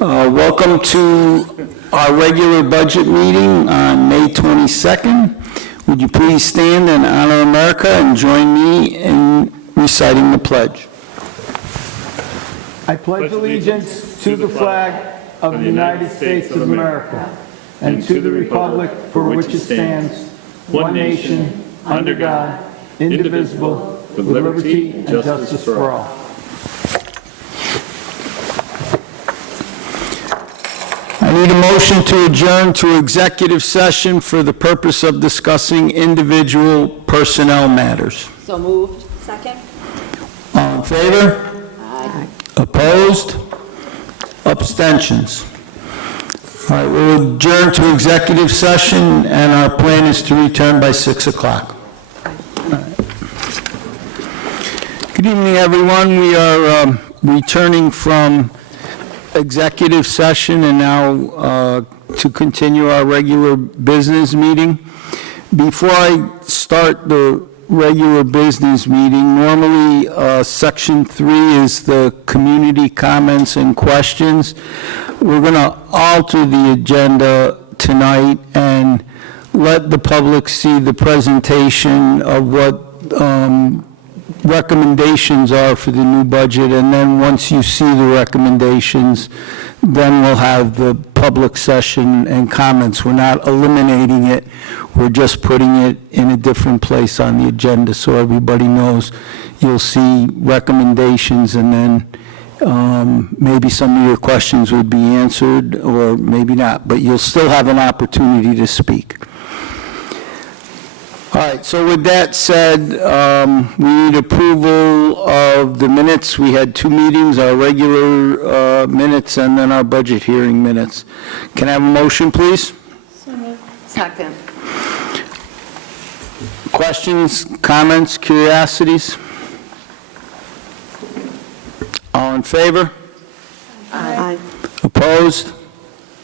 Welcome to our regular budget meeting on May 22nd. Would you please stand and honor America and join me in reciting the pledge? I pledge allegiance to the flag of the United States of America and to the republic for which it stands, one nation, under God, indivisible, with liberty and justice for all. I need a motion to adjourn to executive session for the purpose of discussing individual personnel matters. So moved. Second? All in favor? Aye. Opposed? Abstentions? All right, we'll adjourn to executive session, and our plan is to return by 6 o'clock. Good evening, everyone. We are returning from executive session and now to continue our regular business meeting. Before I start the regular business meeting, normally section 3 is the community comments and questions. We're going to alter the agenda tonight and let the public see the presentation of what recommendations are for the new budget, and then once you see the recommendations, then we'll have the public session and comments. We're not eliminating it, we're just putting it in a different place on the agenda so everybody knows. You'll see recommendations, and then maybe some of your questions would be answered or maybe not, but you'll still have an opportunity to speak. All right, so with that said, we need approval of the minutes. We had 2 meetings, our regular minutes and then our budget hearing minutes. Can I have a motion, please? Second. Questions, comments, curiosities? All in favor? Aye. Opposed?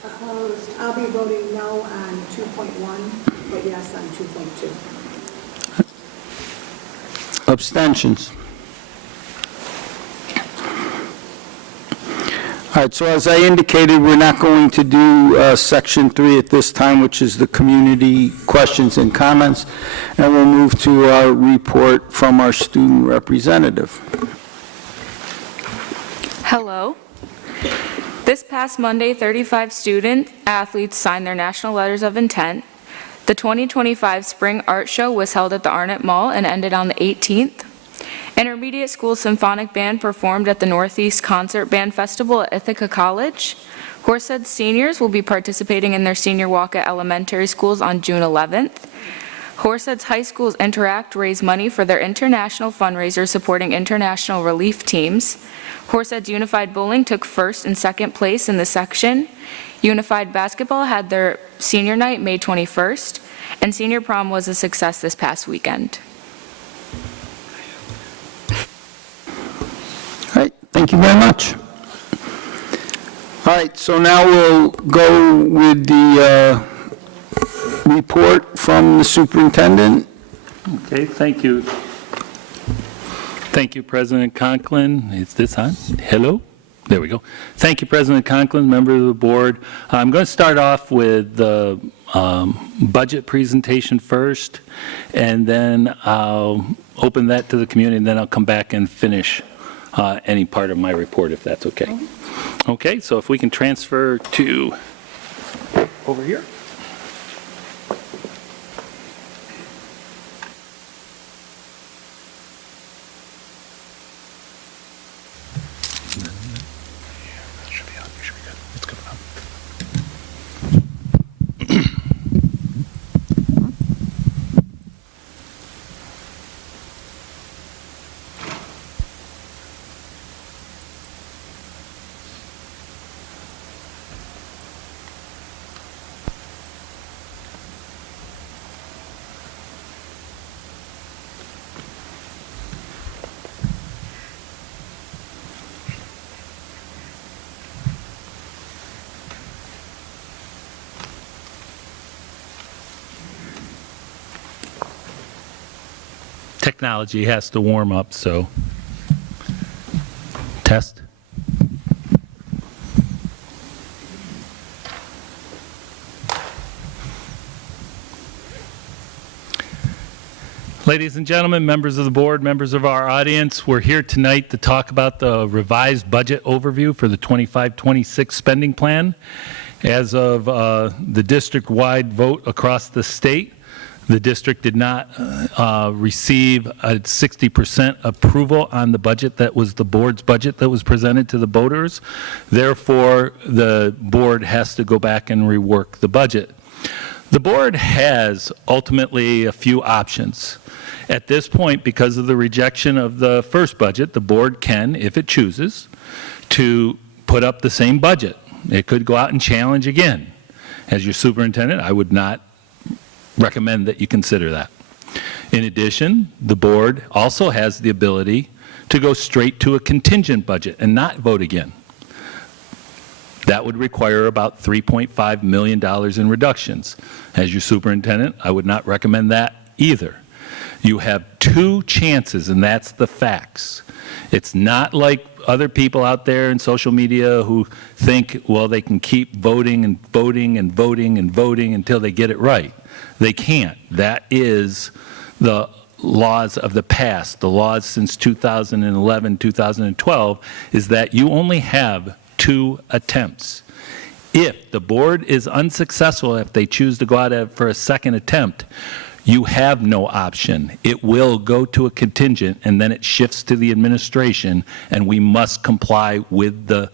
Opposed. I'll be voting no on 2.1, but yes on 2.2. Abstentions? All right, so as I indicated, we're not going to do section 3 at this time, which is the community questions and comments, and we'll move to our report from our student representative. Hello. This past Monday, 35 student athletes signed their national letters of intent. The 2025 Spring Art Show was held at the Arnett Mall and ended on the 18th. Intermediate School Symphonic Band performed at the Northeast Concert Band Festival at Ithaca College. Horsehead seniors will be participating in their senior walk at elementary schools on June 11th. Horsehead's High Schools Interact raise money for their international fundraiser supporting international relief teams. Horsehead's Unified Bowling took first and second place in the section. Unified Basketball had their senior night May 21st, and senior prom was a success this past weekend. All right, thank you very much. All right, so now we'll go with the report from the superintendent. Okay, thank you. Thank you, President Conklin. Is this on? Hello? There we go. Thank you, President Conklin, members of the board. I'm going to start off with the budget presentation first, and then I'll open that to the community, and then I'll come back and finish any part of my report, if that's okay. Okay, so if we can transfer to over here. Technology has to warm up, so test. Ladies and gentlemen, members of the board, members of our audience, we're here tonight to talk about the revised budget overview for the 25-26 spending plan. As of the district-wide vote across the state, the district did not receive a 60% approval on the budget that was the board's budget that was presented to the voters. Therefore, the board has to go back and rework the budget. The board has ultimately a few options. At this point, because of the rejection of the first budget, the board can, if it chooses, to put up the same budget. It could go out and challenge again. As your superintendent, I would not recommend that you consider that. In addition, the board also has the ability to go straight to a contingent budget and not vote again. That would require about $3.5 million in reductions. As your superintendent, I would not recommend that either. You have two chances, and that's the facts. It's not like other people out there in social media who think, well, they can keep voting and voting and voting and voting until they get it right. They can't. That is the laws of the past. The laws since 2011, 2012, is that you only have 2 attempts. If the board is unsuccessful, if they choose to go out for a second attempt, you have no option. It will go to a contingent, and then it shifts to the administration, and we must comply with the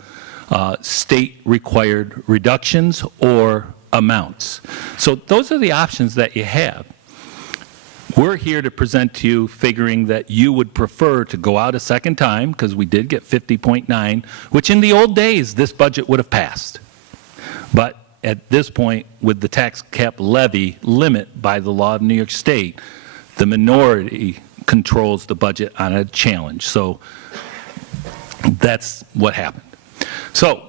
state-required reductions or amounts. So those are the options that you have. We're here to present to you figuring that you would prefer to go out a second time, because we did get 50.9, which in the old days, this budget would have passed. But at this point, with the tax cap levy limit by the law of New York State, the minority controls the budget on a challenge. So that's what happened. So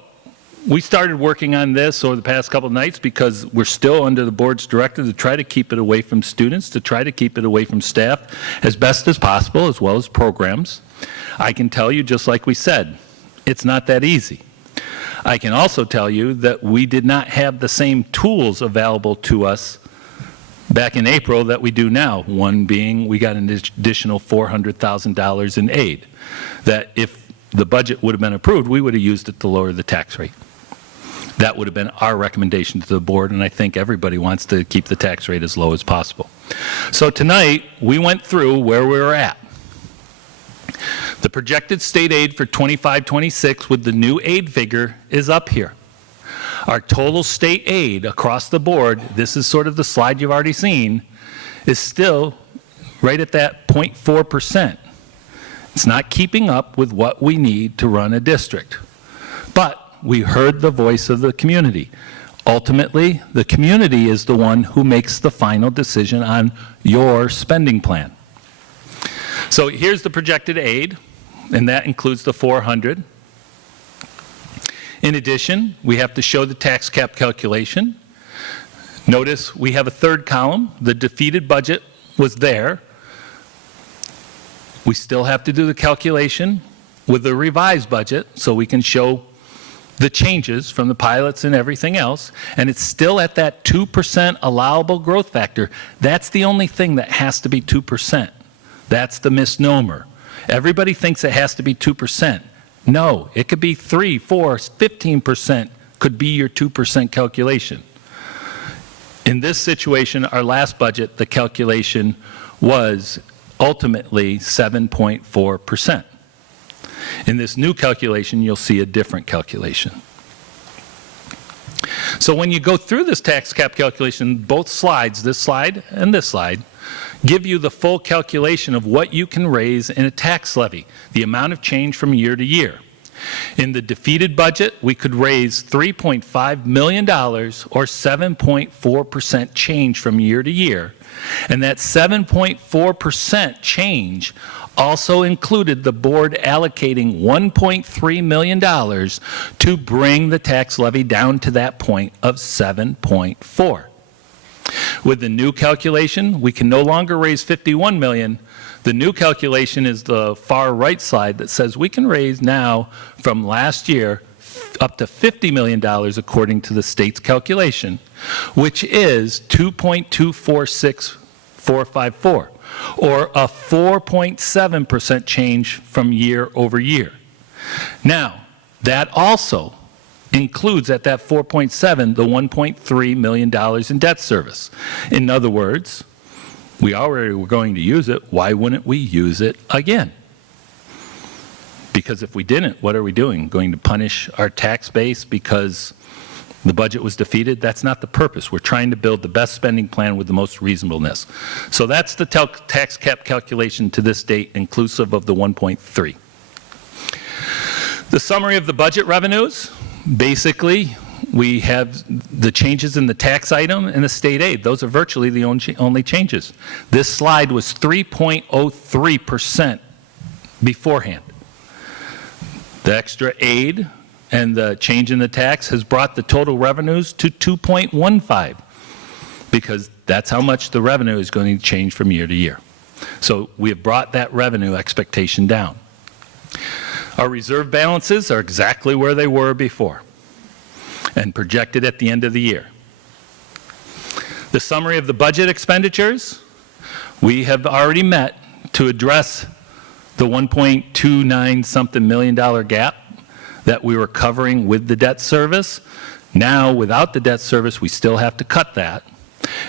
we started working on this over the past couple of nights because we're still under the board's directive to try to keep it away from students, to try to keep it away from staff as best as possible, as well as programs. I can tell you, just like we said, it's not that easy. I can also tell you that we did not have the same tools available to us back in April that we do now. One being we got an additional $400,000 in aid that if the budget would have been approved, we would have used it to lower the tax rate. That would have been our recommendation to the board, and I think everybody wants to keep the tax rate as low as possible. So tonight, we went through where we were at. The projected state aid for 25-26 with the new aid figure is up here. Our total state aid across the board, this is sort of the slide you've already seen, is still right at that 0.4%. It's not keeping up with what we need to run a district. But we heard the voice of the community. Ultimately, the community is the one who makes the final decision on your spending plan. So here's the projected aid, and that includes the 400. In addition, we have to show the tax cap calculation. Notice we have a third column. The defeated budget was there. We still have to do the calculation with the revised budget so we can show the changes from the pilots and everything else, and it's still at that 2% allowable growth factor. That's the only thing that has to be 2%. That's the misnomer. Everybody thinks it has to be 2%. No, it could be 3, 4, 15% could be your 2% calculation. In this situation, our last budget, the calculation was ultimately 7.4%. In this new calculation, you'll see a different calculation. So when you go through this tax cap calculation, both slides, this slide and this slide, give you the full calculation of what you can raise in a tax levy, the amount of change from year to year. In the defeated budget, we could raise $3.5 million or 7.4% change from year to year. And that 7.4% change also included the board allocating $1.3 million to bring the tax levy down to that point of 7.4. With the new calculation, we can no longer raise $51 million. The new calculation is the far right side that says we can raise now from last year up to $50 million according to the state's calculation, which is 2.246454. or a 4.7% change from year over year. Now, that also includes at that 4.7 the $1.3 million in debt service. In other words, we already were going to use it. Why wouldn't we use it again? Because if we didn't, what are we doing? Going to punish our tax base because the budget was defeated? That's not the purpose. We're trying to build the best spending plan with the most reasonableness. So that's the tax cap calculation to this date, inclusive of the 1.3. The summary of the budget revenues, basically, we have the changes in the tax item and the state aid. Those are virtually the only changes. This slide was 3.03% beforehand. The extra aid and the change in the tax has brought the total revenues to 2.15, because that's how much the revenue is going to change from year to year. So we have brought that revenue expectation down. Our reserve balances are exactly where they were before and projected at the end of the year. The summary of the budget expenditures, we have already met to address the $1.29 something million gap that we were covering with the debt service. Now, without the debt service, we still have to cut that.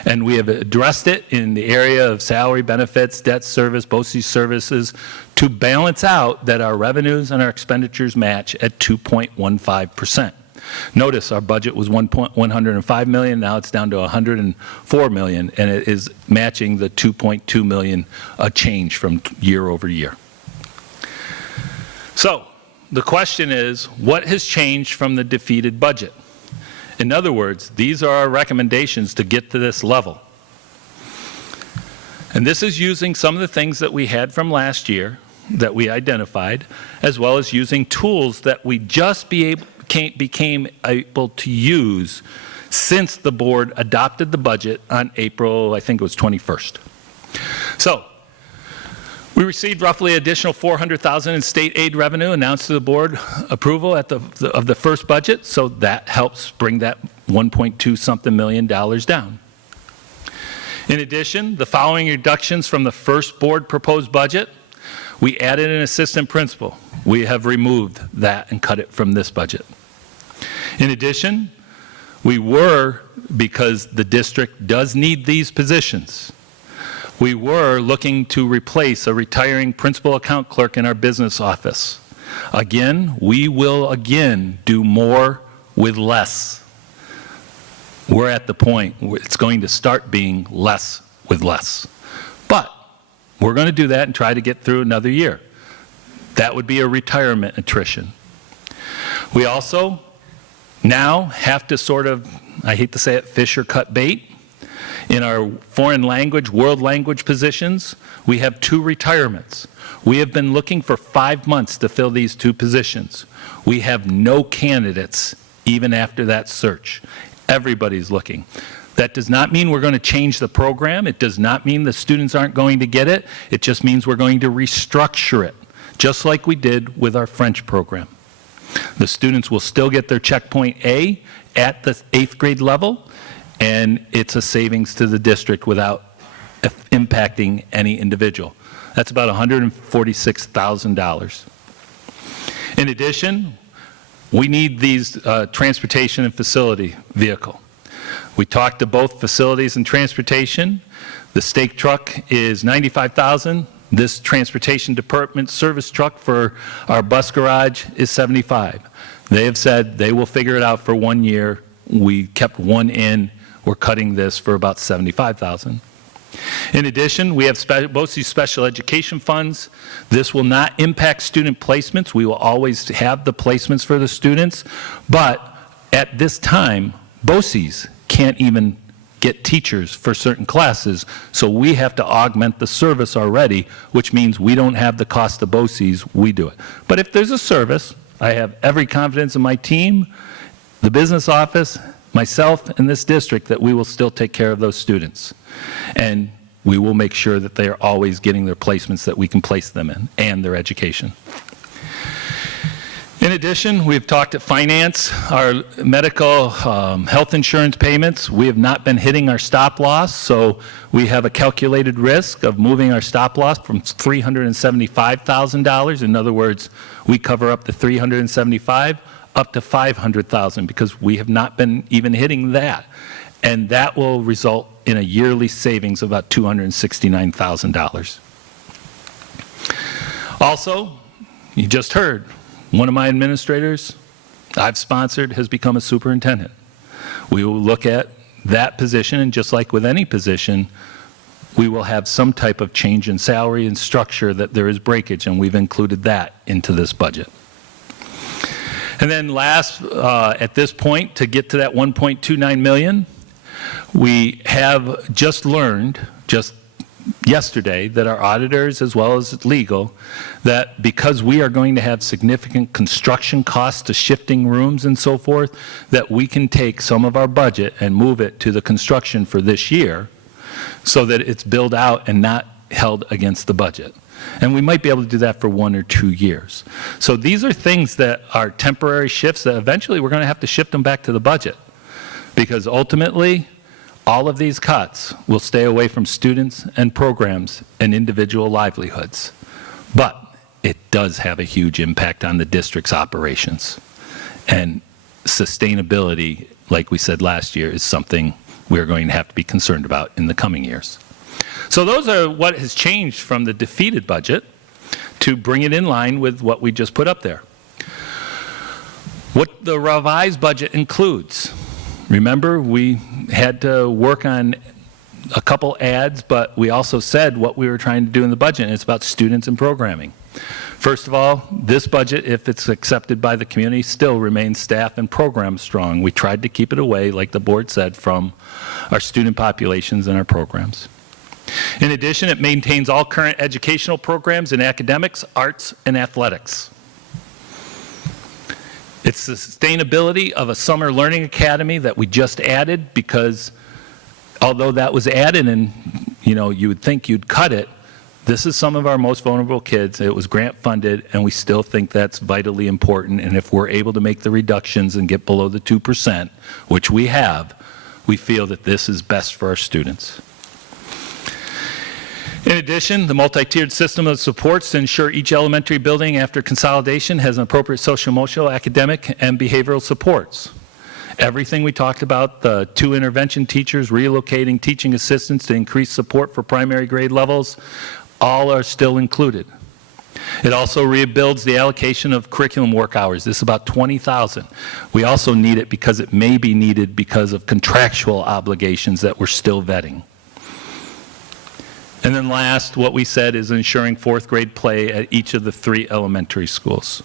And we have addressed it in the area of salary, benefits, debt service, BOCES services, to balance out that our revenues and our expenditures match at 2.15%. Notice our budget was $105 million, now it's down to $104 million, and it is matching the $2.2 million change from year over year. So, the question is, what has changed from the defeated budget? In other words, these are our recommendations to get to this level. And this is using some of the things that we had from last year that we identified, as well as using tools that we just became able to use since the board adopted the budget on April, I think it was 21st. So, we received roughly additional $400,000 in state aid revenue announced to the board approval of the first budget, so that helps bring that 1.2 something million dollars down. In addition, the following reductions from the first board proposed budget: we added an assistant principal. We have removed that and cut it from this budget. In addition, because the district does need these positions, we were looking to replace a retiring principal account clerk in our business office. Again, we will do more with less. We're at the point where it's going to start being less with less. But we're going to do that and try to get through another year. That would be a retirement attrition. We also now have to sort of, I hate to say it, fish or cut bait. In our foreign language, world language positions, we have 2 retirements. We have been looking for 5 months to fill these 2 positions. We have no candidates even after that search. Everybody's looking. That does not mean we're going to change the program. It does not mean the students aren't going to get it. It just means we're going to restructure it, just like we did with our French program. The students will still get their checkpoint A at the 8th grade level, and it's a savings to the district without impacting any individual. That's about $146,000. In addition, we need these transportation and facility vehicle. We talked to both facilities and transportation. The stake truck is $95,000. This transportation department service truck for our bus garage is $75,000. They have said they will figure it out for 1 year. We kept one in. We're cutting this for about $75,000. In addition, we have BOCES special education funds. This will not impact student placements. We will always have the placements for the students. But at this time, BOCES can't even get teachers for certain classes, so we have to augment the service already, which means we don't have the cost of BOCES, we do it. But if there's a service, I have every confidence in my team, the business office, myself, and this district that we will still take care of those students. And we will make sure that they are always getting their placements that we can place them in and their education. In addition, we've talked at finance, our medical health insurance payments. We have not been hitting our stop loss, so we have a calculated risk of moving our stop loss from $375,000. In other words, we cover up to $375,000 up to $500,000 because we have not been even hitting that. And that will result in a yearly savings of about $269,000. Also, you just heard, one of my administrators I've sponsored has become a superintendent. We will look at that position, and just like with any position, we will have some type of change in salary and structure that there is breakage, and we've included that into this budget. And then last, at this point, to get to that $1.29 million, we have just learned, just yesterday, that our auditors as well as legal, that because we are going to have significant construction costs to shifting rooms and so forth, that we can take some of our budget and move it to the construction for this year so that it's billed out and not held against the budget. And we might be able to do that for 1 or 2 years. So these are things that are temporary shifts that eventually we're going to have to shift them back to the budget, because ultimately all of these cuts will stay away from students and programs and individual livelihoods. But it does have a huge impact on the district's operations. And sustainability, like we said last year, is something we're going to have to be concerned about in the coming years. So those are what has changed from the defeated budget to bring it in line with what we just put up there. What the revised budget includes. Remember, we had to work on a couple ads, but we also said what we were trying to do in the budget, and it's about students and programming. First of all, this budget, if it's accepted by the community, still remains staff and program strong. We tried to keep it away, like the board said, from our student populations and our programs. In addition, it maintains all current educational programs in academics, arts, and athletics. It's the sustainability of a summer learning academy that we just added, because although that was added and you would think you'd cut it, this is some of our most vulnerable kids. It was grant funded, and we still think that's vitally important. And if we're able to make the reductions and get below the 2%, which we have, we feel that this is best for our students. In addition, the multi-tiered system of supports to ensure each elementary building after consolidation has an appropriate social-emotional, academic, and behavioral supports. Everything we talked about, the 2 intervention teachers, relocating teaching assistants to increase support for primary grade levels, all are still included. It also rebuilds the allocation of curriculum work hours. This is about 20,000. We also need it because it may be needed because of contractual obligations that we're still vetting. And then last, what we said is ensuring 4th grade play at each of the 3 elementary schools.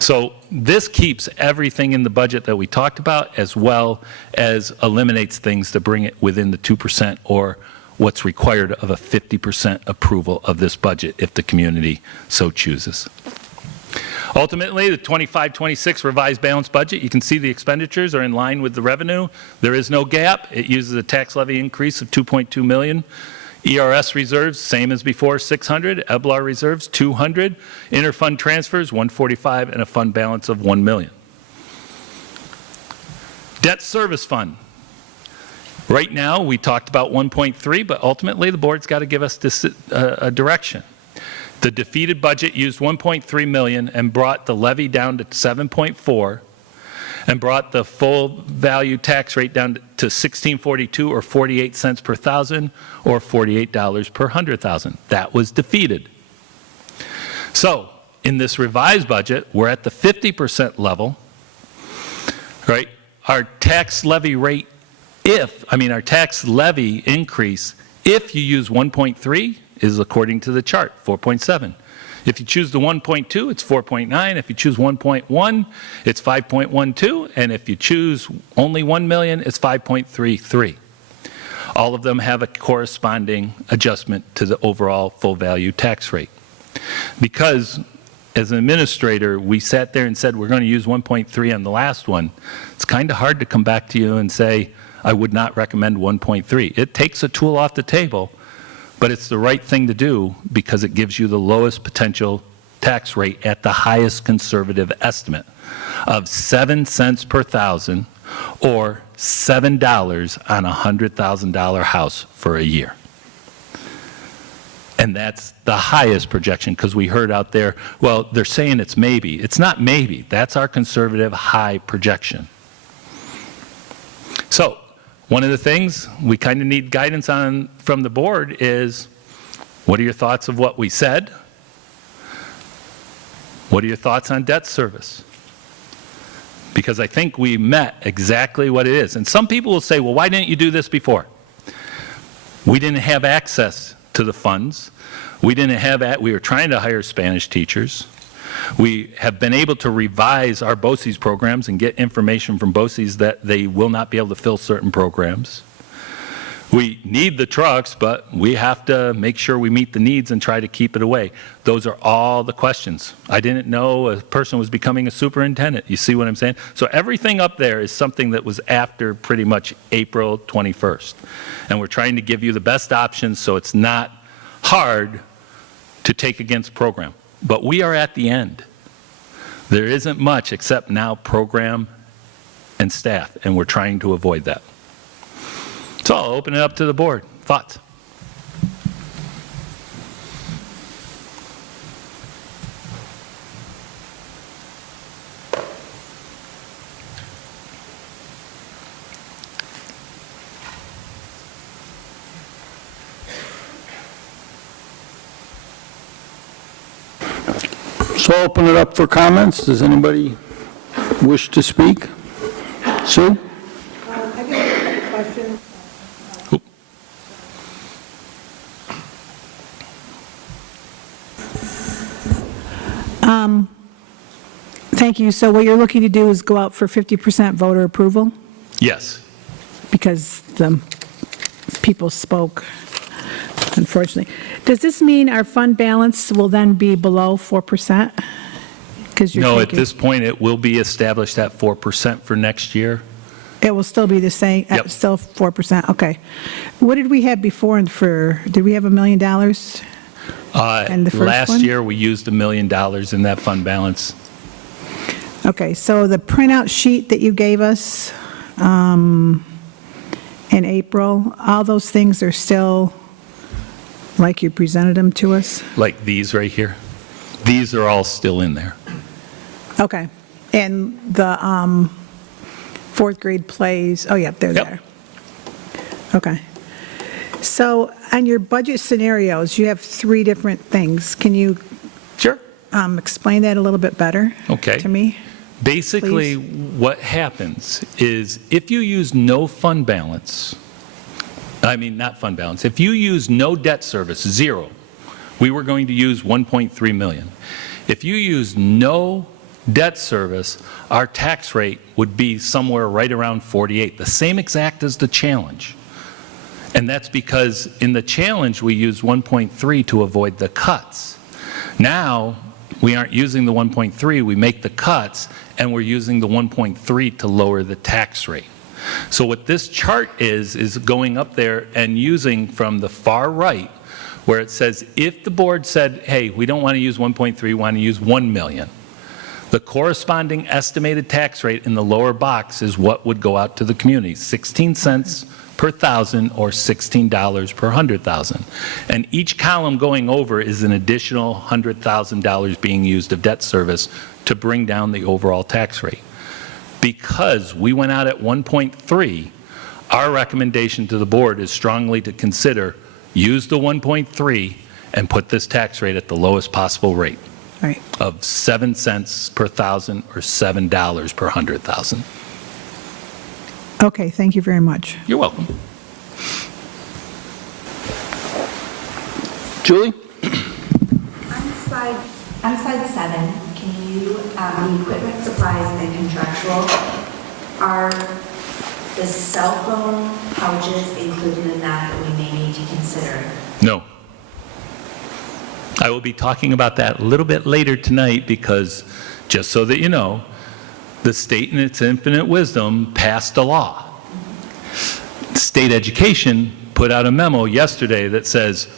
So this keeps everything in the budget that we talked about, as well as eliminates things to bring it within the 2% or what's required of a 50% approval of this budget if the community so chooses. Ultimately, the 25-26 revised balanced budget, you can see the expenditures are in line with the revenue. There is no gap. It uses a tax levy increase of $2.2 million. ERS reserves, same as before, 600. EBLAR reserves, 200. Interfund transfers, 145, and a fund balance of 1 million. Debt service fund. Right now, we talked about 1.3, but ultimately the board's got to give us this, a direction. The defeated budget used 1.3 million and brought the levy down to 7.4, and brought the full value tax rate down to $16.42 or 48 cents per thousand or $48 per 100,000. That was defeated. So in this revised budget, we're at the 50% level, right? Our tax levy rate, our tax levy increase, if you use 1.3, is according to the chart, 4.7. If you choose the 1.2, it's 4.9. If you choose 1.1, it's 5.12. And if you choose only 1 million, it's 5.33. All of them have a corresponding adjustment to the overall full value tax rate. Because as an administrator, we sat there and said we're going to use 1.3 on the last one. It's kind of hard to come back to you and say, I would not recommend 1.3. It takes a tool off the table, but it's the right thing to do because it gives you the lowest potential impact on the district's operations. And we feel that this is best for our students. So tax rate at the highest conservative estimate of 7 cents per thousand, or $7 on a $100,000 house for a year. And that's the highest projection, because we heard out there, well, they're saying it's maybe. It's not maybe. That's our conservative high projection. So one of the things we kind of need guidance on from the board is, what are your thoughts of what we said? What are your thoughts on debt service? Because I think we met exactly what it is. And some people will say, well, why didn't you do this before? We didn't have access to the funds. We were trying to hire Spanish teachers. We have been able to revise our BOCES programs and get information from BOCES that they will not be able to fill certain programs. We need the trucks, but we have to make sure we meet the needs and try to keep it away. Those are all the questions. I didn't know a person was becoming a superintendent. You see what I'm saying? So everything up there is something that was after pretty much April 21st. And we're trying to give you the best options so it's not hard to take against program. But we are at the end. There isn't much except now program and staff, and we're trying to avoid that. So I'll open it up to the board. Thoughts? So I'll open it up for comments. Does anybody wish to speak? Sue? I just have a couple questions. Thank you. So what you're looking to do is go out for 50% voter approval? Yes. Because the people spoke, unfortunately. Does this mean our fund balance will then be below 4%? Because you're No, at taking- this point, it will be established at 4% for next year. It will still be the same, Yep. still 4%, okay. What did we have before did we have $1 million? And the first Last one? year, we used $1 million in that fund balance. Okay, so the printout sheet that you gave us in April, all those things are still like you presented them to us? Like these right here. These are all still in there. Okay. And the fourth grade plays, oh, yeah, they're Yep. there. Okay. So on your budget scenarios, you have 3 different things. Can you Sure. explain that a little bit better Okay. to me? Basically, what happens is if you use no fund balance, not fund balance, if you use no debt service, 0, we were going to use 1.3 million. If you use no debt service, our tax rate would be somewhere right around 48, the same exact as the challenge. And that's because in the challenge, we used 1.3 to avoid the cuts. Now, we aren't using the 1.3, we make the cuts, and we're using the 1.3 to lower the tax rate. So what this chart is going up there and using from the far right, where it says, if the board said, hey, we don't want to use 1.3, we want to use 1 million, the corresponding estimated tax rate in the lower box is what would go out to the community, 16 cents per thousand or $16 per 100,000. And each column going over is an additional $100,000 being used of debt service to bring down the overall tax rate. Because we went out at 1.3, our recommendation to the board is strongly to consider use the 1.3 and put this tax rate at the lowest possible rate Right. of 7 cents per thousand or $7 per 100,000. Okay, thank you very much. You're welcome. Julie? On slide 7, can you, the equipment, supplies, and contractual, are the cell phone pouches included in that we may need to consider? No. I will be talking about that a little bit later tonight because, just so that you know, the state in its infinite wisdom passed a law. State education put out a memo yesterday that says,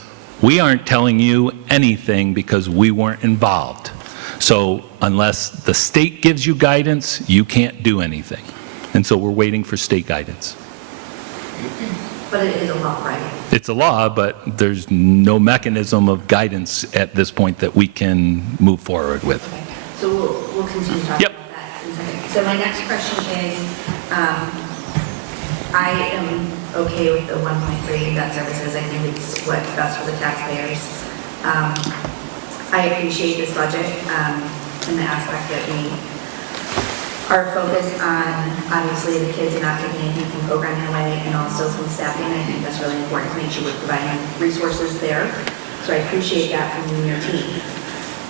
We aren't telling you anything because we weren't involved. So unless the state gives you guidance, you can't do anything. And so we're waiting for state guidance. But it is a law, right? It's a law, but there's no mechanism of guidance at this point that we can move forward with. Okay, so we'll continue talking Yep. about that in a second. So my next question is, I am okay with the 1.3 debt services. I think it's what's best for the taxpayers. I appreciate this budget and the aspect that we are focused on, obviously, the kids not taking anything from programming away and also from staffing. I think that's really important to make sure we're providing resources there. So I appreciate that from you and your team.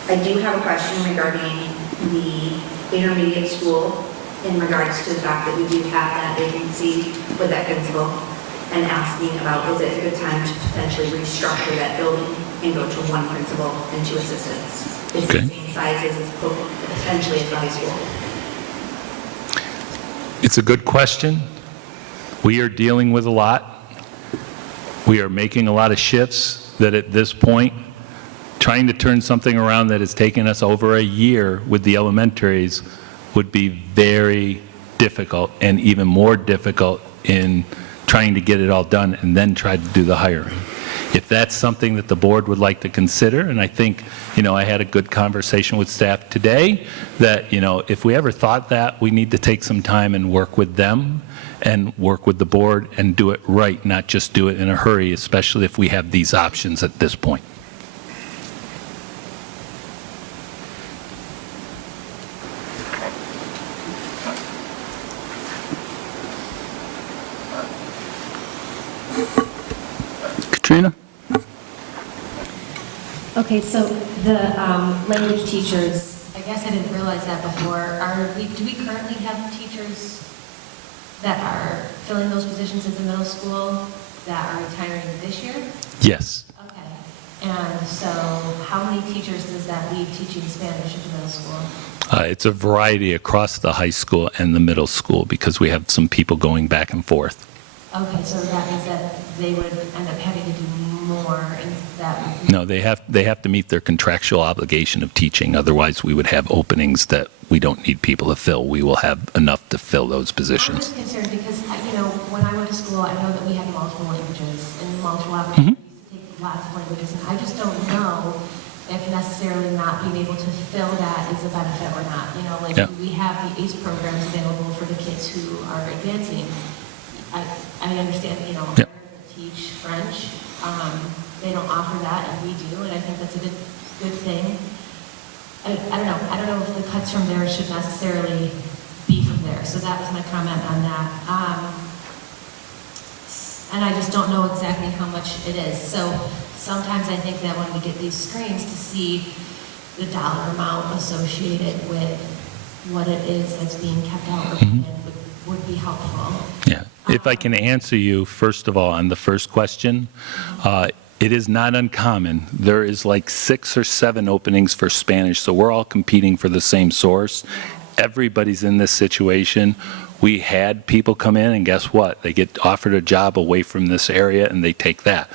I do have a question regarding the intermediate school in regards to the fact that we do have that vacancy with that principal and asking about, is it a good time to potentially restructure that building and go to one principal and two assistants? It's the same size as potentially as the high school. It's a good question. We are dealing with a lot. We are making a lot of shifts that at this point, trying to turn something around that has taken us over a year with the elementaries would be very difficult, and even more difficult in trying to get it all done and then try to do the hiring. If that's something that the board would like to consider, and I think, I had a good conversation with staff today, that, if we ever thought that, we need to take some time and work with them and work with the board and do it right, not just do it in a hurry, especially if we have these options at this point. Katrina? Okay, so the language teachers, I guess I didn't realize that before. Do we currently have teachers that are filling those positions at the middle school that are retiring this year? Yes. Okay. And so how many teachers does that leave teaching Spanish at the middle school? It's a variety across the high school and the middle school because we have some people going back and forth. Okay, so that means that they would end up having to do more, and that... No, they have to meet their contractual obligation of teaching. Otherwise, we would have openings that we don't need people to fill. We will have enough to fill those I'm positions. just concerned because, when I went to school, I know that we had multiple languages and multiple opportunities to take lots of languages, and I just don't know if necessarily not being able to fill that is a benefit or not. Yeah. We have the ACE programs available for the kids who are advancing. I understand, Yep. teach French. They don't offer that, and we do, and I think that's a good thing. I don't know. I don't know if the cuts from there should necessarily be from there. So that was my comment on that. And I just don't know exactly how much it is. So sometimes I think that when we get these screens to see the dollar amount associated with what it is that's being kept out would be helpful. Yeah. If I can answer you, first of all, on the first question, it is not uncommon. There is like 6 or 7 openings for Spanish, so we're all competing for the same source. Everybody's in this situation. We had people come in, and guess what? They get offered a job away from this area, and they take that.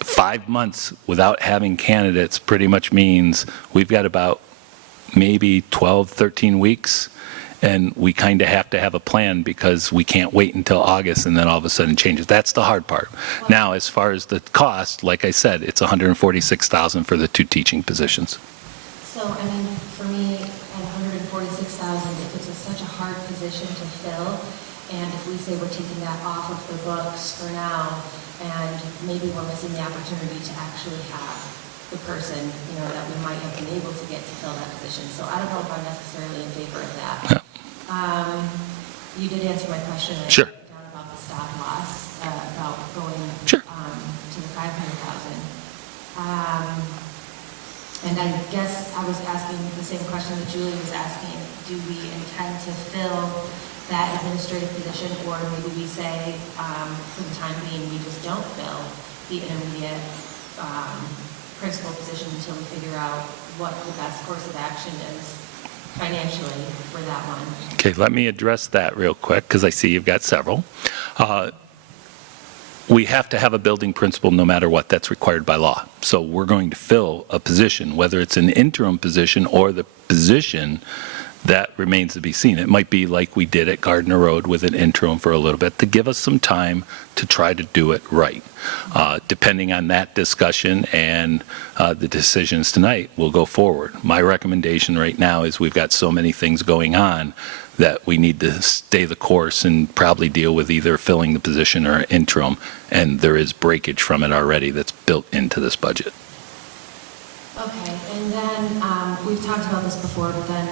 5 months without having candidates pretty much means we've got about maybe 12, 13 weeks, and we kind of have to have a plan because we can't wait until August and then all of a sudden changes. That's the hard part. Now, as far as the cost, like I said, it's $146,000 for the 2 teaching positions. So, for me, at $146,000, if it's such a hard position to fill, and if we say we're taking that off of the books for now, and maybe we're missing the opportunity to actually have the person, that we might have been able to get to fill that position. So I don't know if I'm necessarily in favor of that. Yeah. You did answer my question. Sure. Down about the stop loss, about going Sure. to the 500,000. And I guess I was asking the same question that Julie was asking. Do we intend to fill that administrative position, or maybe we say, for the time being, we just don't fill the intermediate principal position until we figure out what the best course of action is financially for that one? Okay, let me address that real quick because I see you've got several. we have to have a building principal no matter what. That's required by law. So we're going to fill a position, whether it's an interim position or the position, that remains to be seen. It might be like we did at Gardner Road with an interim for a little bit to give us some time to try to do it right. Depending on that discussion and the decisions tonight, we'll go forward. My recommendation right now is we've got so many things going on that we need to stay the course and probably deal with either filling the position or interim, and there is breakage from it already that's built into this budget. Okay, and then, we've talked about this before, but then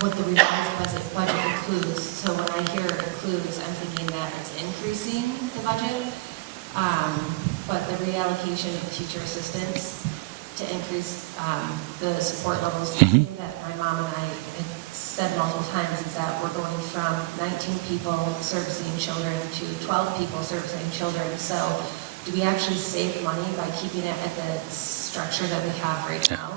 what the revised budget includes, so when I hear includes, I'm thinking that it's increasing the budget, but the reallocation of teacher assistants to increase the support levels, something that my mom and I had said multiple times is that we're going from 19 people servicing children to 12 people servicing children. So do we actually save money by keeping it at the structure that we have right now?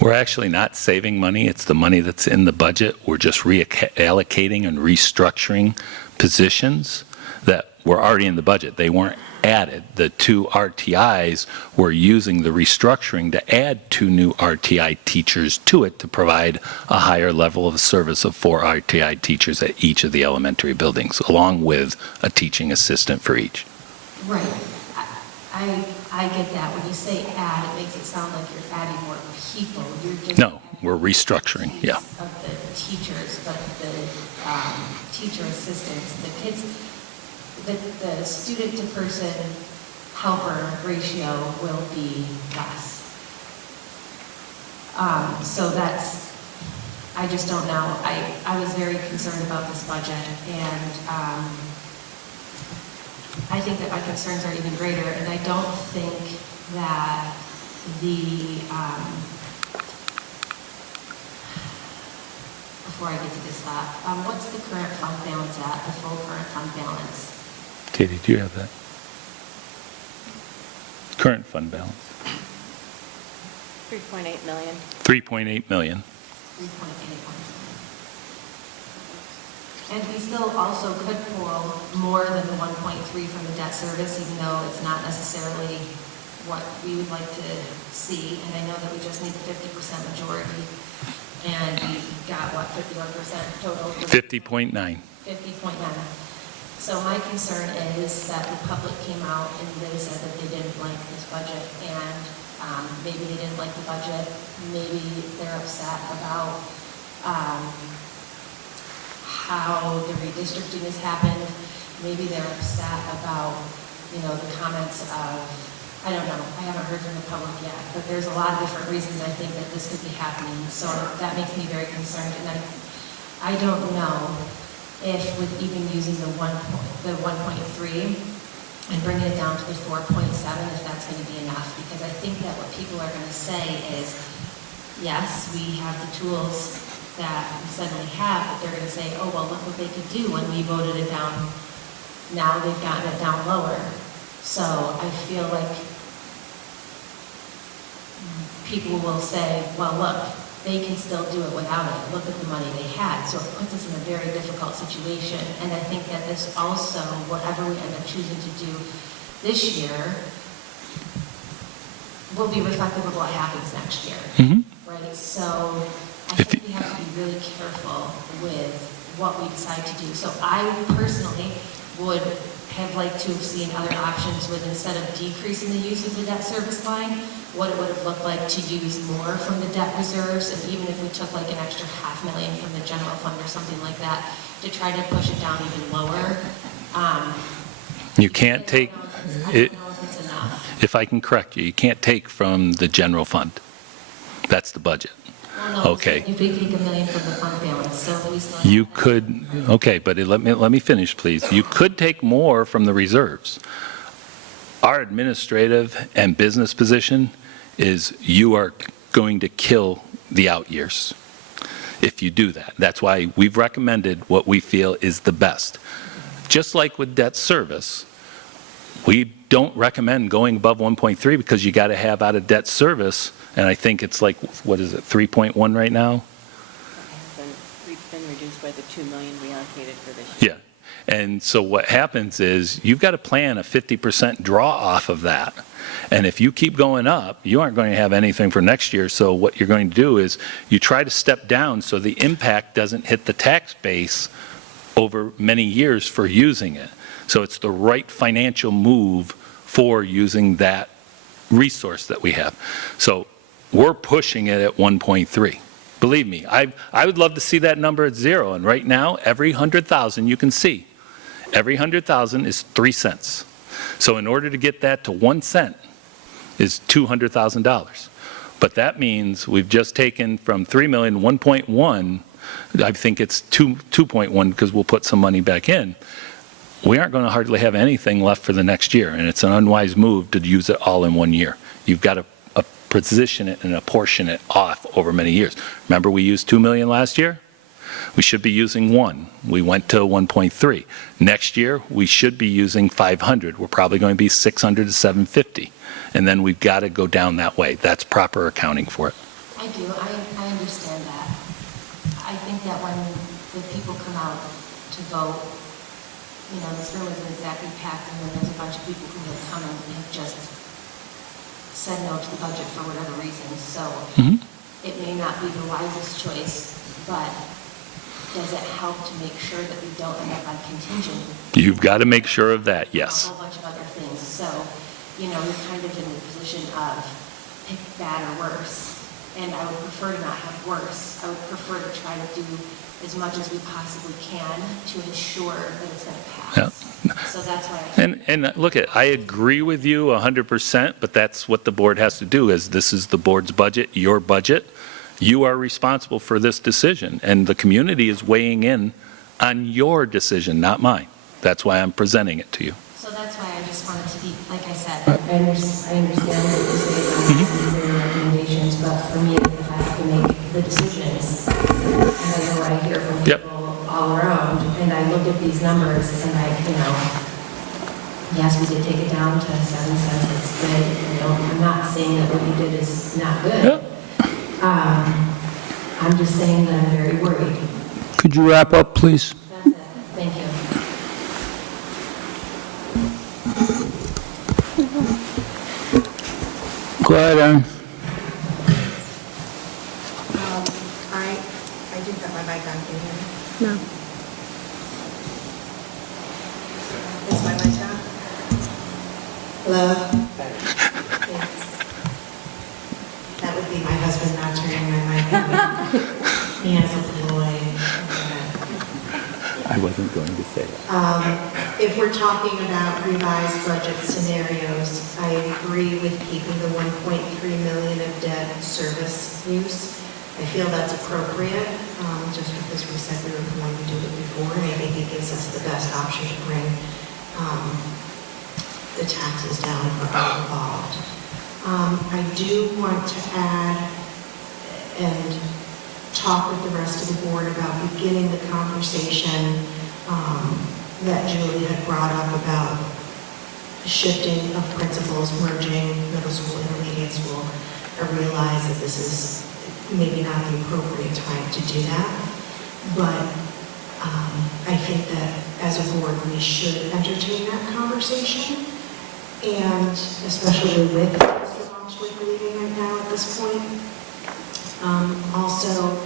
We're actually not saving money. It's the money that's in the budget. We're just reallocating and restructuring positions that were already in the budget. They weren't added. The 2 RTIs were using the restructuring to add 2 new RTI teachers to it to provide a higher level of service of 4 RTI teachers at each of the elementary buildings, along with a teaching assistant for each. Right. I get that. When you say add, it makes it sound like you're adding more people. You're just No, we're restructuring, yeah. of the teachers, but the teacher assistants, the kids, the student to person helper ratio will be less. So that's, I just don't know. I was very concerned about this budget, and I think that my concerns are even greater, and I don't think that before I get to this thought, what's the current fund balance at, the full current fund balance? Katie, do you have that? Current fund balance? 3.8 million. 3.8 million. 3.8. And we still also could pull more than the 1.3 from the debt service, even though it's not necessarily what we would like to see. And I know that we just need the 50% majority, and we got, what, 51% total? 50.9. 50.9. So my concern is that the public came out and they said that they didn't like this budget, and maybe they didn't like the budget, maybe they're upset about how the redistricting has happened, maybe they're upset about, the comments of, I don't know, I haven't heard from the public yet, but there's a lot of different reasons I think that this could be happening, so that makes me very concerned, and I don't know if with even using the 1.3 and bringing it down to the 4.7, if that's going to be enough, because I think that what people are going to say is, yes, we have the tools that we suddenly have, but they're going to say, oh, well, look what they could do when we voted it down. Now they've gotten it down lower. So I feel like people will say, well, look, they can still do it without it. Look at the money they had. So it puts us in a very difficult situation. And I think that this also, whatever we end up choosing to do this year, will be reflective of what happens next year. Right? So I think we have to be really careful with what we decide to do. So I personally would have liked to have seen other options with, instead of decreasing the use of the debt service line, what it would have looked like to use more from the debt reserves, and even if we took like an extra $500,000 from the general fund or something like that, to try to push it down even lower. You can't take, I don't know if it's enough. if I can correct you, you can't take from the general fund. That's the budget. Well, no, Okay. if we take $1 million from the fund balance, so we still have You that. could, okay, but let me finish, please. You could take more from the reserves. Our administrative and business position is you are going to kill the out years if you do that. That's why we've recommended what we feel is the best. Just like with debt service, we don't recommend going above 1.3 because you got to have out of debt service, and I think it's like, what is it, 3.1 right now? It's been reduced by why the 2 million we allocated for this year. Yeah. And so what happens is you've got to plan a 50% draw off of that. And if you keep going up, you aren't going to have anything for next year. So what you're going to do is you try to step down so the impact doesn't hit the tax base over many years for using it. So it's the right financial move for using that resource that we have. So we're pushing it at 1.3. Believe me, I would love to see that number at 0. And right now, every 100,000, you can see, every 100,000 is 3 cents. So in order to get that to 1 cent is $200,000. But that means we've just taken from 3 million, 1.1, I think it's 2.1 because we'll put some money back in. We aren't going to hardly have anything left for the next year. And it's an unwise move to use it all in 1 year. You've got to position it and apportion it off over many years. Remember, we used 2 million last year? We should be using 1. We went to 1.3. Next year, we should be using 500. We're probably going to be 600 to 750. And then we've got to go down that way. That's proper accounting for it. I do, I understand that. I think that when people come out to vote, you know, this room isn't exactly packed, and then there's a bunch of people who have come and have just said no to the budget for whatever reason, so it may not be the wisest choice, but does it help to make sure that we don't end up on contingent? You've got to make sure of that, yes. A whole bunch of other things, so, you know, we're kind of in the position of pick bad or worse, and I would prefer to not have worse. I would prefer to try to do as much as we possibly can to ensure that it's going to pass. Yeah. So that's why And look, I agree with you 100%, but that's what the board has to do, is this is the board's budget, your budget. You are responsible for this decision, and the community is weighing in on your decision, not mine. That's why I'm presenting it to you. So that's why I just wanted to be, like I said, I understand what you say about your recommendations, but for me, if I have to make the decisions, and I know what I hear from people all around, and I look at these numbers, and yes, we did take it down to 7 cents, it's good, you know, I'm not saying that what you did is not good. Yep. I'm just saying that I'm very worried. Could you wrap up, please? That's it, thank you. Go ahead, Aaron. I didn't have my mic on, can you hear me? No. Is my mic on? Hello? Yes. That would be my husband not turning my mic on. He has a boy. I wasn't going to say that. If we're talking about revised budget scenarios, I agree with keeping the 1.3 million of debt service use. I feel that's appropriate, just because we said we were going to do it before, and I think it gives us the best option to bring the taxes down for all involved. I do want to add and talk with the rest of the board about beginning the conversation that Julie had brought up about shifting of principals, merging middle school, intermediate school. I realize that this is maybe not the appropriate time to do that, but I think that as a board we should entertain that conversation, and especially with Mr. Longstreet leaving right now at this point. Also,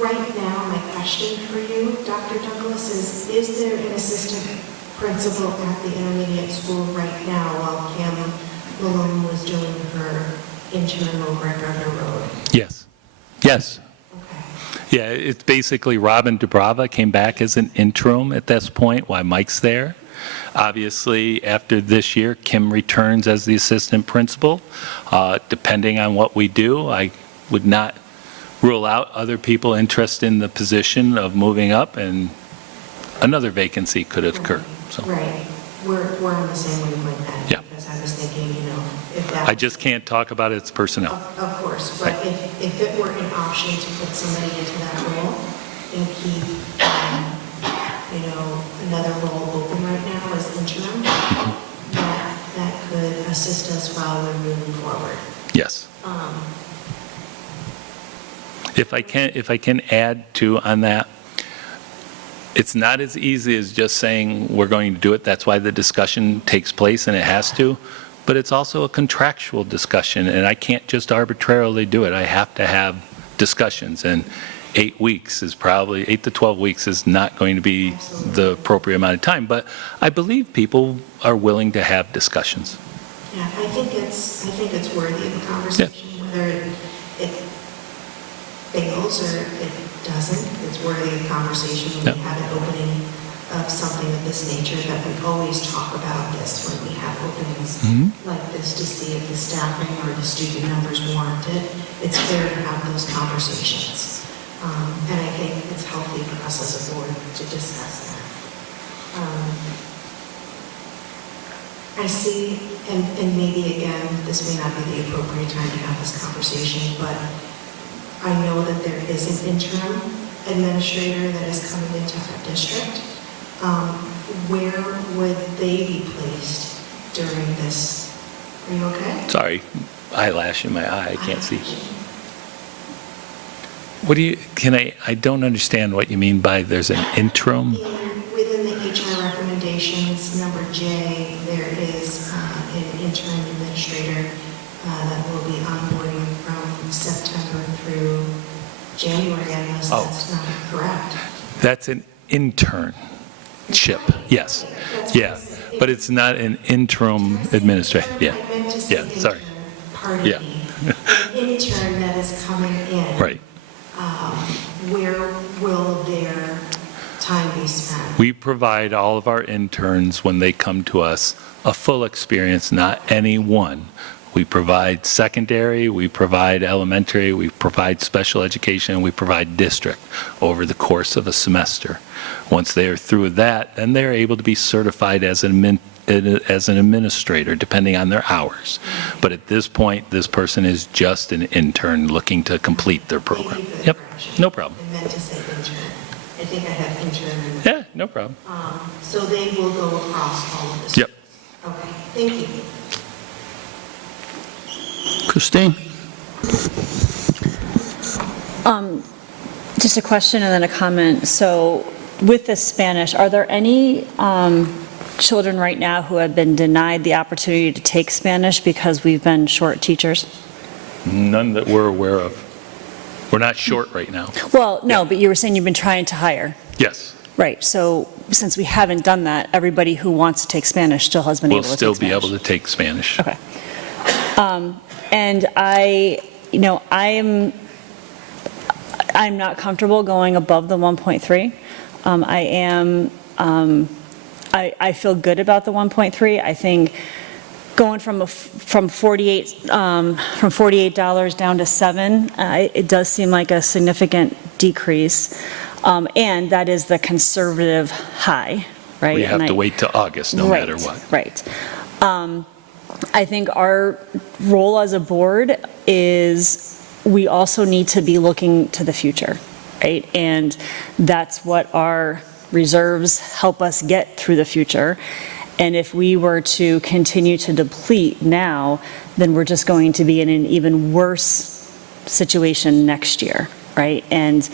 right now, my question for you, Dr. Douglas, is there an assistant principal at the intermediate school right now while Kim Malone was doing her interim over at Gardner Road? Yes. Yes. Okay. Yeah, it's basically Robin Dubrava came back as an interim at this point while Mike's there. Obviously, after this year, Kim returns as the assistant principal. Depending on what we do, I would not rule out other people interested in the position of moving up, and another vacancy could occur. So Right. We're on the same wavelength then. Yeah. Because I was thinking, if that... I just can't talk about its personnel. Of course, but if it were an option to put somebody into that role and keep, another role open right now as interim, that could assist us while we're moving forward. Yes. If I can add to on that, It's not as easy as just saying we're going to do it. That's why the discussion takes place, and it has to. But it's also a contractual discussion, and I can't just arbitrarily do it. I have to have discussions, and 8 weeks is probably, 8 to 12 weeks is not going to be the appropriate amount of time. But I believe people are willing to have discussions. Yeah, I think it's worthy of a conversation, whether it fails or it doesn't. It's worthy of conversation when we have an opening of something of this nature, that we always talk about this when we have openings like this, to see if the staffing or the student numbers warrant it. It's fair to have those conversations. And I think it's healthy for us as a board to discuss that. I see, and maybe again, this may not be the appropriate time to have this conversation, but I know that there is an interim administrator that is coming into our district. Where would they be placed during this? Are you okay? Sorry, eyelash in my eye, I can't see. What do you, I don't understand what you mean by there's an interim? Within the HR recommendations, number J, there is an interim administrator that will be onboarding from September through January, unless that's not correct. That's an internship, yes. Yeah, but it's not an interim administrator, yeah. I meant to say Yeah, sorry. intern, pardon Yeah. me. An intern that is coming in. Right. Where will their time be spent? We provide all of our interns, when they come to us, a full experience, not any one. We provide secondary, we provide elementary, we provide special education, we provide district over the course of a semester. Once they are through that, then they're able to be certified as an administrator, depending on their hours. But at this point, this person is just an intern looking to complete their program. Thank you for the Yep, correction. no problem. I meant to say intern. I think I have intern. Yeah, no problem. So they will go across all of this? Yep. Okay, thank you. Christine? Just a question and then a comment. So with the Spanish, are there any children right now who have been denied the opportunity to take Spanish because we've been short teachers? None that we're aware of. We're not short right now. Well, no, but you were saying you've been trying to hire. Yes, Right, so since we haven't done that, everybody who wants to take Spanish still has been we'll able to take still Spanish. be able to take Spanish. Okay. And I'm not comfortable going above the 1.3. I feel good about the 1.3. I think going from $48 down to $7, it does seem like a significant decrease. And that is the conservative high, right? We have And to wait till August, no matter what. Right. I think our role as a board is we also need to be looking to the future, right? And that's what our reserves help us get through the future. And if we were to continue to deplete now, then we're just going to be in an even worse situation next year, right? And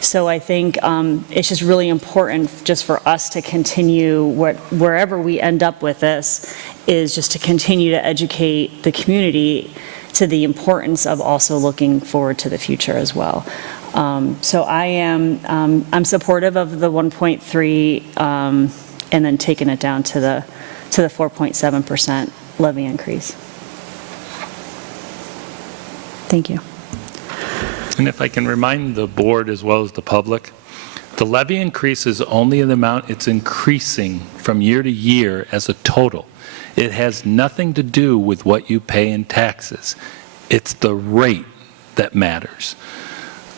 so I think it's just really important just for us to continue wherever we end up with this, is just to continue to educate the community to the importance of also looking forward to the future as well. So I'm supportive of the 1.3 and then taking it down to the 4.7% levy increase. Thank you. And if I can remind the board as well as the public, the levy increase is only the amount it's increasing from year to year as a total. It has nothing to do with what you pay in taxes. It's the rate that matters.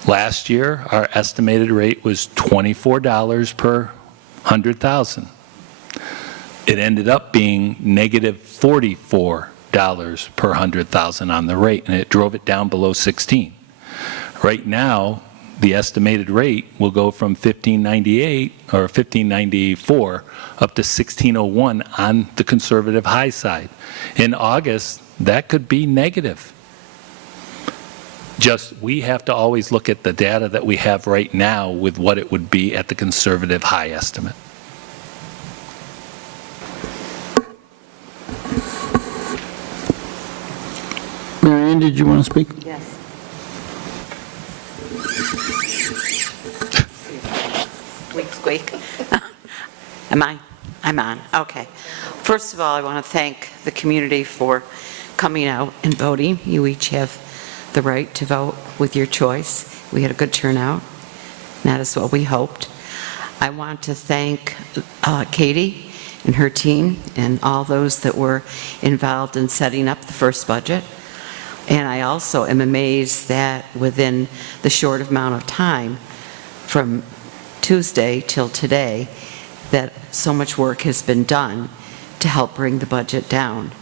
Last year, our estimated rate was $24 per 100,000. It ended up being negative $44 per 100,000 on the rate, and it drove it down below 16. Right now, the estimated rate will go from $15.98 or $15.94 up to $16.01 on the conservative high side. In August, that could be negative. Just, we have to always look at the data that we have right now with what it would be at the conservative high estimate. Mary Ann, did you want to speak? Yes. Squeak, squeak. I'm on, okay. First of all, I want to thank the community for coming out and voting. You each have the right to vote with your choice. We had a good turnout. That is what we hoped. I want to thank Katie and her team and all those that were involved in setting up the first budget. And I also am amazed that within the short amount of time, from Tuesday till today, that so much work has been done to help bring the budget down.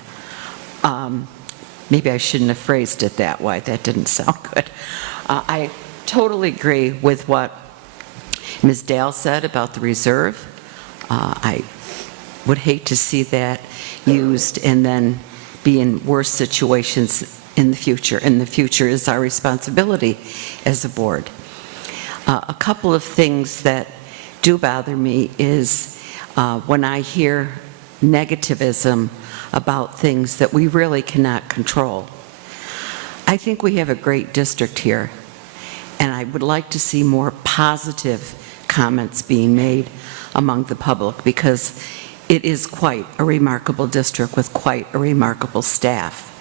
Maybe I shouldn't have phrased it that way. That didn't sound good. I totally agree with what Ms. Dale said about the reserve. I would hate to see that used and then be in worse situations in the future, and the future is our responsibility as a board. A couple of things that do bother me is when I hear negativism about things that we really cannot control. I think we have a great district here, and I would like to see more positive comments being made among the public, because it is quite a remarkable district with quite a remarkable staff.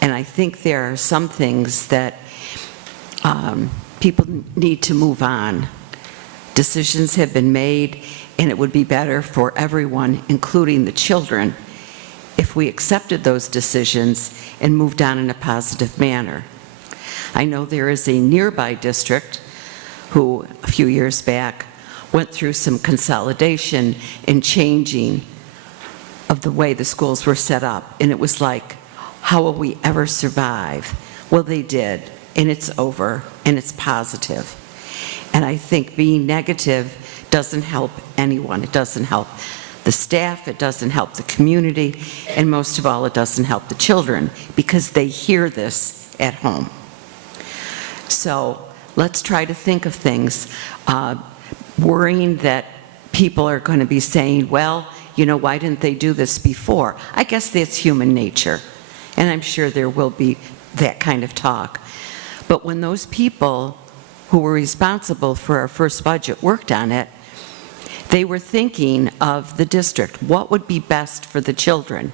And I think there are some things that people need to move on. Decisions have been made, and it would be better for everyone, including the children, if we accepted those decisions and moved on in a positive manner. I know there is a nearby district who, a few years back, went through some consolidation and changing of the way the schools were set up, and it was like, how will we ever survive? Well, they did, and it's over, and it's positive. And I think being negative doesn't help anyone. It doesn't help the staff, it doesn't help the community, and most of all, it doesn't help the children, because they hear this at home. So let's try to think of things. Worrying that people are going to be saying, well, you know, why didn't they do this before? I guess that's human nature, and I'm sure there will be that kind of talk. But when those people who were responsible for our first budget worked on it, they were thinking of the district, what would be best for the children.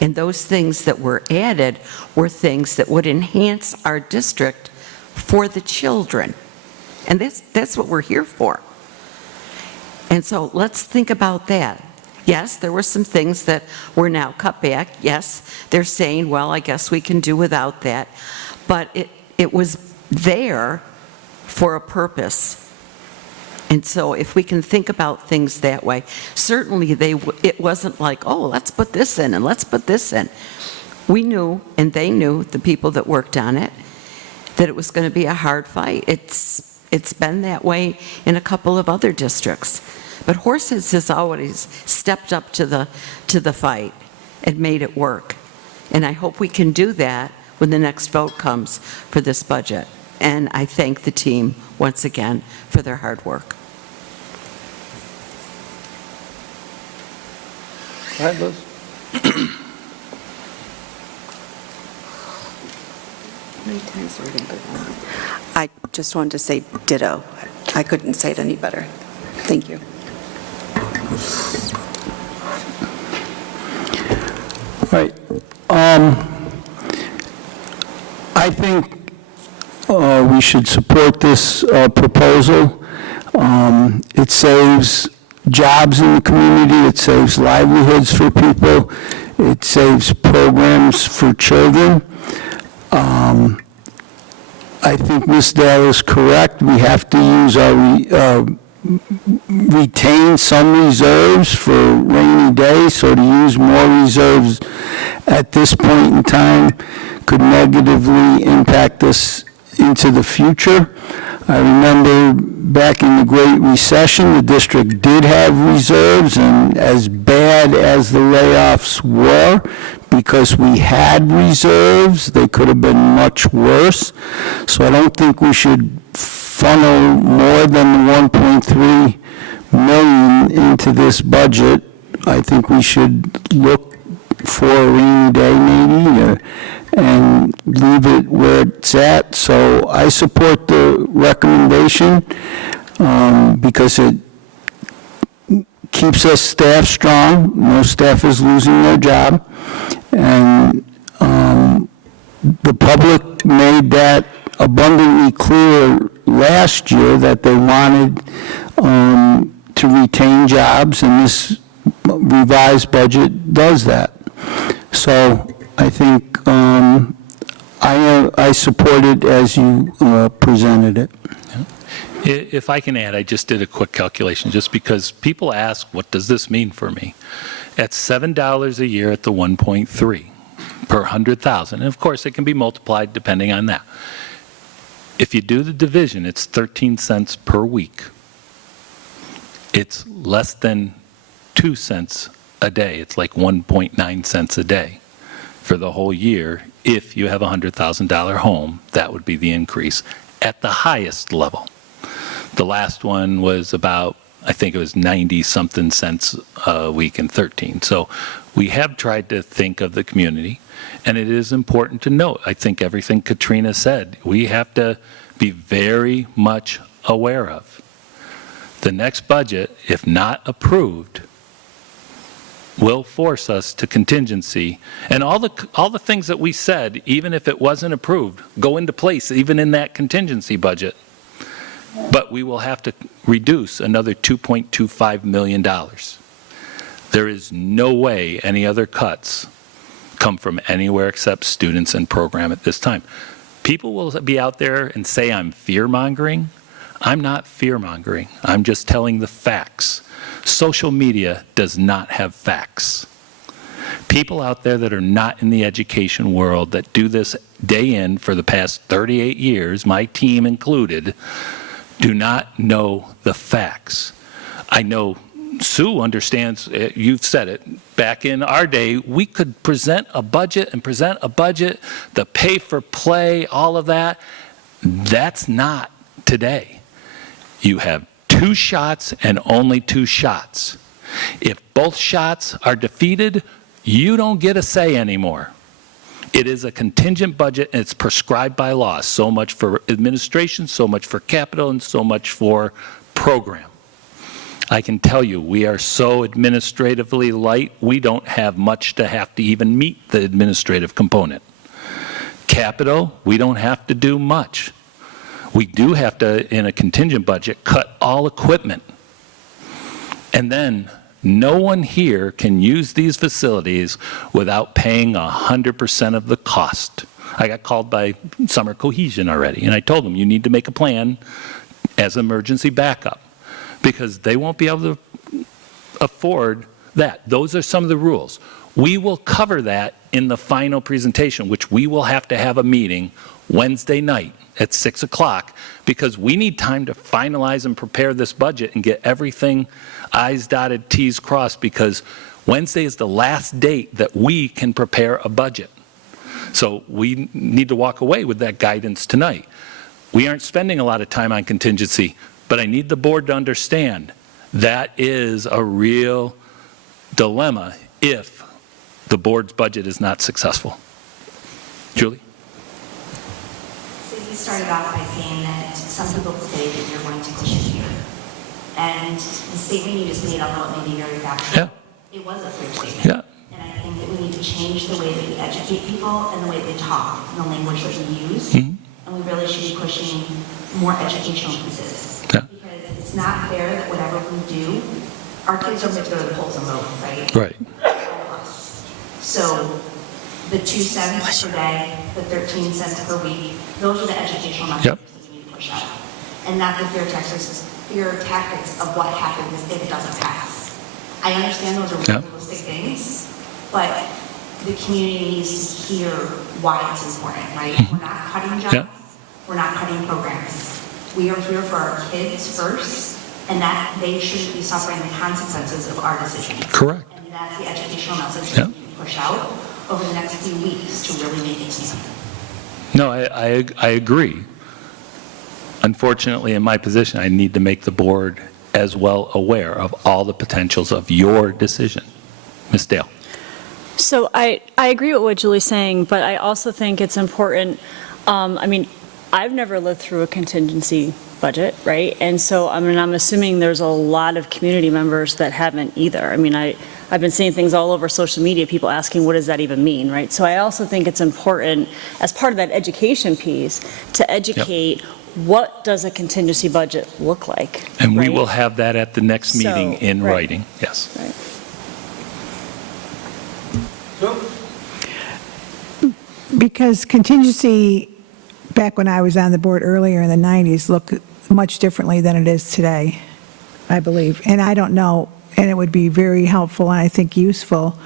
And those things that were added were things that would enhance our district for the children. And that's what we're here for. And so let's think about that. Yes, there were some things that were now cut back. Yes, they're saying, well, I guess we can do without that. But it was there for a purpose. And so if we can think about things that way, certainly it wasn't like, oh, let's put this in and let's put this in. We knew, and they knew, the people that worked on it, that it was going to be a hard fight. It's been that way in a couple of other districts. But Horses has always stepped up to the fight and made it work. And I hope we can do that when the next vote comes for this budget. And I thank the team once again for their hard work. All right, Liz. I just wanted to say ditto. I couldn't say it any better. Thank you. All right. I think we should support this proposal. It saves jobs in the community, it saves livelihoods for people, it saves programs for children. I think Ms. Dale is correct. We have to use our retain some reserves for rainy days, so to use more reserves at this point in time could negatively impact us into the future. I remember back in the Great Recession, the district did have reserves, and as bad as the layoffs were, because we had reserves. They could have been much worse. So I don't think we should funnel more than the 1.3 million into this budget. I think we should look for a rainy day maybe, and leave it where it's at. So I support the recommendation because it keeps us staff strong. No staff is losing their job. And the public made that abundantly clear last year that they wanted to retain jobs, and this revised budget does that. So I think I support it as you presented it. If I can add, I just did a quick calculation, just because people ask, what does this mean for me? At $7 a year at the 1.3 per 100,000, and of course it can be multiplied depending on that. If you do the division, it's 13 cents per week. It's less than 2 cents a day. It's like 1.9 cents a day for the whole year. If you have a $100,000 home, that would be the increase at the highest level. The last one was about, I think it was 90-something cents a week and 13. So we have tried to think of the community, and it is important to note, I think everything Katrina said, we have to be very much aware of. The next budget, if not approved, will force us to contingency, and all the things that we said, even if it wasn't approved, go into place even in that contingency budget. But we will have to reduce another $2.25 million. There is no way any other cuts come from anywhere except students and program at this time. People will be out there and say I'm fear-mongering. I'm not fear-mongering. I'm just telling the facts. Social media does not have facts. People out there that are not in the education world, that do this day in for the past 38 years, my team included, do not know the facts. I know Sue understands, you've said it, back in our day, we could present a budget, the pay for play, all of that. That's not today. You have 2 shots and only 2 shots. If both shots are defeated, you don't get a say anymore. It is a contingent budget, and it's prescribed by law. So much for administration, so much for capital, and so much for program. I can tell you, we are so administratively light, we don't have much to have to even meet the administrative component. Capital, we don't have to do much. We do have to, in a contingent budget, cut all equipment. And then no one here can use these facilities without paying 100% of the cost. I got called by Summer Cohesion already, and I told them, you need to make a plan as emergency backup, because they won't be able to afford that. Those are some of the rules. We will cover that in the final presentation, which we will have to have a meeting Wednesday night at 6 o'clock, because we need time to finalize and prepare this budget and get everything I's dotted, T's crossed, because Wednesday is the last date that we can prepare a budget. So we need to walk away with that guidance tonight. We aren't spending a lot of time on contingency, but I need the board to understand that is a real dilemma if the board's budget is not successful. Julie? So you started off by saying that some people say that you're going to push it here. And the statement you just made, although it may be very factual, it was a clear statement. Yeah. And I think that we need to change the way that we educate people and the way they talk and the language that we use. Mm-hmm. And we really should be pushing more educational pieces. Yeah. Because it's not fair that whatever we do, our kids don't get to go to the polls and vote, right? Right. So the 2 cents per day, the 13 cents per week, those are the educational messages that we need to push out. And not the fear tactics of what happens if it doesn't pass. I understand those are realistic things, but the community needs to hear why it's important, right? We're not cutting jobs, we're not cutting programs. We are here for our kids first, and that they shouldn't be suffering the consequences of our decisions. Correct. And that's the educational message that we need to push out. over the next few weeks to really make it happen. No, I agree. Unfortunately, in my position, I need to make the board as well aware of all the potentials of your decision. Ms. Dale? So I agree with what Julie's saying, but I also think it's important, I mean, I've never lived through a contingency budget, right? And so, I mean, I'm assuming there's a lot of community members that haven't either. I mean, I've been seeing things all over social media, people asking, what does that even mean, right? So I also think it's important, as part of that education piece, to educate what does a contingency budget look like? And we right? will have that at the next meeting So, in right. writing, yes. Right. Because contingency, back when I was on the board earlier in the 90s, looked much differently than it is today, I believe. And I don't know, and it would be very helpful and I think useful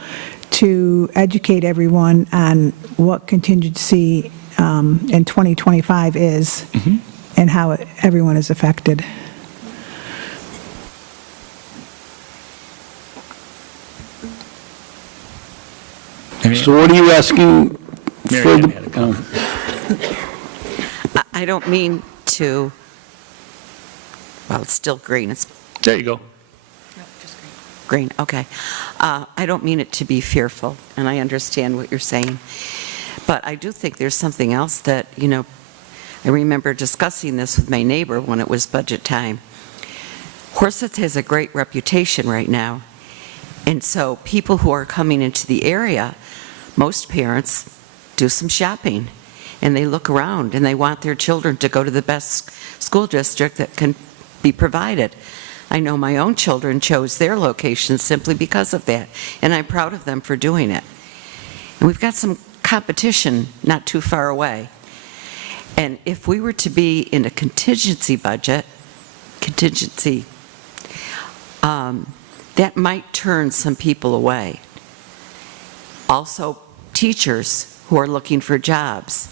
to educate everyone on what contingency in 2025 is and how everyone is affected. So what are you asking Mary for Ann the... had a comment. I don't mean to, well, it's still green, it's There you go. green, okay. I don't mean it to be fearful, and I understand what you're saying. But I do think there's something else that, you know, I remember discussing this with my neighbor when it was budget time. Horsetts has a great reputation right now. And so people who are coming into the area, most parents do some shopping. And they look around and they want their children to go to the best school district that can be provided. I know my own children chose their location simply because of that. And I'm proud of them for doing it. And we've got some competition not too far away. And if we were to be in a contingency budget, that might turn some people away. Also, teachers who are looking for jobs.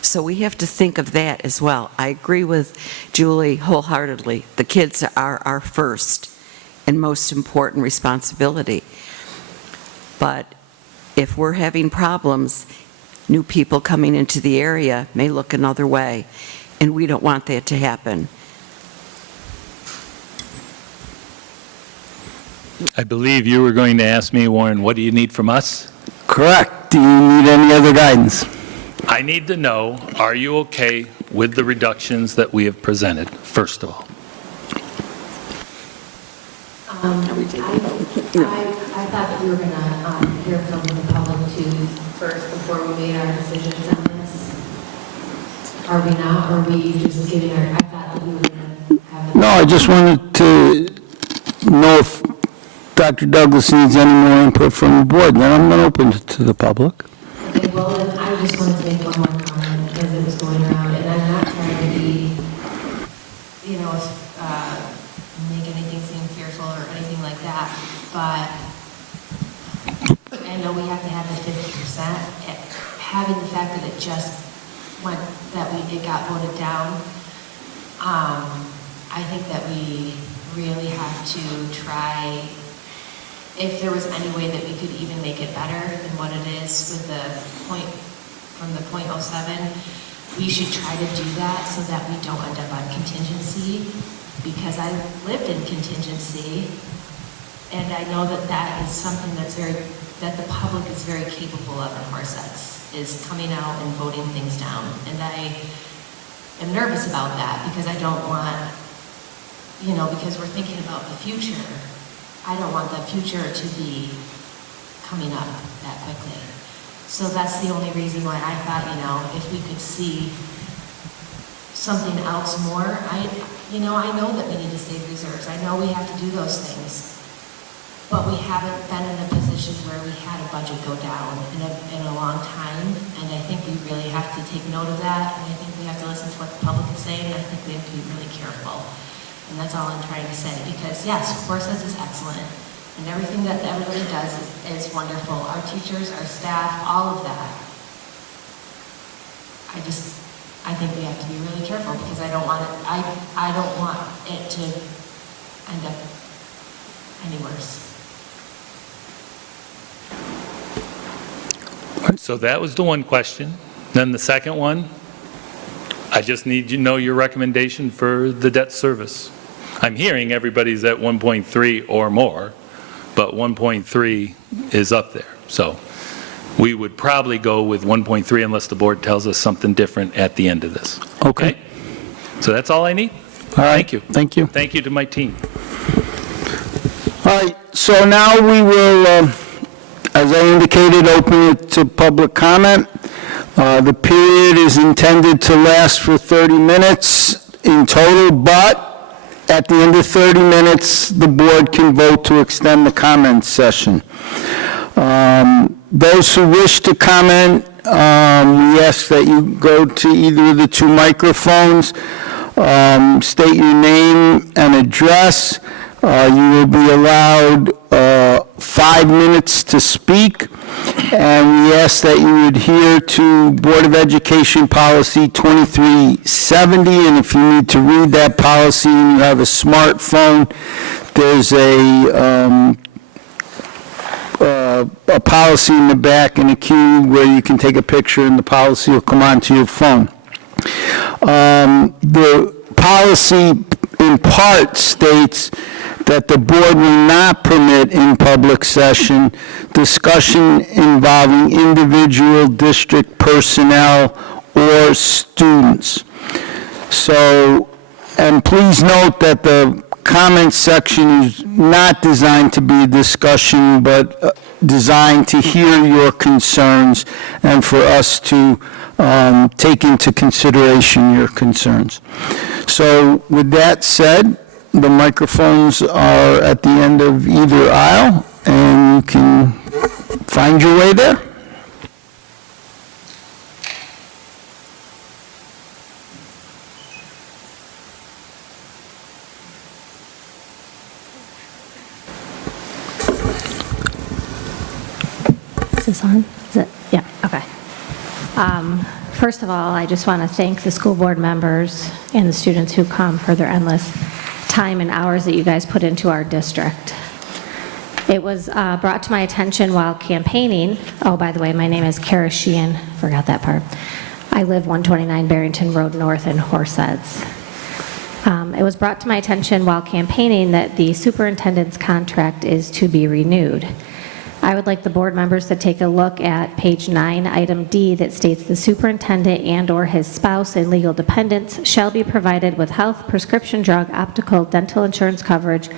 So we have to think of that as well. I agree with Julie wholeheartedly. The kids are our first and most important responsibility. But if we're having problems, new people coming into the area may look another way, and we don't want that to happen. I believe you were going to ask me, Warren, what do you need from us? Correct. Do you need any other guidance? I need to know, are you okay with the reductions that we have presented, first of all? I thought that we were going to hear from the public too first before we made our decisions on this. Are we not? Or are we just giving our, I thought that we were going to have. No, I just wanted to know if Dr. Douglas needs any more input from the board, then I'm going to open it to the public. Okay, well, then I just wanted to make one more comment as it was going around, and I'm not trying to be, you know, make anything seem fearful or anything like that, but I know we have to have the 50%. Having the fact that it just went, it got voted down, I think that we really have to try, if there was any way that we could even make it better than what it is with the point, from the .07, we should try to do that so that we don't end up on contingency, because I lived in contingency, and I know that that is something that's that the public is very capable of in Horseheads, is coming out and voting things down. And I am nervous about that, because I don't want, you know, because we're thinking about the future. I don't want the future to be coming up that quickly. So that's the only reason why I thought, you know, if we could see something else more, I know that we need to save reserves. I know we have to do those things. But we haven't been in a position where we had a budget go down in a long time. And I think we really have to take note of that. And I think we have to listen to what the public is saying. I think we have to be really careful. And that's all I'm trying to say, because yes, Horseheads is excellent, and everything that everybody does is wonderful. Our teachers, our staff, all of that. I think we have to be really careful, because I don't want it to end up any worse. So that was the one question. Then the second one, I just need you to know your recommendation for the debt service. I'm hearing everybody's at 1.3 or more, but 1.3 is up there. So we would probably go with 1.3 unless the board tells us something different at the end of this. Okay. So that's all I need. All right. Thank you. Thank you. Thank you to my team. All right, so now we will, as I indicated, open it to public comment. The period is intended to last for 30 minutes in total, but at the end of 30 minutes, the board can vote to extend the comment session. Those who wish to comment, we ask that you go to either of the two microphones, state your name and address. You will be allowed 5 minutes to speak, and we ask that you adhere to Board of Education Policy 2370, and if you need to read that policy and you have a smartphone, there's a policy in the back and a cue where you can take a picture and the policy will come onto your phone. The policy in part states that the board will not permit in public session discussion involving individual district personnel or students. So, and please note that the comment section is not designed to be a discussion, but designed to hear your concerns and for us to take into consideration your concerns. So with that said, the microphones are at the end of either aisle, and you can find your way there. Is this on? Is it? Yeah, okay. First of all, I just want to thank the school board members and the students who come for their endless time and hours that you guys put into our district. It was brought to my attention while campaigning. Oh, by the way, my name is Kara Sheehan. Forgot that part. I live 129 Barrington Road North in Horseheads. It was brought to my attention while campaigning that the superintendent's contract is to be renewed. I would like the board members to take a look at page 9, item D, that states the superintendent and/or his spouse and legal dependents shall be provided with health, prescription drug, optical, dental insurance coverage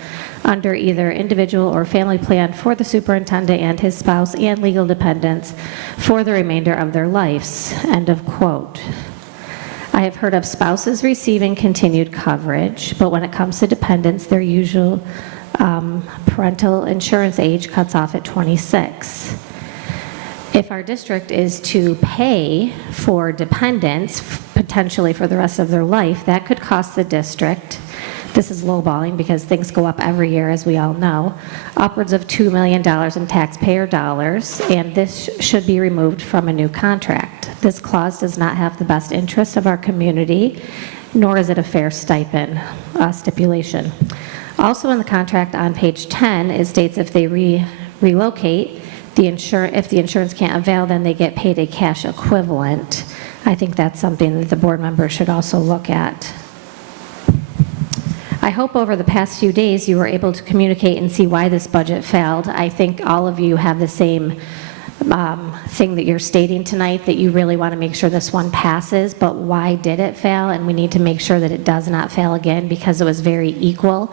under either individual or family plan for the superintendent and his spouse and legal dependents for the remainder of their lives. End of quote. I have heard of spouses receiving continued coverage, but when it comes to dependents, their usual parental insurance age cuts off at 26. If our district is to pay for dependents, potentially for the rest of their life, that could cost the district, this is lowballing because things go up every year, as we all know, upwards of $2 million in taxpayer dollars, and this should be removed from a new contract. This clause does not have the best interests of our community, nor is it a fair stipend stipulation. Also in the contract on page 10, it states if they relocate, if the insurance can't avail, then they get paid a cash equivalent. I think that's something that the board members should also look at. I hope over the past few days you were able to communicate and see why this budget failed. I think all of you have the same thing that you're stating tonight, that you really want to make sure this one passes, but why did it fail? And we need to make sure that it does not fail again because it was very equal.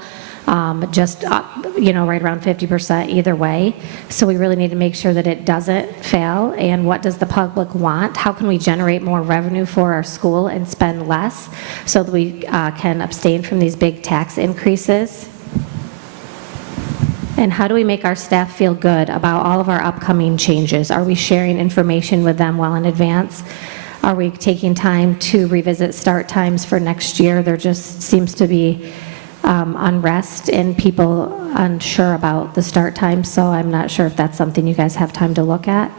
Just, right around 50% either way. So we really need to make sure that it doesn't fail. And what does the public want? How can we generate more revenue for our school and spend less so that we can abstain from these big tax increases? And how do we make our staff feel good about all of our upcoming changes? Are we sharing information with them well in advance? Are we taking time to revisit start times for next year? There just seems to be unrest and people unsure about the start time, so I'm not sure if that's something you guys have time to look at.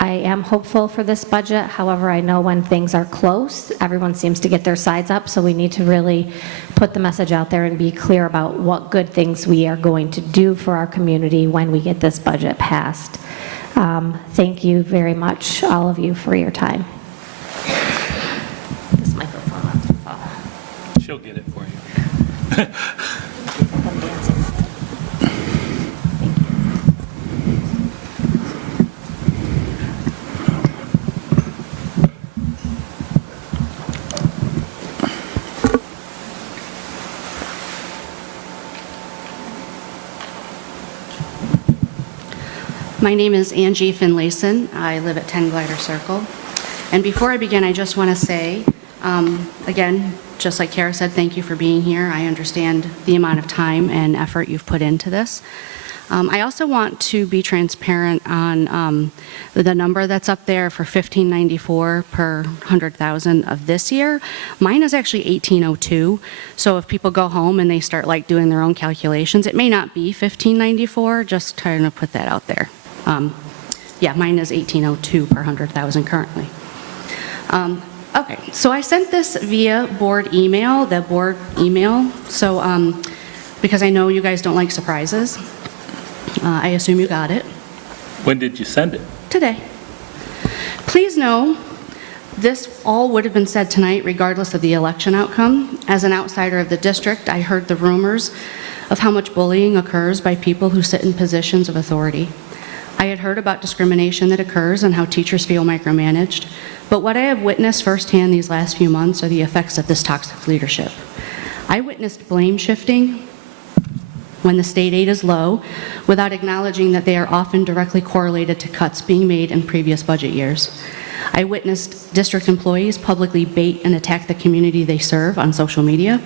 I am hopeful for this budget. However, I know when things are close, everyone seems to get their sides up, so we need to really put the message out there and be clear about what good things we are going to do for our community when we get this budget passed. Thank you very much, all of you, for your time. This microphone wants to fall. She'll get it for you. My name is Angie Finlayson. I live at 10 Glider Circle. And before I begin, I just want to say, again, just like Kara said, thank you for being here. I understand the amount of time and effort you've put into this. I also want to be transparent on the number that's up there for $15.94 per 100,000 of this year. Mine is actually $18.02. So if people go home and they start like doing their own calculations, it may not be $15.94. Just trying to put that out there. Yeah, mine is $18.02 per 100,000 currently. Okay, so I sent this via board email, so because I know you guys don't like surprises. I assume you got it. When did you send it? Today. Please know, this all would have been said tonight regardless of the election outcome. As an outsider of the district, I heard the rumors of how much bullying occurs by people who sit in positions of authority. I had heard about discrimination that occurs and how teachers feel micromanaged, but what I have witnessed firsthand these last few months are the effects of this toxic leadership. I witnessed blame shifting when the state aid is low, without acknowledging that they are often directly correlated to cuts being made in previous budget years. I witnessed district employees publicly bait and attack the community they serve on social media.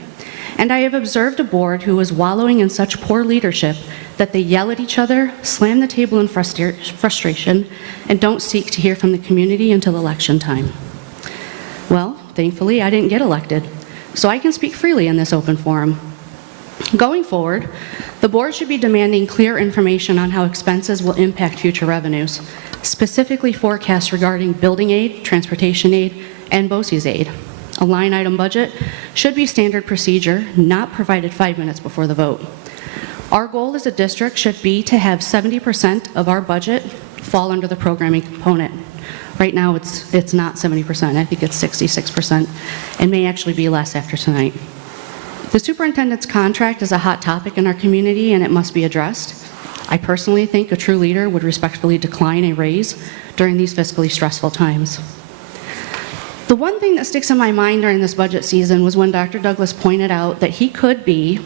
And I have observed a board who is wallowing in such poor leadership that they yell at each other, slam the table in frustration, and don't seek to hear from the community until election time. Well, thankfully, I didn't get elected, so I can speak freely in this open forum. Going forward, the board should be demanding clear information on how expenses will impact future revenues, specifically forecasts regarding building aid, transportation aid, and BOCES aid. A line item budget should be standard procedure, not provided 5 minutes before the vote. Our goal as a district should be to have 70% of our budget fall under the programming component. Right now, it's not 70%. I think it's 66%, and may actually be less after tonight. The superintendent's contract is a hot topic in our community, and it must be addressed. I personally think a true leader would respectfully decline a raise during these fiscally stressful times. The one thing that sticks in my mind during this budget season was when Dr. Douglas pointed out that he could be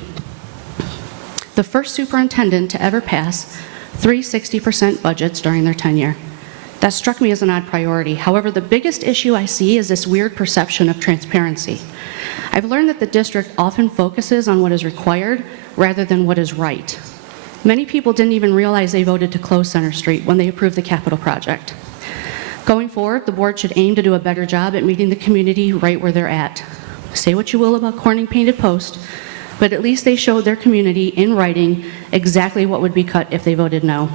the first superintendent to ever pass 3 60% budgets during their tenure. That struck me as an odd priority. However, the biggest issue I see is this weird perception of transparency. I've learned that the district often focuses on what is required rather than what is right. Many people didn't even realize they voted to close Center Street when they approved the capital project. Going forward, the board should aim to do a better job at meeting the community right where they're at. Say what you will about Corning Painted Post, but at least they showed their community in writing exactly what would be cut if they voted no.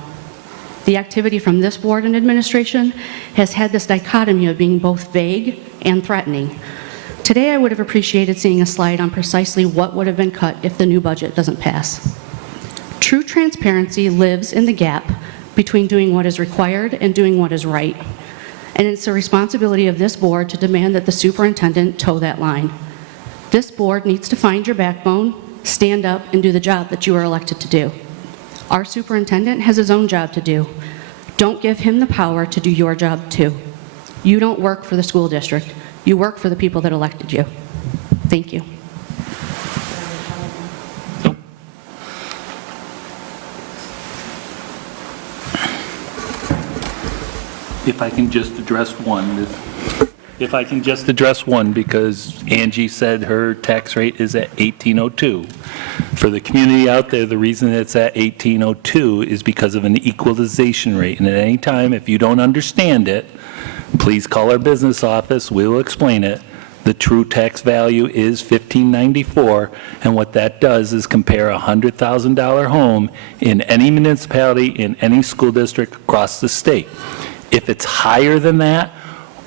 The activity from this board and administration has had this dichotomy of being both vague and threatening. Today, I would have appreciated seeing a slide on precisely what would have been cut if the new budget doesn't pass. True transparency lives in the gap between doing what is required and doing what is right. And it's the responsibility of this board to demand that the superintendent toe that line. This board needs to find your backbone, stand up, and do the job that you are elected to do. Our superintendent has his own job to do. Don't give him the power to do your job too. You don't work for the school district. You work for the people that elected you. Thank you. If I can just address one. If I can just address one, because Angie said her tax rate is at 1802. For the community out there, the reason it's at 1802 is because of an equalization rate. And at any time, if you don't understand it, please call our business office, we will explain it. The true tax value is $15.94, and what that does is compare a $100,000 home in any municipality, in any school district across the state. If it's higher than that,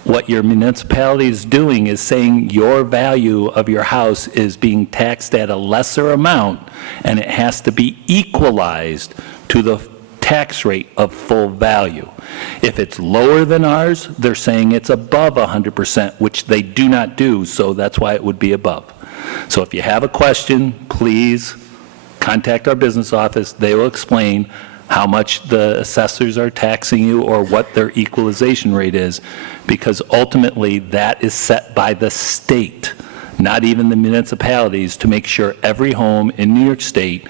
what your municipality is doing is saying your value of your house is being taxed at a lesser amount, and it has to be equalized to the tax rate of full value. If it's lower than ours, they're saying it's above 100%, which they do not do, so that's why it would be above. So if you have a question, please contact our business office. They will explain how much the assessors are taxing you or what their equalization rate is, because ultimately that is set by the state, not even the municipalities, to make sure every home in New York State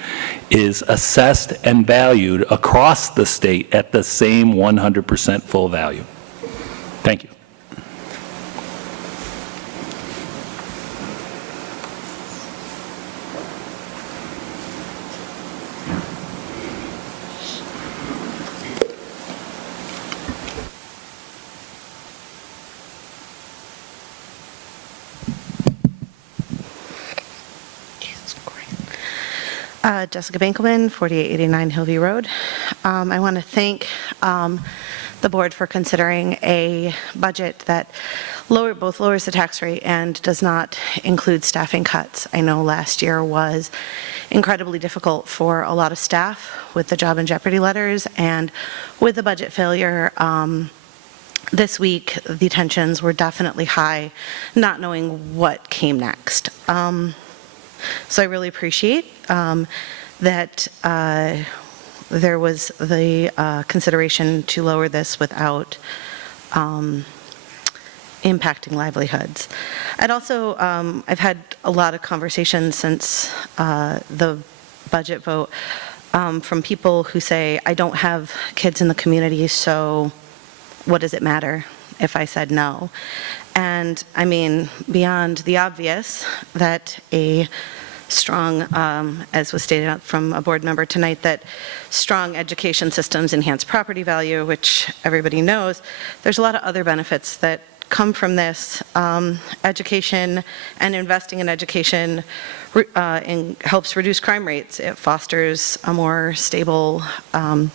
is assessed and valued across the state at the same 100% full value. Thank you. Jessica Bankelman, 4889 Hillview Road. I want to thank the board for considering a budget that both lowers the tax rate and does not include staffing cuts. I know last year was incredibly difficult for a lot of staff with the job and jeopardy letters, and with the budget failure this week, the tensions were definitely high, not knowing what came next. So I really appreciate that there was the consideration to lower this without impacting livelihoods. I'd also, I've had a lot of conversations since the budget vote from people who say, I don't have kids in the community, so what does it matter if I said no? And I mean, beyond the obvious, that a strong, as was stated from a board member tonight, that strong education systems enhance property value, which everybody knows. There's a lot of other benefits that come from this. Education and investing in education helps reduce crime rates. It fosters a more stable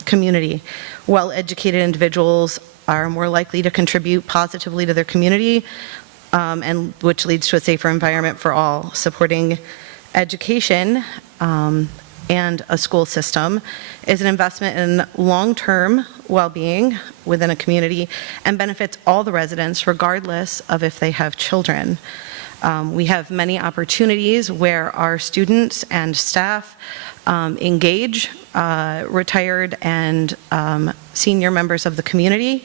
community. Well-educated individuals are more likely to contribute positively to their community, and which leads to a safer environment for all. Supporting education and a school system is an investment in long-term well-being within a community and benefits all the residents regardless of if they have children. We have many opportunities where our students and staff engage retired and senior members of the community,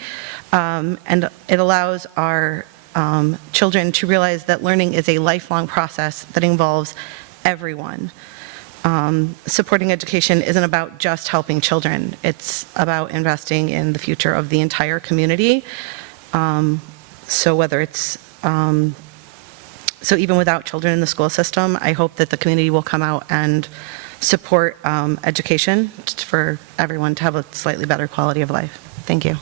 and it allows our children to realize that learning is a lifelong process that involves everyone. Supporting education isn't about just helping children. It's about investing in the future of the entire community. So whether it's, so even without children in the school system, I hope that the community will come out and support education for everyone to have a slightly better quality of life. Thank you.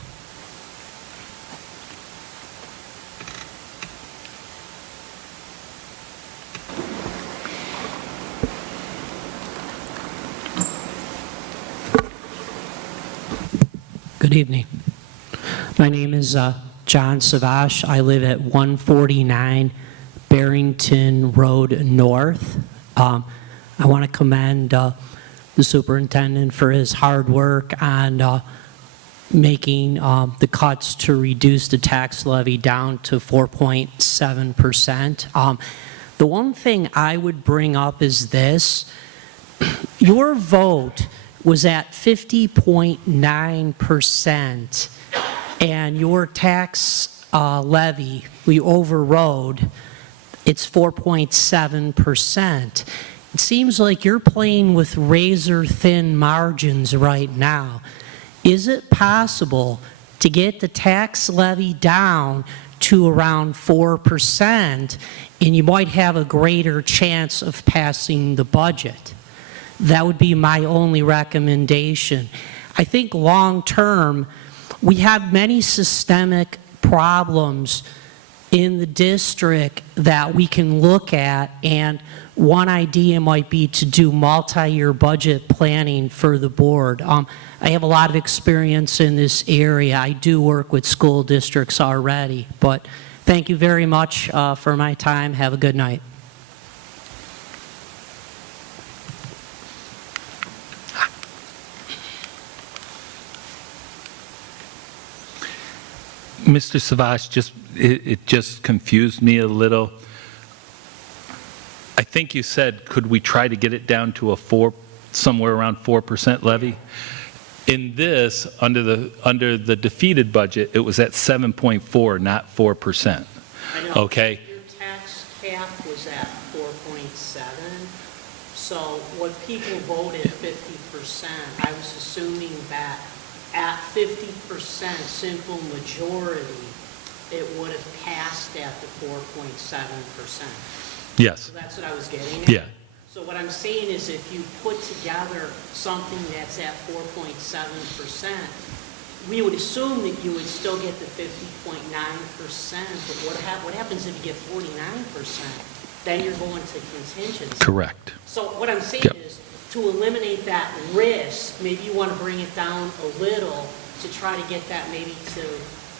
Good evening. My name is John Savash. I live at 149 Barrington Road North. I want to commend the superintendent for his hard work on making the cuts to reduce the tax levy down to 4.7%. The one thing I would bring up is this. Your vote was at 50.9%, and your tax levy, we overrode, it's 4.7%. It seems like you're playing with razor-thin margins right now. Is it possible to get the tax levy down to around 4%, and you might have a greater chance of passing the budget? That would be my only recommendation. I think long-term, we have many systemic problems in the district that we can look at, and one idea might be to do multi-year budget planning for the board. I have a lot of experience in this area. I do work with school districts already, but thank you very much for my time. Have a good night. Mr. Savas, it just confused me a little. I think you said, could we try to get it down to somewhere around 4% levy? In this, under the defeated budget, it was at 7.4, not 4%. I know. Okay? Your tax cap was at 4.7, so when people voted 50%, I was assuming that at 50% simple majority, it would have passed at the 4.7%. Yes. So that's what I was getting at. Yeah. So what I'm saying is if you put together something that's at 4.7%, we would assume that you would still get the 50.9%, but what happens if you get 49%? Then you're going to contingency. Correct. So what I'm saying Yep. is, to eliminate that risk, maybe you want to bring it down a little to try to get that maybe to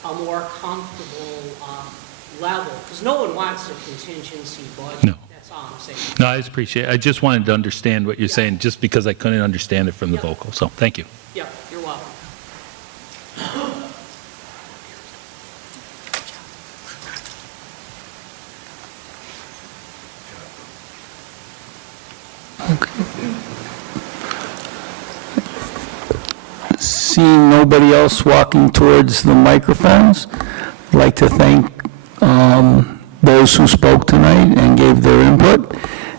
a more comfortable level, because no one wants a contingency budget. No. That's all I'm saying. No, I appreciate it. I just wanted to understand what you're saying, just because I couldn't understand it from the vocal. So, thank you. Yep, you're welcome. Seeing nobody else walking towards the microphones, I'd like to thank those who spoke tonight and gave their input.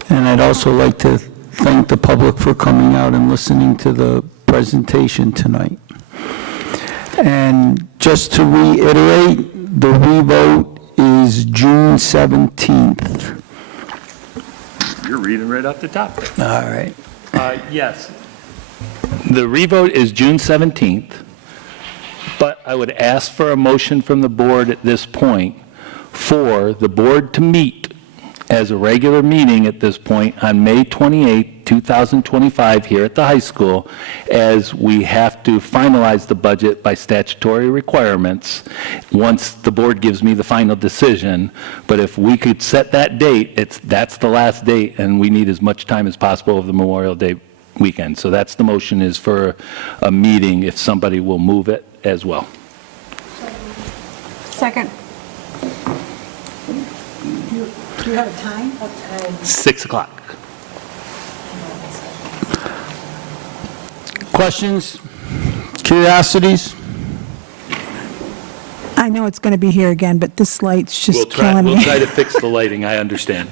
And I'd also like to thank the public for coming out and listening to the presentation tonight. And just to reiterate, the revote is June 17th. You're reading right off the top. All right. Yes. The revote is June 17th, but I would ask for a motion from the board at this point for the board to meet as a regular meeting at this point on May 28, 2025 here at the high school, as we have to finalize the budget by statutory requirements once the board gives me the final decision. But if we could set that date, that's the last date, and we need as much time as possible over the Memorial Day weekend. So that's the motion, is for a meeting, if somebody will move it as well. Second. Do you have a time? 6 o'clock. Questions? Curiosities? I know it's going to be here again, but this light's just killing me. We'll try to fix the lighting, I understand.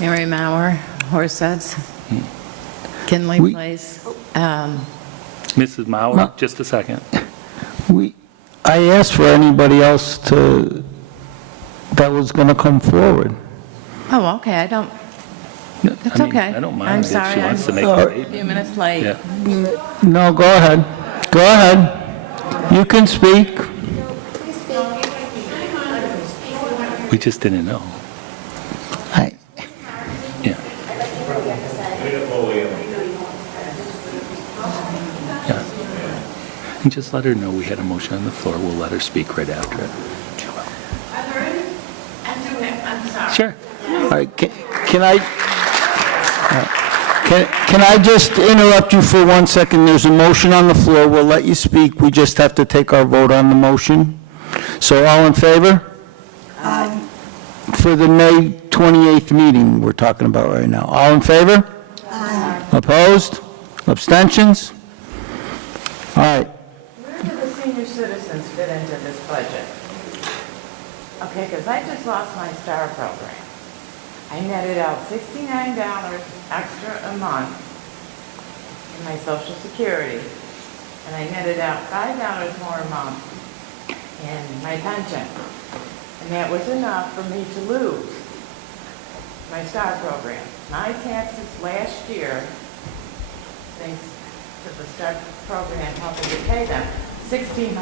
Mary Mauer, Horseheads, Kinley Place. Mrs. Mauer, just a second. I asked for anybody else that was going to come forward. Oh, okay, I don't, it's okay. I don't mind I'm if she sorry, wants to I'm make a a statement. few minutes late. Yeah. No, go ahead. Go ahead. You can speak. We just didn't know. Yeah. Yeah. And just let her know we had a motion on the floor. We'll let her speak right after it. I'm sorry. Sure. All right, can I just interrupt you for 1 second? There's a motion on the floor. We'll let you speak. We just have to take our vote on the motion. So all in favor? Aye. For the May 28th meeting we're talking about right now. All in favor? Aye. Opposed? Abstentions? All right. Where do the senior citizens fit into this budget? Okay, because I just lost my STAR program. I netted out $69 extra a month in my Social Security, and I netted out $5 more a month in my pension. And that was enough for me to lose my STAR program. My taxes last year, thanks to the STAR program helping to pay them, $1,600.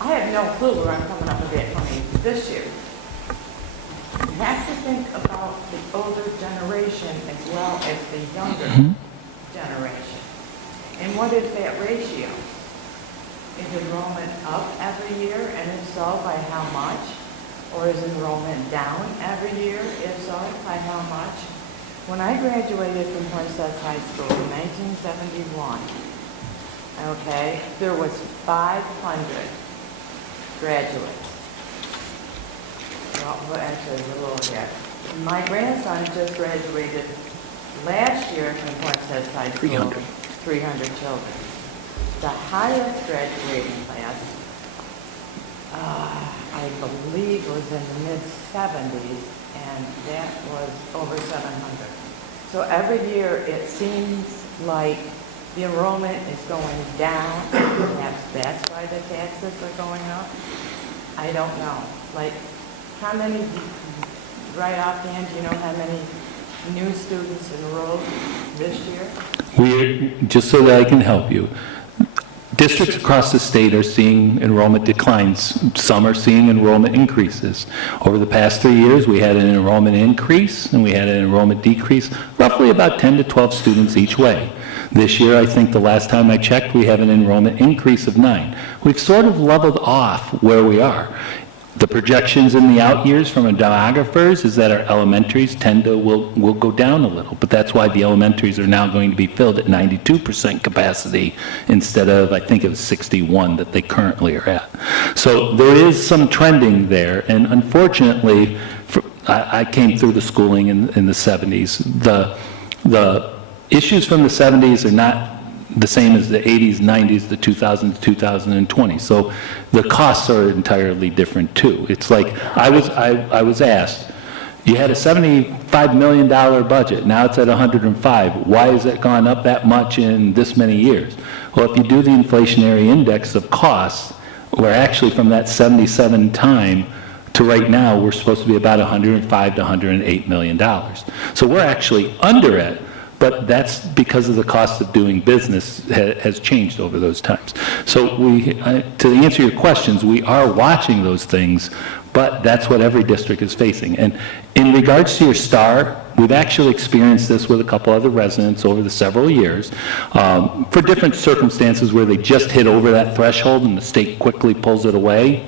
I have no clue where I'm coming up with that money this year. You have to think about the older generation as well as the younger generation. And what is that ratio? Is enrollment up every year, and if so, by how much? Or is enrollment down every year? If so, by how much? When I graduated from Hornsett High School in 1971, okay, there was 500 graduates. Well, actually, a little over. My grandson just graduated last year from Hornsett High School, 300 children. The highest graduating class, I believe, was in the mid-70s, and that was over 700. So every year, it seems like the enrollment is going down. Perhaps that's why the taxes are going up. I don't know. Like, how many, right offhand, do you know how many new students enrolled this year? Just so that I can help you, districts across the state are seeing enrollment declines. Some are seeing enrollment increases. Over the past 3 years, we had an enrollment increase and we had an enrollment decrease, roughly about 10 to 12 students each way. This year, I think the last time I checked, we have an enrollment increase of 9. We've sort of leveled off where we are. The projections in the out years from our demographers is that our elementaries will go down a little, but that's why the elementaries are now going to be filled at 92% capacity instead of, I think it was 61 that they currently are at. So there is some trending there, and unfortunately, I came through the schooling in the 70s. The issues from the 70s are not the same as the 80s, 90s, the 2000s, 2020. So the costs are entirely different too. It's like I was asked, you had a $75 million budget, now it's at 105. Why has it gone up that much in this many years? Well, if you do the inflationary index of costs, we're actually from that 77 time to right now, we're supposed to be about $105 to $108 million. So we're actually under it. But that's because of the cost of doing business has changed over those times. So to answer your questions, we are watching those things, but that's what every district is facing. And in regards to your STAR, we've actually experienced this with a couple other residents over the several years for different circumstances where they just hit over that threshold and the state quickly pulls it away.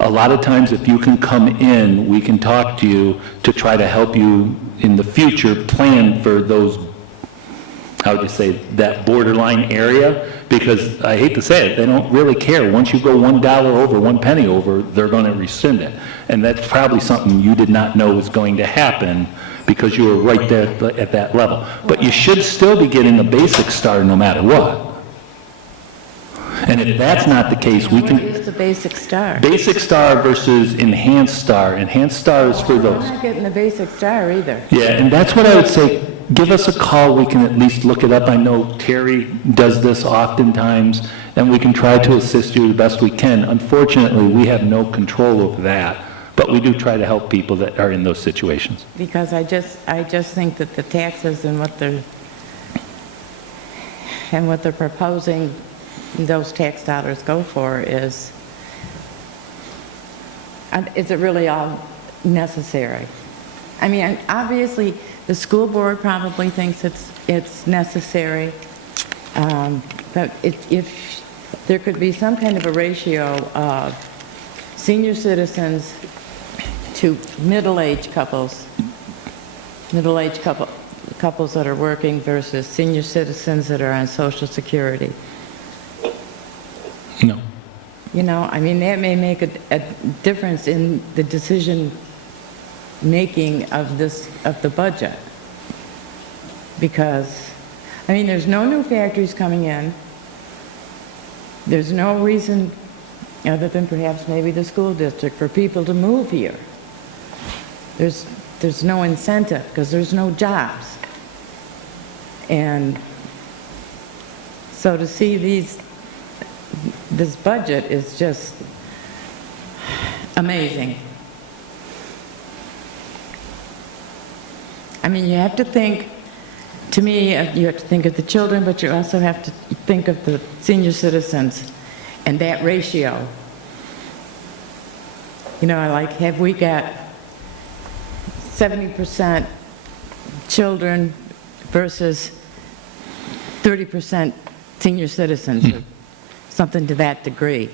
A lot of times, if you can come in, we can talk to you to try to help you in the future plan for those, how would you say, that borderline area, because I hate to say it, they don't really care. Once you go $1 over, 1 penny over, they're going to rescind it. And that's probably something you did not know was going to happen because you were right there at that level. But you should still be getting a basic STAR no matter what. And if that's not the case, we can... What is the basic STAR? Basic STAR versus enhanced STAR. Enhanced STAR is for those. I'm not getting the basic STAR either. Yeah, and that's what I would say. Give us a call, we can at least look it up. I know Terry does this oftentimes, and we can try to assist you the best we can. Unfortunately, we have no control over that, but we do try to help people that are in those situations. Because I just think that the taxes and what they're proposing those tax dollars go for is it really all necessary? I mean, obviously, the school board probably thinks it's necessary, but if there could be some kind of a ratio of senior citizens to middle-aged couples that are working versus senior citizens that are on Social Security. No. You know, I mean, that may make a difference in the decision-making of the budget. Because, I mean, there's no new factories coming in. There's no reason, other than perhaps maybe the school district, for people to move here. There's no incentive, because there's no jobs. And so to see this budget is just amazing. I mean, you have to think, to me, you have to think of the children, but you also have to think of the senior citizens and that ratio. You know, like, have we got 70% children versus 30% senior citizens, or something to that degree?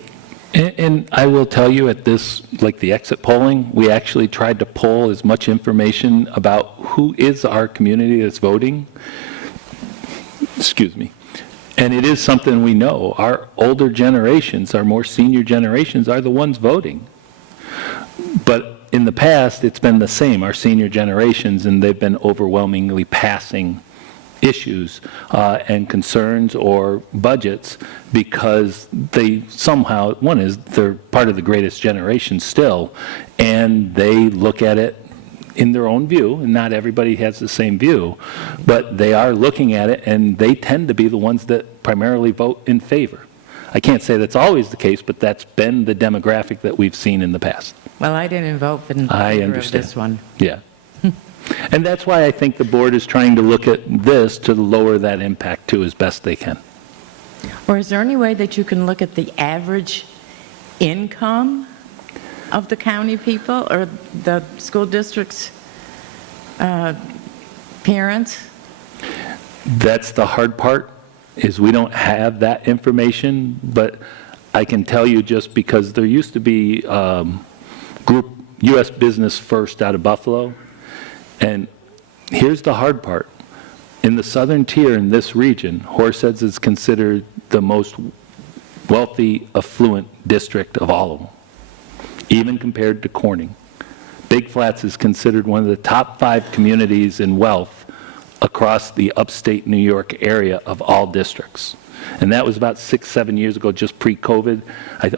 And I will tell you at this, like the exit polling, we actually tried to poll as much information about who is our community that's voting. Excuse me. And it is something we know. Our older generations, our more senior generations are the ones voting. But in the past, it's been the same, our senior generations, and they've been overwhelmingly passing issues and concerns or budgets because they somehow, one is they're part of the greatest generation still, and they look at it in their own view, and not everybody has the same view, but they are looking at it, and they tend to be the ones that primarily vote in favor. I can't say that's always the case, but that's been the demographic that we've seen in the past. Well, I didn't vote in I favor of understand. this one. Yeah. And that's why I think the board is trying to look at this to lower that impact too as best they can. Or is there any way that you can look at the average income of the county people or the school district's parents? That's the hard part, is we don't have that information, but I can tell you just because there used to be group U.S. Business First out of Buffalo, and here's the hard part. In the southern tier in this region, Horseheads is considered the most wealthy, affluent district of all of them, even compared to Corning. Big Flats is considered one of the top 5 communities in wealth across the upstate New York area of all districts. And that was about 6-7 years ago, just pre-COVID.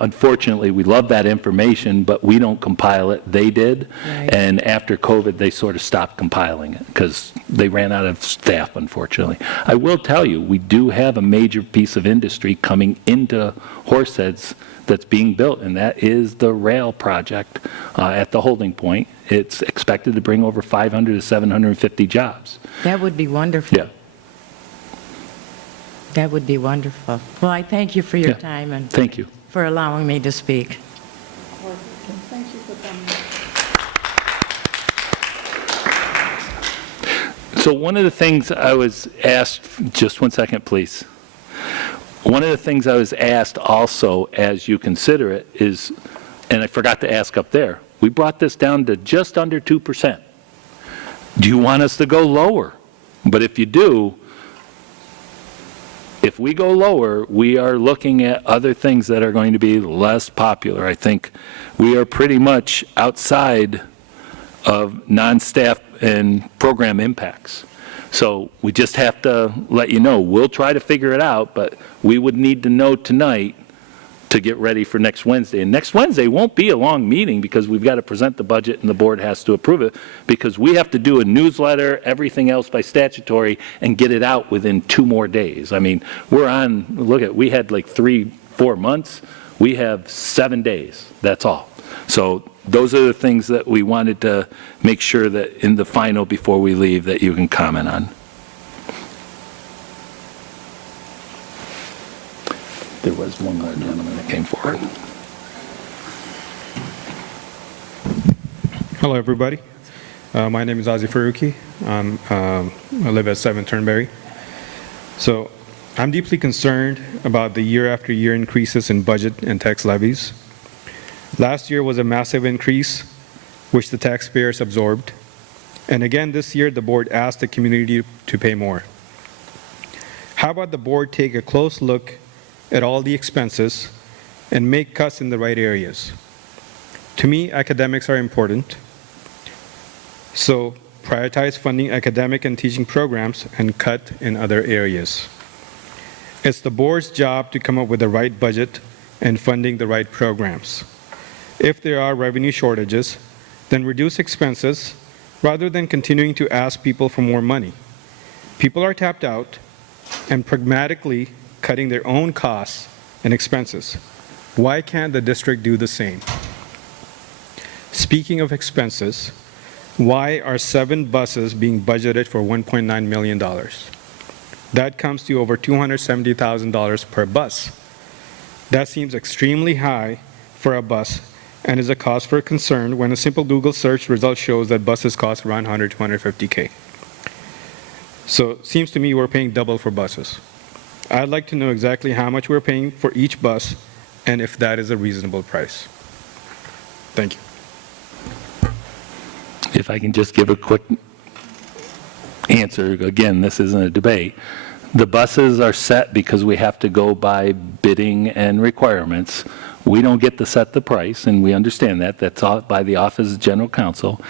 Unfortunately, we love that information, but we don't compile it. They did. Right. And after COVID, they sort of stopped compiling it because they ran out of staff, unfortunately. I will tell you, we do have a major piece of industry coming into Horseheads that's being built, and that is the rail project at the holding point. It's expected to bring over 500 to 750 jobs. That would be wonderful. Yeah. That would be wonderful. Well, I thank you for your Yeah. time and Thank you. for allowing me to speak. Thank you for coming. So one of the things I was asked, just one second, please. One of the things I was asked also as you consider it is, and I forgot to ask up there, we brought this down to just under 2%. Do you want us to go lower? But if you do, if we go lower, we are looking at other things that are going to be less popular. I think we are pretty much outside of non-staff and program impacts. So we just have to let you know. We'll try to figure it out, but we would need to know tonight to get ready for next Wednesday. And next Wednesday won't be a long meeting because we've got to present the budget and the board has to approve it because we have to do a newsletter, everything else by statutory, and get it out within 2 more days. I mean, we're on, look at, we had like 3-4 months. We have 7 days. That's all. So those are the things that we wanted to make sure that in the final before we leave that you can comment on. There was one other gentleman that came forward. Hello, everybody. My name is Ozzy Faruqi. I live at 7 Turnberry. So I'm deeply concerned about the year after year increases in budget and tax levies. Last year was a massive increase, which the taxpayers absorbed. And again, this year, the board asked the community to pay more. How about the board take a close look at all the expenses and make cuts in the right areas? To me, academics are important. So prioritize funding academic and teaching programs and cut in other areas. It's the board's job to come up with the right budget and funding the right programs. If there are revenue shortages, then reduce expenses rather than continuing to ask people for more money. People are tapped out and pragmatically cutting their own costs and expenses. Why can't the district do the same? Speaking of expenses, why are 7 buses being budgeted for $1.9 million? That comes to over $270,000 per bus. That seems extremely high for a bus and is a cause for concern when a simple Google search result shows that buses cost around $100 to $150K. So it seems to me we're paying double for buses. I'd like to know exactly how much we're paying for each bus and if that is a reasonable price. Thank you. If I can just give a quick answer, again, this isn't a debate. The buses are set because we have to go by bidding and requirements. We don't get to set the price, and we understand that. That's all by the Office of General Counsel.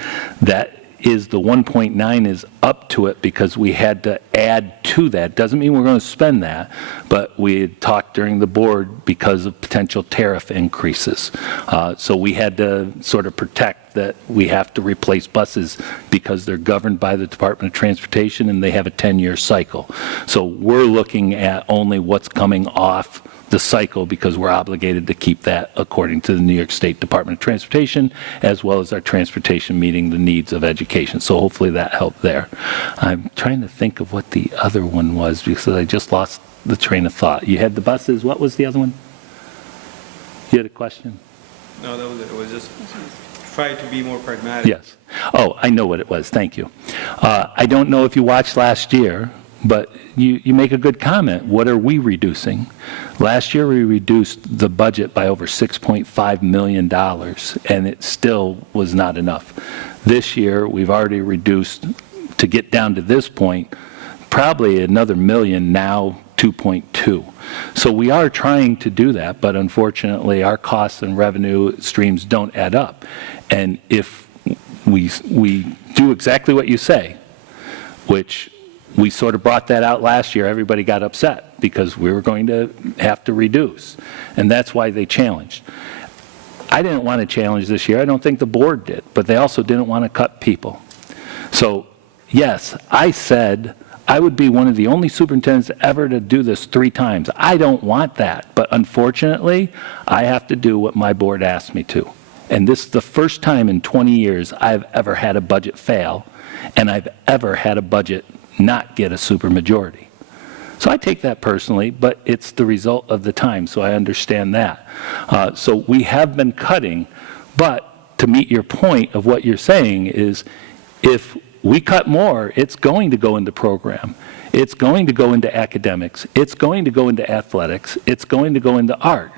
That is, the 1.9 is up to it because we had to add to that. Doesn't mean we're going to spend that, but we had talked during the board because of potential tariff increases. So we had to sort of protect that we have to replace buses because they're governed by the Department of Transportation and they have a 10-year cycle. So we're looking at only what's coming off the cycle because we're obligated to keep that according to the New York State Department of Transportation, as well as our transportation meeting the needs of education. So hopefully that helped there. I'm trying to think of what the other one was because I just lost the train of thought. You had the buses. What was the other one? You had a question? No, that was it. It was just try to be more pragmatic. Yes. Oh, I know what it was. Thank you. I don't know if you watched last year, but you make a good comment. What are we reducing? Last year, we reduced the budget by over $6.5 million, and it still was not enough. This year, we've already reduced, to get down to this point, probably another million, now 2.2. So we are trying to do that, but unfortunately, our costs and revenue streams don't add up. And if we do exactly what you say, which we sort of brought that out last year, everybody got upset because we were going to have to reduce. And that's why they challenged. I didn't want to challenge this year. I don't think the board did, but they also didn't want to cut people. So yes, I said I would be one of the only superintendents ever to do this 3 times. I don't want that, but unfortunately, I have to do what my board asked me to. And this is the first time in 20 years I've ever had a budget fail, and I've ever had a budget not get a supermajority. So I take that personally, but it's the result of the time, so I understand that. So we have been cutting, but to meet your point of what you're saying is if we cut more, it's going to go into program. It's going to go into academics. It's going to go into athletics. It's going to go into art.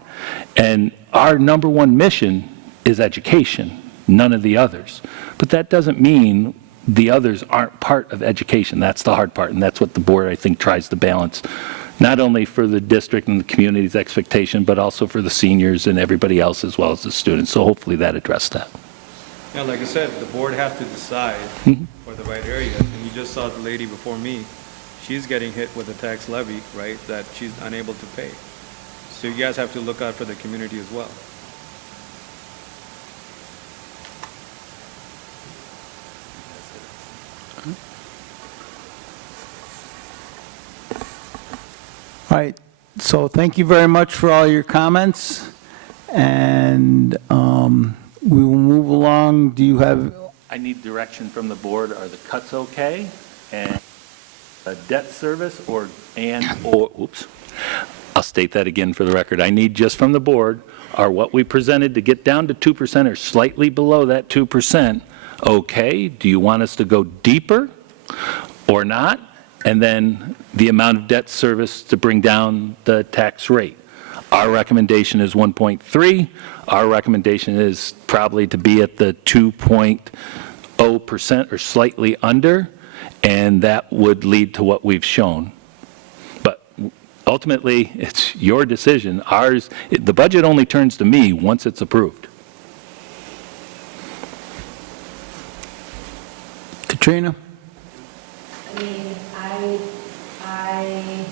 And our number one mission is education, none of the others. But that doesn't mean the others aren't part of education. That's the hard part, and that's what the board, I think, tries to balance, not only for the district and the community's expectation, but also for the seniors and everybody else as well as the students. So hopefully that addressed that. Yeah, like I said, the board has to decide for the right areas. And you just saw the lady before me. She's getting hit with a tax levy, right, that she's unable to pay. So you guys have to look out for the community as well. All right, so thank you very much for all your comments, and we will move along. Do you have? I need direction from the board. Are the cuts okay? And a debt service or oops. I'll state that again for the record. I need just from the board, are what we presented to get down to 2% or slightly below that 2% okay? Do you want us to go deeper or not? And then the amount of debt service to bring down the tax rate. Our recommendation is 1.3. Our recommendation is probably to be at the 2.0% or slightly under, and that would lead to what we've shown. But ultimately, it's your decision. Ours, the budget only turns to me once it's approved. Katrina? I mean, I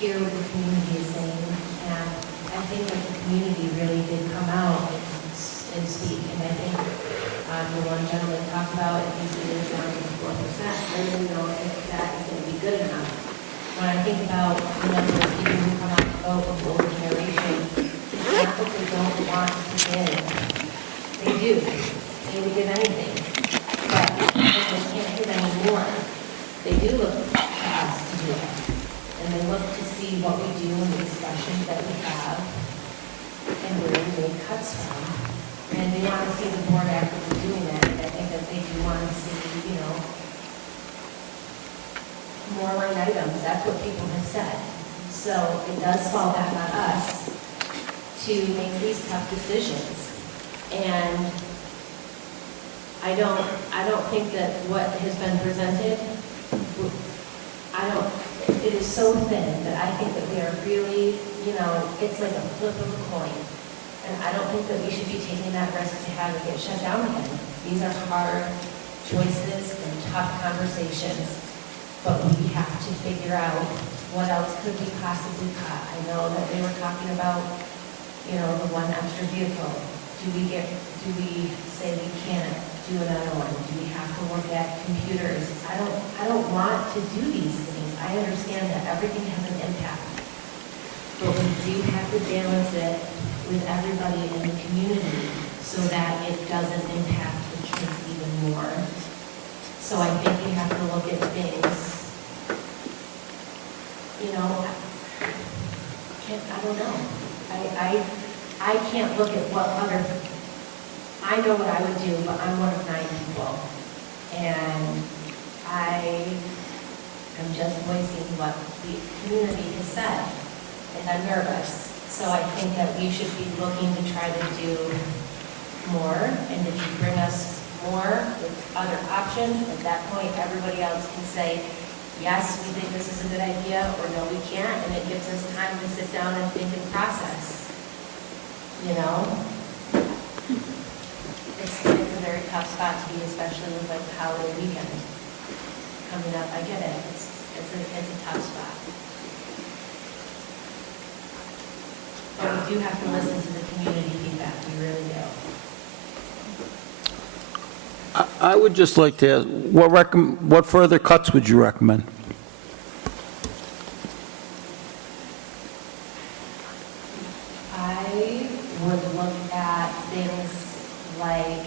hear what the community is saying, and I think that the community really did come out and speak. And I think the one gentleman talked about if you do this down to 4%, I don't even know if that is going to be good enough. When I think about the number of people who come out to vote of the older generation, it's not that they don't want to give. They do. They would give anything. But they can't give any more. They do look to us to do it. And they look to see what we do in the discussions that we have and where we make cuts from. And they want to see the board actively doing that. And I think that they do want to see, more line items. That's what people have said. So it does fall back on us to to make these tough decisions. And I don't think that what has been presented, it is so thin that I think that we are really, it's like a flip of a coin. And I don't think that we should be taking that risk to have it get shut down again. These are hard choices and tough conversations, but we have to figure out what else could we possibly cut. I know that they were talking about, the one extra vehicle. Do we say we can't do another one? Do we have to look at computers? I don't want to do these things. I understand that everything has an impact, but we do have to balance it with everybody in the community so that it doesn't impact the kids even more. So I think we have to look at things, I don't know. I can't look at what other, I know what I would do, but I'm one of 9 people. And I am just voicing what the community has said, and I'm nervous. So I think that we should be looking to try to do more, and if you bring us more with other options, at that point, everybody else can say, yes, we think this is a good idea, or no, we can't, and it gives us time to sit down and think and process. It's a very tough spot to be, especially with like the holiday weekend coming up. I get it. It's a tough spot. But we do have to listen to the community feedback. We really do. I would just like to ask, what further cuts would you recommend? I would look at things like,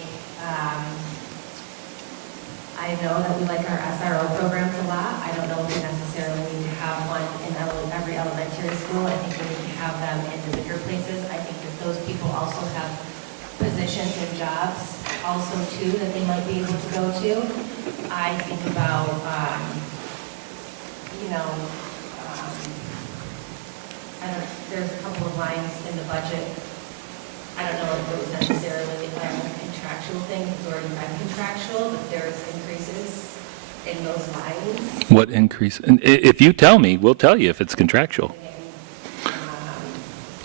I know that we like our SRO programs a lot. I don't know if we necessarily need to have one in every elementary school. I think we need to have them in the bigger places. I think that those people also have positions and jobs also too that they might be able to go to. I think about, there's a couple of lines in the budget. I don't know if it was necessarily a contractual thing, it's already been contractual, but there's increases in those lines. What increase? And if you tell me, we'll tell you if it's contractual.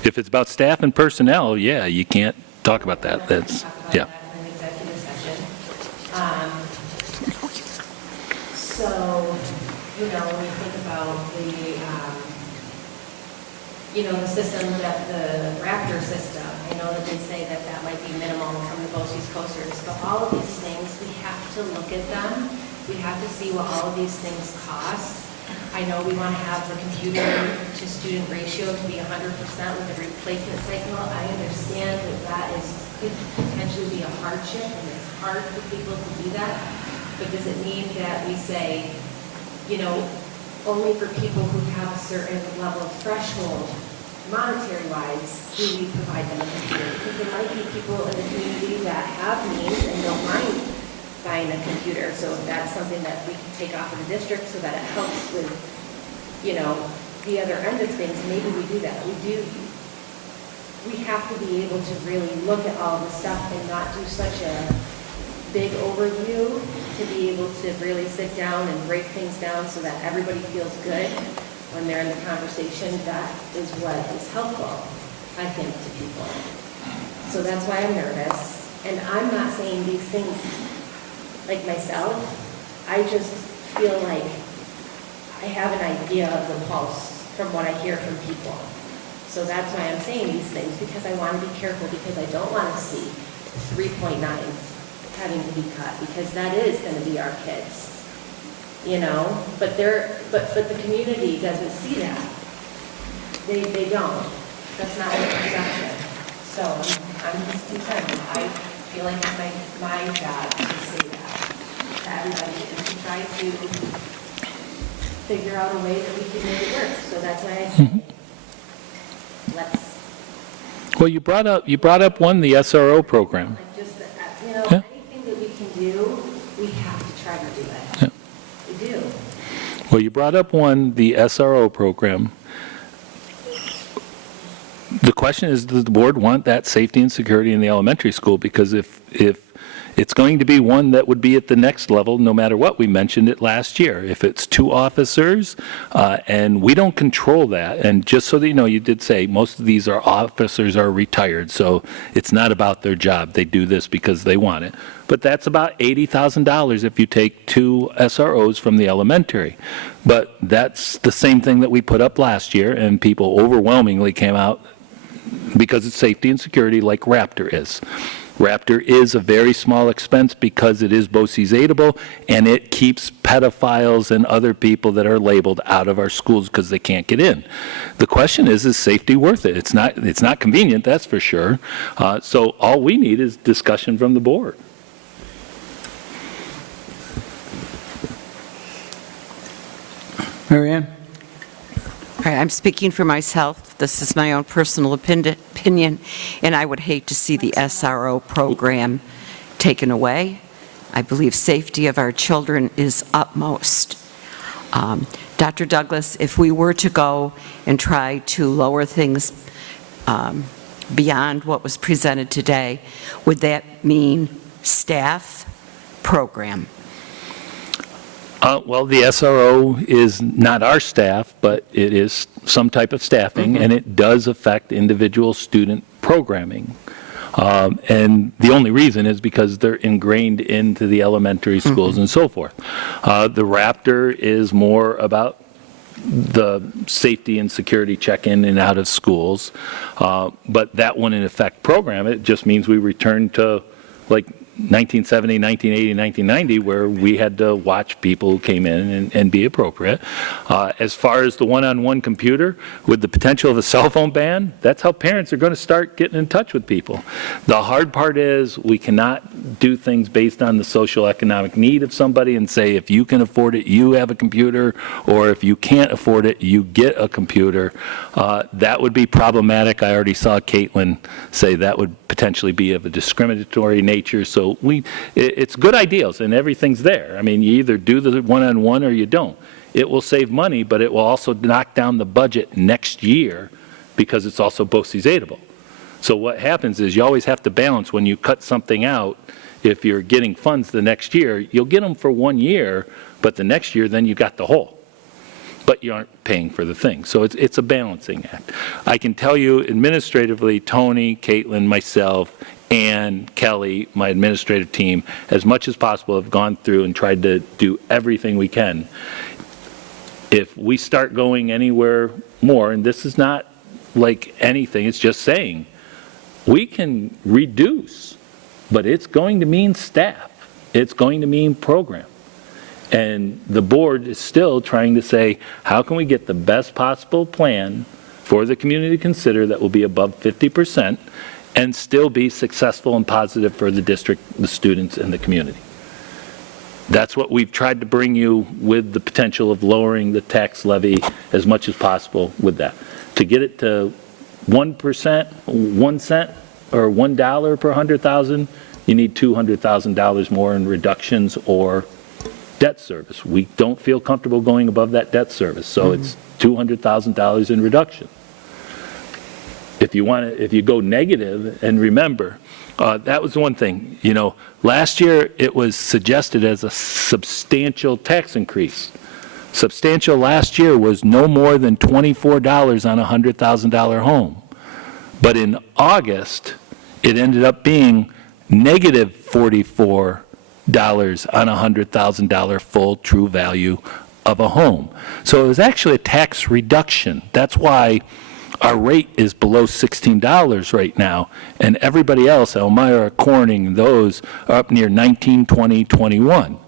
If it's about staff and personnel, yeah, you can't talk about that. That's, yeah. An executive session. So, when you think about the system, that the Raptor system, I know that they say that that might be minimal from the BOCES coasters, but all of these things, we have to look at them. We have to see what all of these things cost. I know we want to have the computer to student ratio to be 100% with the replacement cycle. I understand that could potentially be a hardship, and it's hard for people to do that. But does it mean that we say, only for people who have a certain level of threshold, monetary-wise, do we provide them a computer? Because there might be people in the community that have means and don't mind buying a computer. So if that's something that we can take off of the district so that it helps with, the other end of things, maybe we do that. We have to be able to really look at all the stuff and not do such a big overview, to be able to really sit down and break things down so that everybody feels good when they're in the conversation. That is what is helpful, I think, to people. So that's why I'm nervous. And I'm not saying these things like myself. I just feel like I have an idea of the pulse from what I hear from people. So that's why I'm saying these things, because I want to be careful, because I don't want to see 3.9 having to be cut, because that is going to be our kids. But the community doesn't see that. They don't. That's not their perception. So I'm just concerned. I feel like it's my job to say that to everybody, and to try to figure out a way that we can make it work. So that's why I say, let's. Well, you brought up one, the SRO program. Like just anything that we can do, we have to try to do it. Yeah. We do. Well, you brought up one, the SRO program. The question is, does the board want that safety and security in the elementary school? Because if it's going to be one that would be at the next level, no matter what, we mentioned it last year. If it's 2 officers, and we don't control that, and just so that you know, you did say most of these officers are retired, so it's not about their job. They do this because they want it. But that's about $80,000 if you take 2 SROs from the elementary. But that's the same thing that we put up last year, and people overwhelmingly came out because it's safety and security like Raptor is. Raptor is a very small expense because it is BOCES-able, and it keeps pedophiles and other people that are labeled out of our schools because they can't get in. The question is safety worth it? It's not convenient, that's for sure. So all we need is discussion from the board. Mary Ann? All right, I'm speaking for myself. This is my own personal opinion, and I would hate to see the SRO program taken away. I believe safety of our children is utmost. Dr. Douglas, if we were to go and try to lower things beyond what was presented today, would that mean staff, program? Well, the SRO is not our staff, but it is some type of staffing, and it does affect individual student programming. And the only reason is because they're ingrained into the elementary schools and so forth. The Raptor is more about the safety and security check-in and out of schools, but that wouldn't affect program. It just means we return to like 1970, 1980, 1990, where we had to watch people who came in and be appropriate. As far as the one-on-one computer, with the potential of a cell phone ban, that's how parents are going to start getting in touch with people. The hard part is we cannot do things based on the social economic need of somebody and say, if you can afford it, you have a computer, or if you can't afford it, you get a computer. That would be problematic. I already saw Caitlin say that would potentially be of a discriminatory nature. So it's good ideals and everything's there. I mean, you either do the one-on-one or you don't. It will save money, but it will also knock down the budget next year because it's also BOCES-able. So what happens is you always have to balance when you cut something out. If you're getting funds the next year, you'll get them for 1 year, but the next year then you got the whole. But you aren't paying for the thing. So it's a balancing act. I can tell you administratively, Tony, Caitlin, myself, and Kelly, my administrative team, as much as possible have gone through and tried to do everything we can. If we start going anywhere more, and this is not like anything, it's just saying, we can reduce, but it's going to mean staff. It's going to mean program. And the board is still trying to say, how can we get the best possible plan for the community to consider that will be above 50%, and still be successful and positive for the district, the students, and the community. That's what we've tried to bring you with the potential of lowering the tax levy as much as possible with that. To get it to 1%, 1 cent, or $1 per 100,000, you need $200,000 more in reductions or debt service. We don't feel comfortable going above that debt service, so it's $200,000 in reduction. If you go negative, and remember, that was one thing, last year it was suggested as a substantial tax increase. Substantial last year was no more than $24 on a $100,000 home. But in August, it ended up being negative $44 on a $100,000 full true value of a home. So it was actually a tax reduction. That's why our rate is below $16 right now, and everybody else, Elmira, Corning, those are up near 19, 20, 21.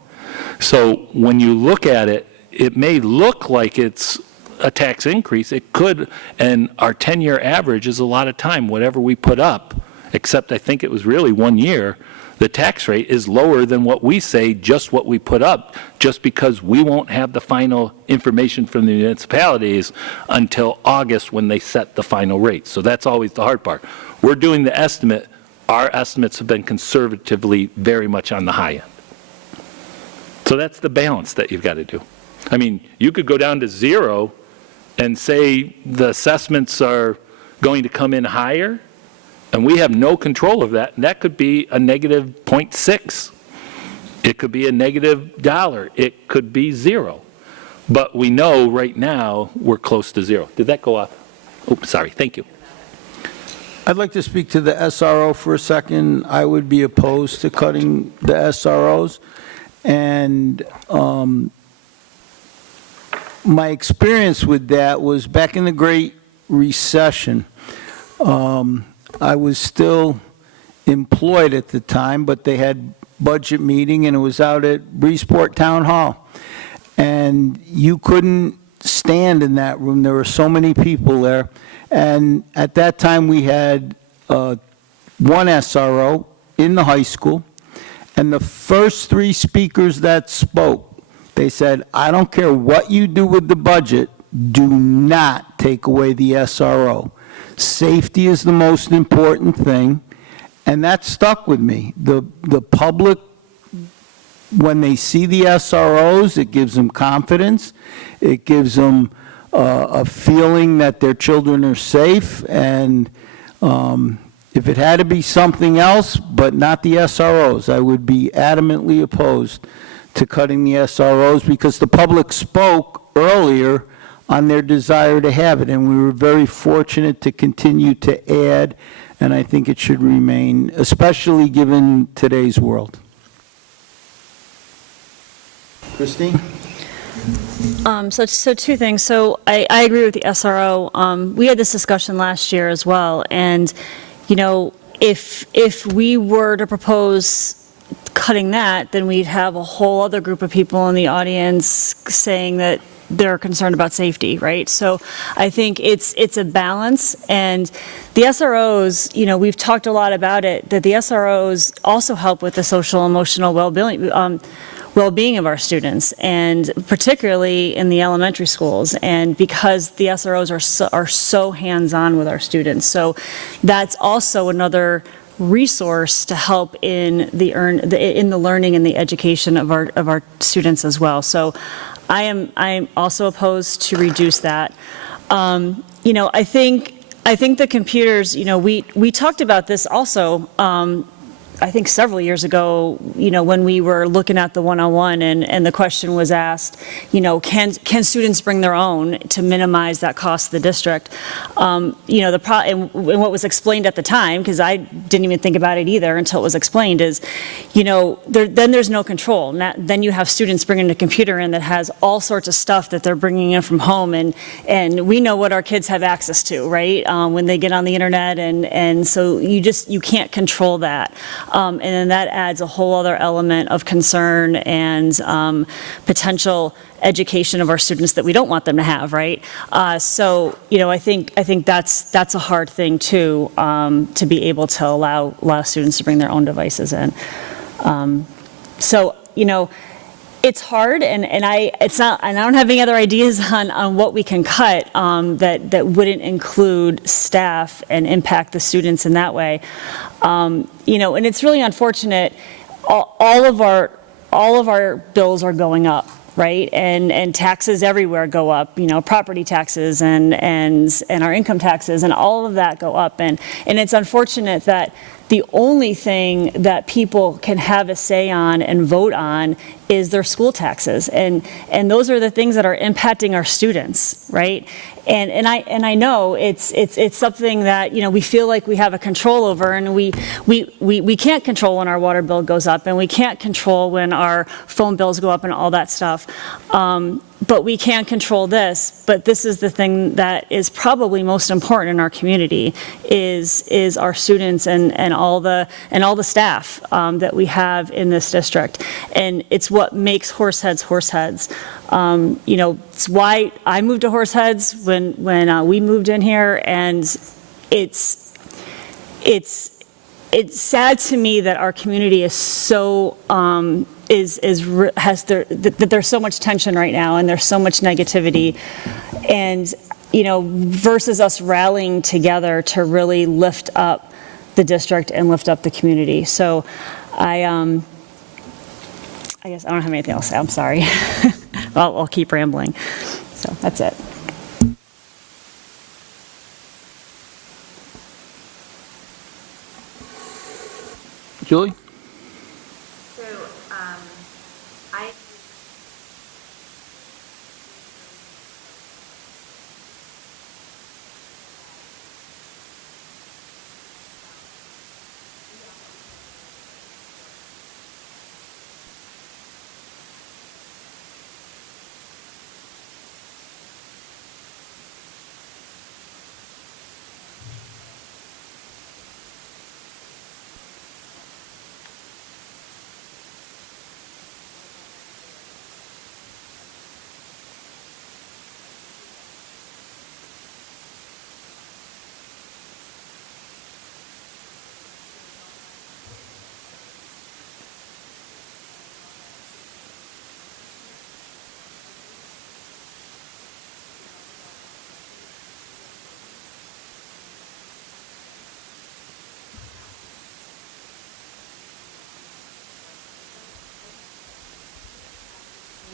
So when you look at it, it may look like it's a tax increase. It could, and our 10-year average is a lot of time, whatever we put up, except I think it was really 1 year, the tax rate is lower than what we say, just what we put up, just because we won't have the final information from the municipalities until August when they set the final rate. So that's always the hard part. We're doing the estimate. Our estimates have been conservatively very much on the high end. So that's the balance that you've got to do. I mean, you could go down to 0 and say the assessments are going to come in higher, and we have no control of that, and that could be a negative 0.6. It could be a negative $1. It could be zero. But we know right now we're close to zero. Did that go off? Oh, sorry. Thank you. I'd like to speak to the SRO for a second. I would be opposed to cutting the SROs. And my experience with that was back in the Great Recession. I was still employed at the time, but they had budget meeting, and it was out at Breesport Town Hall. And you couldn't stand in that room. There were so many people there. And at that time, we had one SRO in the high school. And the first three speakers that spoke, they said, I don't care what you do with the budget, do not take away the SRO. Safety is the most important thing. And that stuck with me. The public, when they see the SROs, it gives them confidence. It gives them a feeling that their children are safe. And if it had to be something else, but not the SROs, I would be adamantly opposed to cutting the SROs, because the public spoke earlier on their desire to have it. And we were very fortunate to continue to add, and I think it should remain, especially given today's world. Christine? So two things. So I agree with the SRO. We had this discussion last year as well. And, you know, if we were to propose cutting that, then we'd have a whole other group of people in the audience saying that they're concerned about safety, right? So I think it's a balance. And the SROs, you know, we've talked a lot about it, that the SROs also help with the social emotional well-being of our students, and particularly in the elementary schools, and because the SROs are so hands-on with our students. So that's also another resource to help in the learning and the education of our students as well. So I am also opposed to reduce that. You know, I think the computers, you know, we talked about this also, I think several years ago, you know, when we were looking at the 101, and the question was asked, you know, can students bring their own to minimize that cost to the district? You know, and what was explained at the time, because I didn't even think about it either until it was explained, is, you know, then there's no control. Then you have students bringing a computer in that has all sorts of stuff that they're bringing in from home, and we know what our kids have access to, right? When they get on the internet, and so you can't control that. And then that adds a whole other element of concern and potential education of our students that we don't want them to have, right? So, you know, I think that's a hard thing too, to be able to allow students to bring their own devices in. So, you know, it's hard, and I don't have any other ideas on what we can cut that wouldn't include staff and impact the students in that way. You know, and it's really unfortunate. All of our bills are going up, right? And taxes everywhere go up. You know, property taxes and our income taxes and all of that go up. And it's unfortunate that the only thing that people can have a say on and vote on is their school taxes. And those are the things that are impacting our students, right? And I know it's something that, you know, we feel like we have a control over, and we can't control when our water bill goes up, and we can't control when our phone bills go up and all that stuff. But we can control this. But this is the thing that is probably most important in our community is our students and all the staff that we have in this district. And it's what makes Horseheads Horseheads. You know, it's why I moved to Horseheads when we moved in here, and it's sad to me that our community is so that there's so much tension right now, and there's so much negativity, and, you know, versus us rallying together to really lift up the district and lift up the community. So I guess I don't have anything else to say. I'm sorry. I'll keep rambling. So that's it. Julie? So, I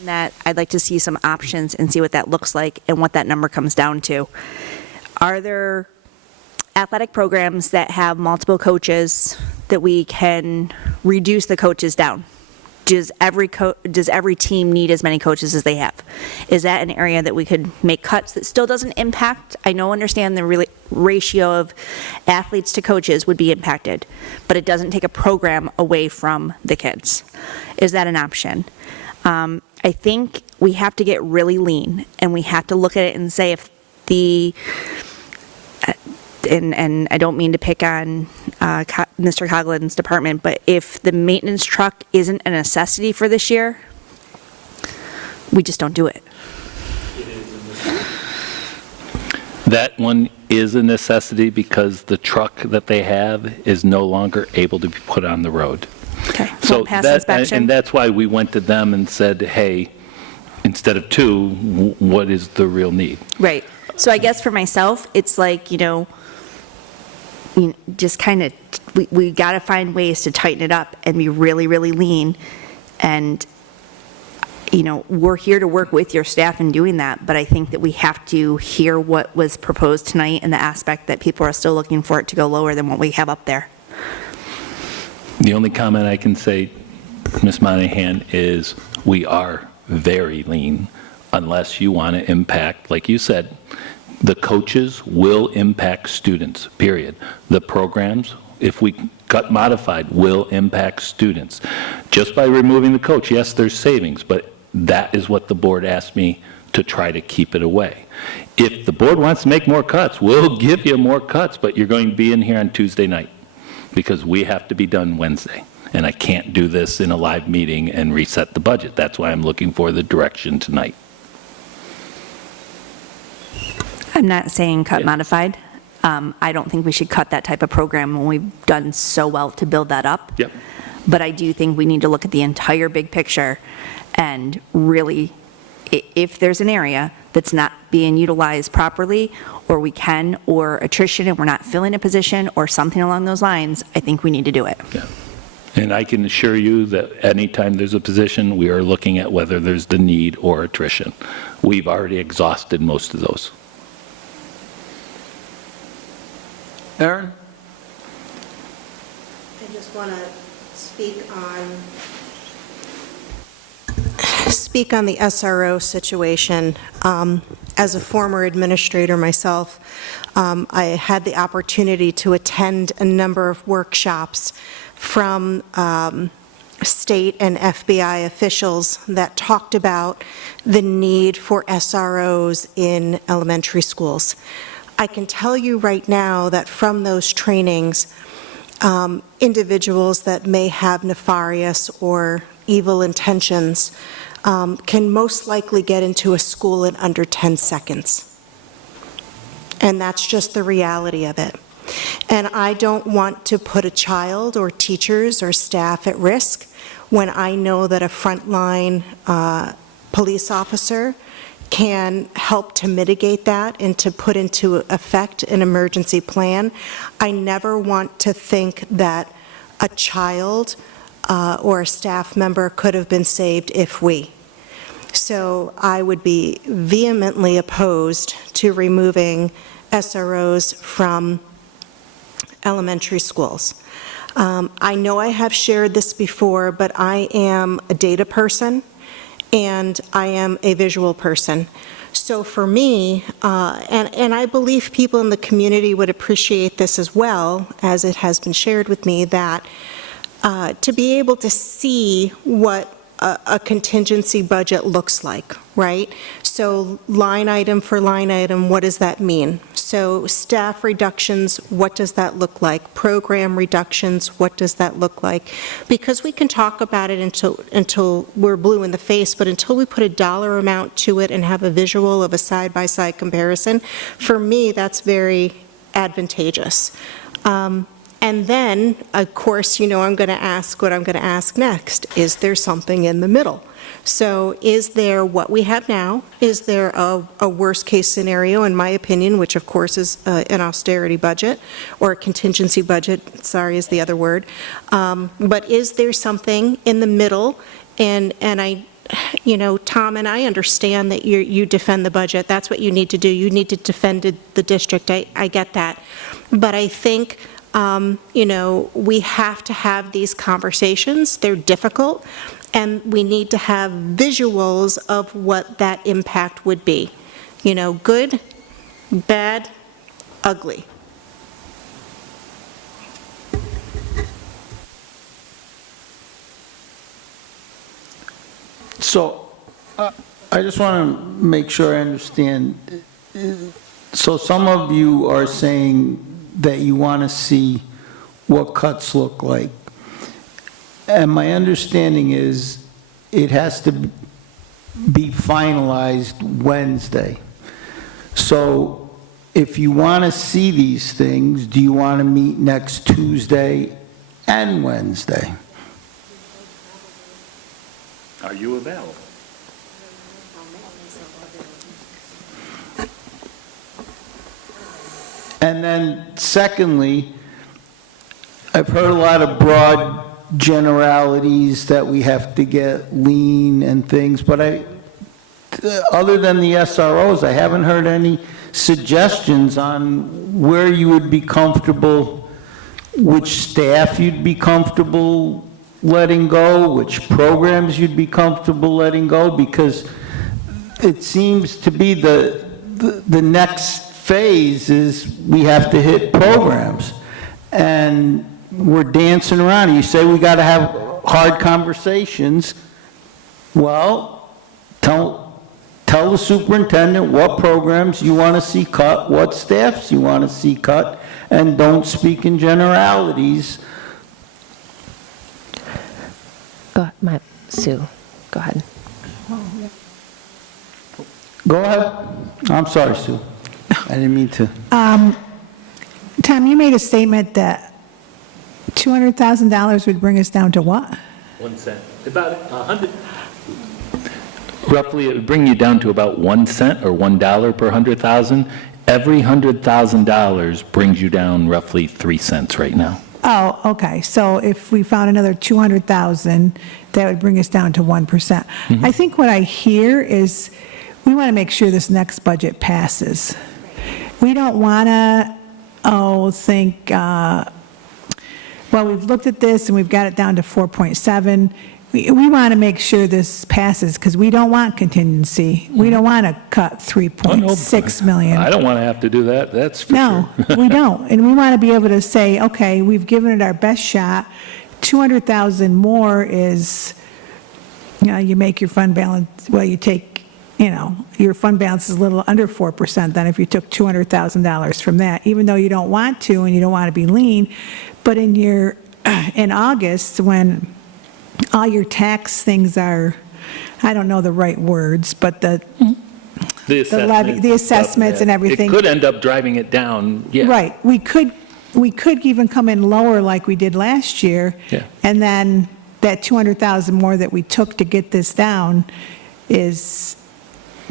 that I'd like to see some options and see what that looks like and what that number comes down to. Are there athletic programs that have multiple coaches that we can reduce the coaches down? Does every team need as many coaches as they have? Is that an area that we could make cuts that still doesn't impact? I understand the ratio of athletes to coaches would be impacted, but it doesn't take a program away from the kids. Is that an option? I think we have to get really lean, and we have to look at it and say if and I don't mean to pick on Mr. Coughlin's department, but if the maintenance truck isn't a necessity for this year, we just don't do it. That one is a necessity because the truck that they have is no longer able to be put on the road. Okay. So Pass that, inspection. and that's why we went to them and said, hey, instead of 2, what is the real need? Right. So I guess for myself, it's like, just kind of, we got to find ways to tighten it up and be really, really lean. And, we're here to work with your staff in doing that, but I think that we have to hear what was proposed tonight and the aspect that people are still looking for it to go lower than what we have up there. The only comment I can say, Ms. Monahan, is we are very lean unless you want to impact, like you said, the coaches will impact students, period. The programs, if we cut modified, will impact students. Just by removing the coach, yes, there's savings, but that is what the board asked me to try to keep it away. If the board wants to make more cuts, we'll give you more cuts, but you're going to be in here on Tuesday night because we have to be done Wednesday. And I can't do this in a live meeting and reset the budget. That's why I'm looking for the direction tonight. I'm not saying cut modified. I don't think we should cut that type of program when we've done so well to build that up. Yep. But I do think we need to look at the entire big picture and really, if there's an area that's not being utilized properly, or we can, or attrition and we're not filling a position or something along those lines, I think we need to do it. Yeah. And I can assure you that anytime there's a position, we are looking at whether there's the need or attrition. We've already exhausted most of those. Aaron? I just want to speak on the SRO situation. As a former administrator myself, I had the opportunity to attend a number of workshops from state and FBI officials that talked about the need for SROs in elementary schools. I can tell you right now that from those trainings, individuals that may have nefarious or evil intentions can most likely get into a school in under 10 seconds. And that's just the reality of it. And I don't want to put a child or teachers or staff at risk when I know that a frontline police officer can help to mitigate that and to put into effect an emergency plan. I never want to think that a child or a staff member could have been saved if we. So I would be vehemently opposed to removing SROs from elementary schools. I know I have shared this before, but I am a data person, and I am a visual person. So for me, and I believe people in the community would appreciate this as well, as it has been shared with me, that to be able to see what a contingency budget looks like, right? So line item for line item, what does that mean? So staff reductions, what does that look like? Program reductions, what does that look like? Because we can talk about it until we're blue in the face, but until we put a dollar amount to it and have a visual of a side-by-side comparison, for me, that's very advantageous. And then, of course, you know, I'm going to ask what I'm going to ask next. Is there something in the middle? So is there what we have now? Is there a worst-case scenario, in my opinion, which of course is an austerity budget, or a contingency budget, sorry is the other word. But is there something in the middle? And I, you know, Tom, and I understand that you defend the budget. That's what you need to do. You need to defend the district. I get that. But I think, you know, we have to have these conversations. They're difficult, and we need to have visuals of what that impact would be. You know, good, bad, ugly. So, I just want to make sure I understand. So some of you are saying that you want to see what cuts look like. And my understanding is it has to be finalized Wednesday. So if you want to see these things, do you want to meet next Tuesday and Wednesday? Are you available? And then secondly, I've heard a lot of broad generalities that we have to get lean and things, but other than the SROs, I haven't heard any suggestions on where you would be comfortable, which staff you'd be comfortable letting go, which programs you'd be comfortable letting go, because it seems to be the next phase is we have to hit programs. And we're dancing around. You say we got to have hard conversations. Well, tell the superintendent what programs you want to see cut, what staffs you want to see cut, and don't speak in generalities. Sue, go ahead. Go ahead. I'm sorry, Sue. I didn't mean to. Tom, you made a statement that $200,000 would bring us down to what? 1 cent. About 100. Roughly, it would bring you down to about 1 cent or $1 per 100,000. Every $100,000 brings you down roughly 3 cents right now. Oh, okay. So if we found another 200,000, that would bring us down to 1%. I think what I hear is we want to make sure this next budget passes. We don't want to, think, well, we've looked at this and we've got it down to 4.7. We want to make sure this passes because we don't want contingency. We don't want to cut 3.6 million. I don't want to have to do that, that's for No, sure. we don't. And we want to be able to say, okay, we've given it our best shot. 200,000 more is, you know, you make your fund balance, well, you take, you know, your fund balance is a little under 4% than if you took $200,000 from that, even though you don't want to and you don't want to be lean. But in August, when all your tax things are, I don't know the right words, but the assessments and everything. It could end up driving it down, yeah. Right. We could even come in lower like we did last year. Yeah. And then that 200,000 more that we took to get this down is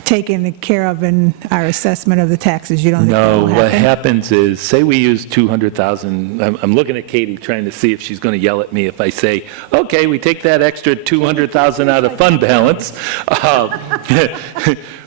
taken care of in our assessment of the taxes. You don't think that No, will what happen? happens is, say we use 200,000, I'm looking at Katie trying to see if she's going to yell at me if I say, okay, we take that extra 200,000 out of fund balance.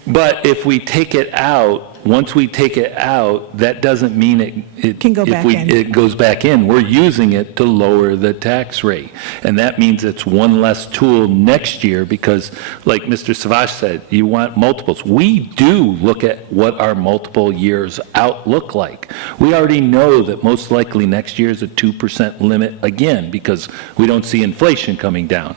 But if we take it out, once we take it out, that doesn't mean it Can go if back in. it goes back in. We're using it to lower the tax rate. And that means it's one less tool next year because, like Mr. Savas said, you want multiples. We do look at what our multiple years out look like. We already know that most likely next year is a 2% limit again because we don't see inflation coming down.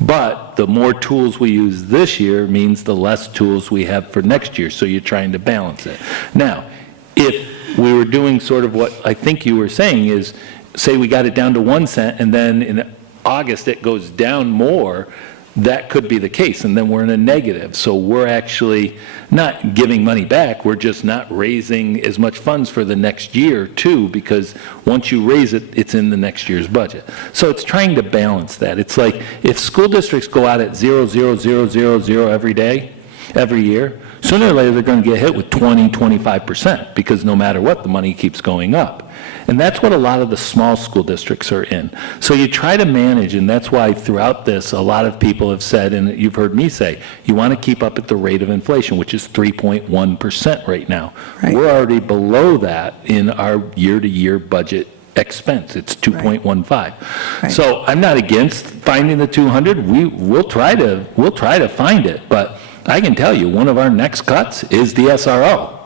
But the more tools we use this year means the less tools we have for next year. So you're trying to balance it. Now, if we were doing sort of what I think you were saying is, say we got it down to 1 cent and then in August it goes down more, that could be the case, and then we're in a negative. So we're actually not giving money back, we're just not raising as much funds for the next year too, because once you raise it, it's in the next year's budget. So it's trying to balance that. It's like if school districts go out at 0, 0, 0, 0, 0 every day, every year, sooner or later they're going to get hit with 20, 25%, because no matter what, the money keeps going up. And that's what a lot of the small school districts are in. So you try to manage, and that's why throughout this, a lot of people have said, and you've heard me say, you want to keep up at the rate of inflation, which is 3.1% right now. Right. We're already below that in our year-to-year budget expense. It's 2.15. Right. So I'm not against finding the 200. We'll try to find it, but I can tell you, one of our next cuts is the SRO.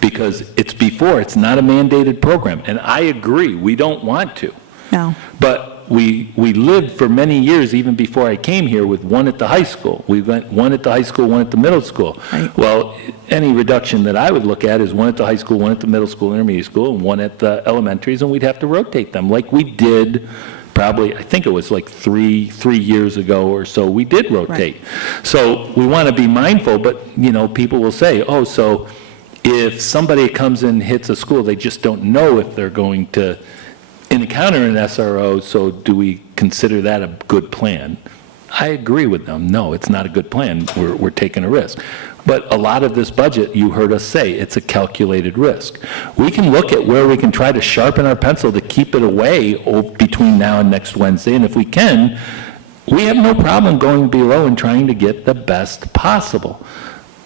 Because it's not a mandated program. And I agree, we don't want to. No. But we lived for many years, even before I came here, with one at the high school. We went one at the high school, one at the middle school. Right. Well, any reduction that I would look at is one at the high school, one at the middle school, intermediate school, and one at the elementaries, and we'd have to rotate them, like we did probably, I think it was like three years ago or so, we did rotate. Right. So we want to be mindful, but, people will say, oh, so if somebody comes and hits a school, they just don't know if they're going to encounter an SRO, so do we consider that a good plan? I agree with them. No, it's not a good plan. We're taking a risk. But a lot of this budget, you heard us say, it's a calculated risk. We can look at where we can try to sharpen our pencil to keep it away between now and next Wednesday, and if we can, we have no problem going below and trying to get the best possible.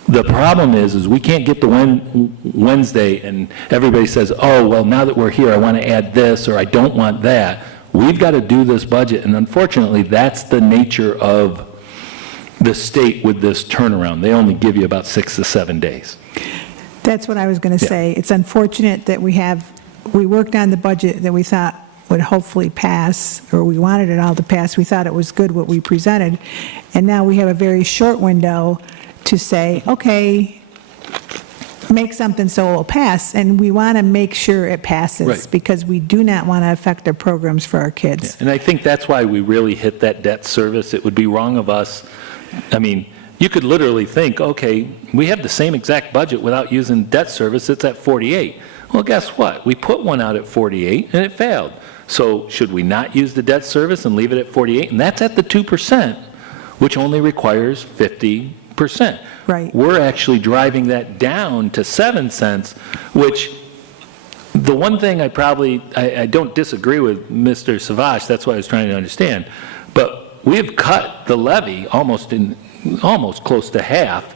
The problem is we can't get to Wednesday and everybody says, oh, well, now that we're here, I want to add this or I don't want that. We've got to do this budget, and unfortunately, that's the nature of the state with this turnaround. They only give you about 6 to 7 days. That's what I was going to say. It's unfortunate that we worked on the budget that we thought would hopefully pass, or we wanted it all to pass. We thought it was good what we presented, and now we have a very short window to say, okay, make something so it will pass, and we want to make sure it passes, Right. because we do not want to affect our programs for our kids. And I think that's why we really hit that debt service. It would be wrong of us. I mean, you could literally think, okay, we have the same exact budget without using debt service. It's at 48. Well, guess what? We put one out at 48 and it failed. So should we not use the debt service and leave it at 48? And that's at the 2%, which only requires 50%. Right. We're actually driving that down to 7 cents, which the one thing I don't disagree with Mr. Savas, that's what I was trying to understand, but we have cut the levy almost close to half,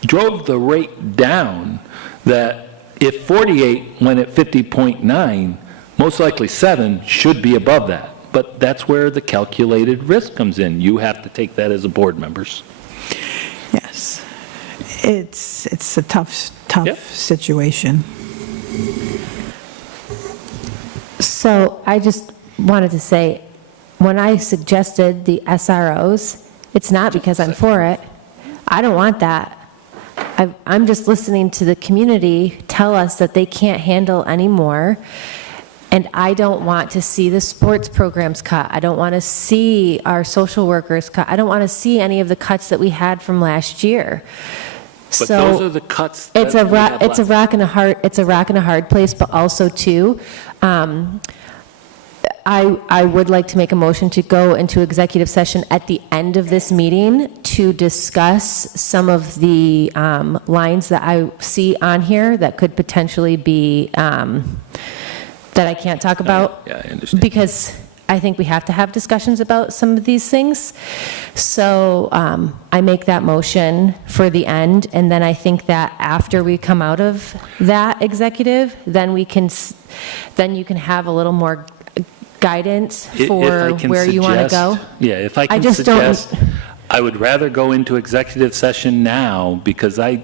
drove the rate down, that if 48 went at 50.9, most likely 7 should be above that. But that's where the calculated risk comes in. You have to take that as a board members. Yes. It's a tough Yep. situation. So I just wanted to say, when I suggested the SROs, it's not because I'm for it. I don't want that. I'm just listening to the community tell us that they can't handle anymore, and I don't want to see the sports programs cut. I don't want to see our social workers cut. I don't want to see any of the cuts that we had from last year. But those are the cuts that It's a we have it's a left. rock and a hard, it's a rock and a hard place, but also too, I would like to make a motion to go into executive session at the end of this meeting to discuss some of the lines that I see on here that could potentially be, that I can't talk about. Yeah, I understand. Because I think we have to have discussions about some of these things. So I make that motion for the end, and then I think that after we come out of that executive, then we can, then you can have a little more guidance If for I can where you want to go. suggest- Yeah, if I I can just don't- suggest, I would rather go into executive session now, because I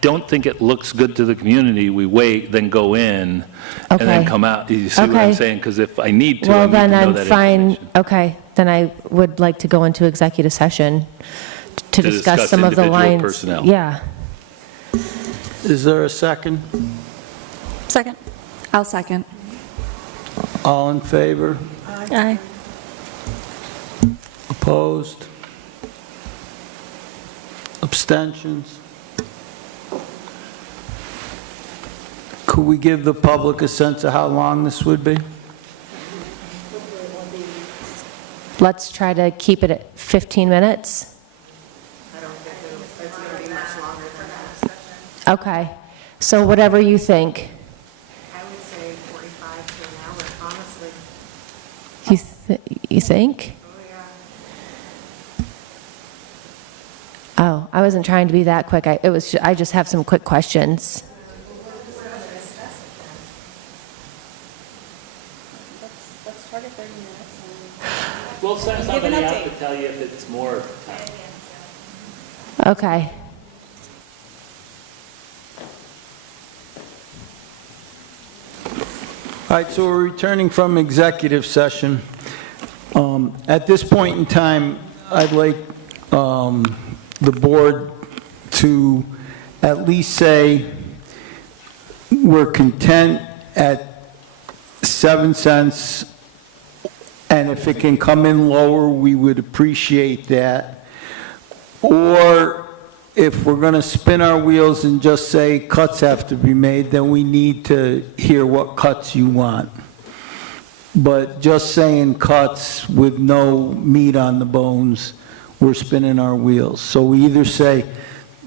don't think it looks good to the community. We wait, then go in, and then Okay. come out. You see what I'm Okay. saying? Because if I need to, I Well, need to then know I'm that fine, information. okay, then I would like to go into executive session to To discuss discuss some of the individual lines. personnel. Yeah. Is there a second? Second. I'll second. All in favor? Aye. Opposed? Abstentions? Could we give the public a sense of how long this would be? Let's try to keep it at 15 minutes. Okay, so whatever you think. I would say 45 to an hour, honestly. You think? Oh, I wasn't trying to be that quick. I just have some quick questions. Let's start at 30 minutes. We'll send Give an somebody out update. to tell you if it's more time. Okay. All right, so we're returning from executive session. At this point in time, I'd like the board to at least say we're content at 7 cents, and if it can come in lower, we would appreciate that. Or if we're going to spin our wheels and just say cuts have to be made, then we need to hear what cuts you want. But just saying cuts with no meat on the bones, we're spinning our wheels. So we either say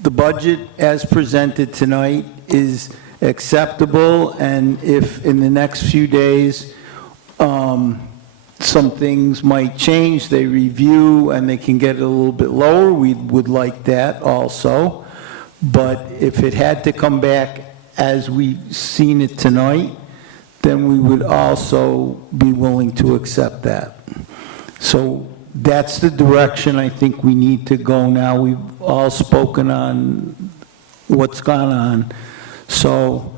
the budget as presented tonight is acceptable, and if in the next few days some things might change, they review and they can get it a little bit lower, we would like that also. But if it had to come back as we've seen it tonight, then we would also be willing to accept that. So that's the direction I think we need to go now. We've all spoken on what's gone on. So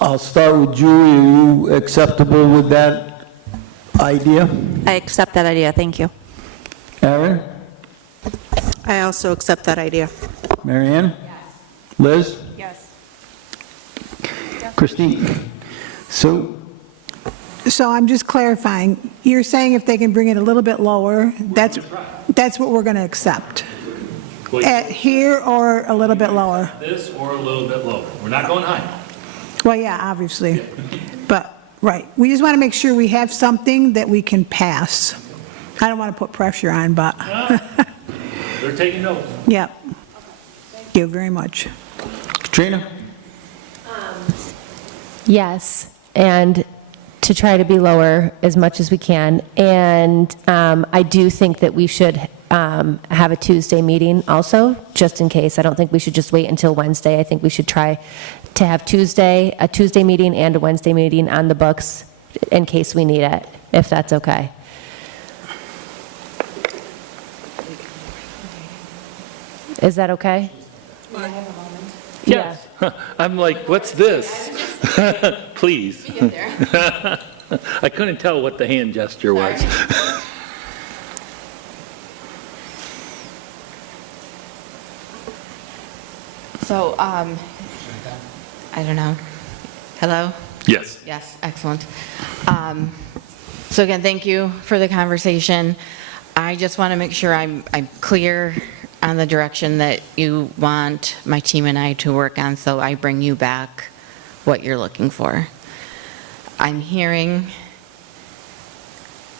I'll start with Julie. Are you acceptable with that idea? I accept that idea, thank you. Aaron? I also accept that idea. Marianne? Liz? Yes. Christine? So I'm just clarifying, you're saying if they can bring it a little bit lower, that's what we're going to accept? At here or a little bit lower? This or a little bit lower. We're not going high. Well, yeah, obviously, but, right, we just want to make sure we have something that we can pass. I don't want to put pressure on, but, They're taking notes. yeah. Thank you very much. Katrina? Yes, and to try to be lower as much as we can. And I do think that we should have a Tuesday meeting also, just in case. I don't think we should just wait until Wednesday. I think we should try to have a Tuesday meeting and a Wednesday meeting on the books in case we need it, if that's okay. Is that okay? Yes. I'm like, what's this? Please. I couldn't tell what the hand gesture was. So, I don't know. Hello? Yes. Yes, excellent. So again, thank you for the conversation. I just want to make sure I'm clear on the direction that you want my team and I to work on, so I bring you back what you're looking for. I'm hearing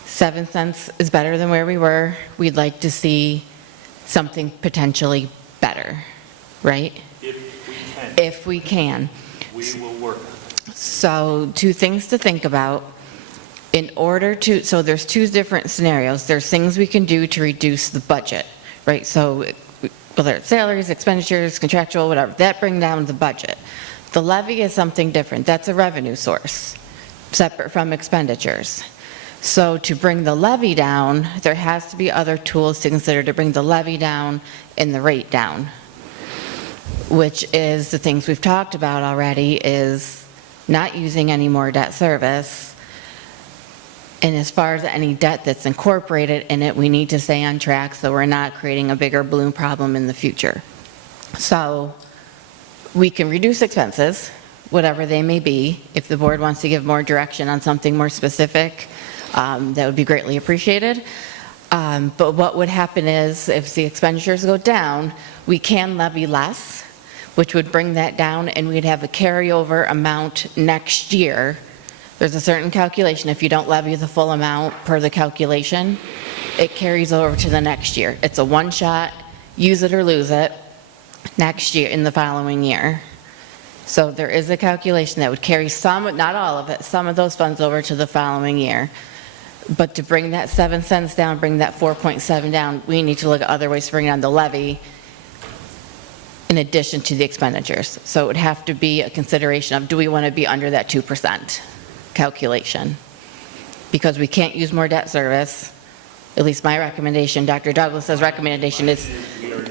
7 cents is better than where we were. We'd like to see something potentially better, right? If we can. We will work. So 2 things to think about. In order to, so there's two different scenarios. There's things we can do to reduce the budget, right? So whether it's salaries, expenditures, contractual, whatever, that bring down the budget. The levy is something different. That's a revenue source, separate from expenditures. So to bring the levy down, there has to be other tools to consider to bring the levy down and the rate down, which is the things we've talked about already, is not using any more debt service. And as far as any debt that's incorporated in it, we need to stay on track so we're not creating a bigger balloon problem in the future. So we can reduce expenses, whatever they may be. If the board wants to give more direction on something more specific, that would be greatly appreciated. But what would happen is if the expenditures go down, we can levy less, which would bring that down, and we'd have a carryover amount next year. There's a certain calculation. If you don't levy the full amount per the calculation, it carries over to the next year. It's a one-shot, use it or lose it, next year, in the following year. So there is a calculation that would carry some, not all of it, some of those funds over to the following year. But to bring that 7 cents down, bring that 4.7 down, we need to look at other ways to bring down the levy in addition to the expenditures. So it would have to be a consideration of, do we want to be under that 2% calculation? Because we can't use more debt service. At least my recommendation, Dr. Douglas's recommendation is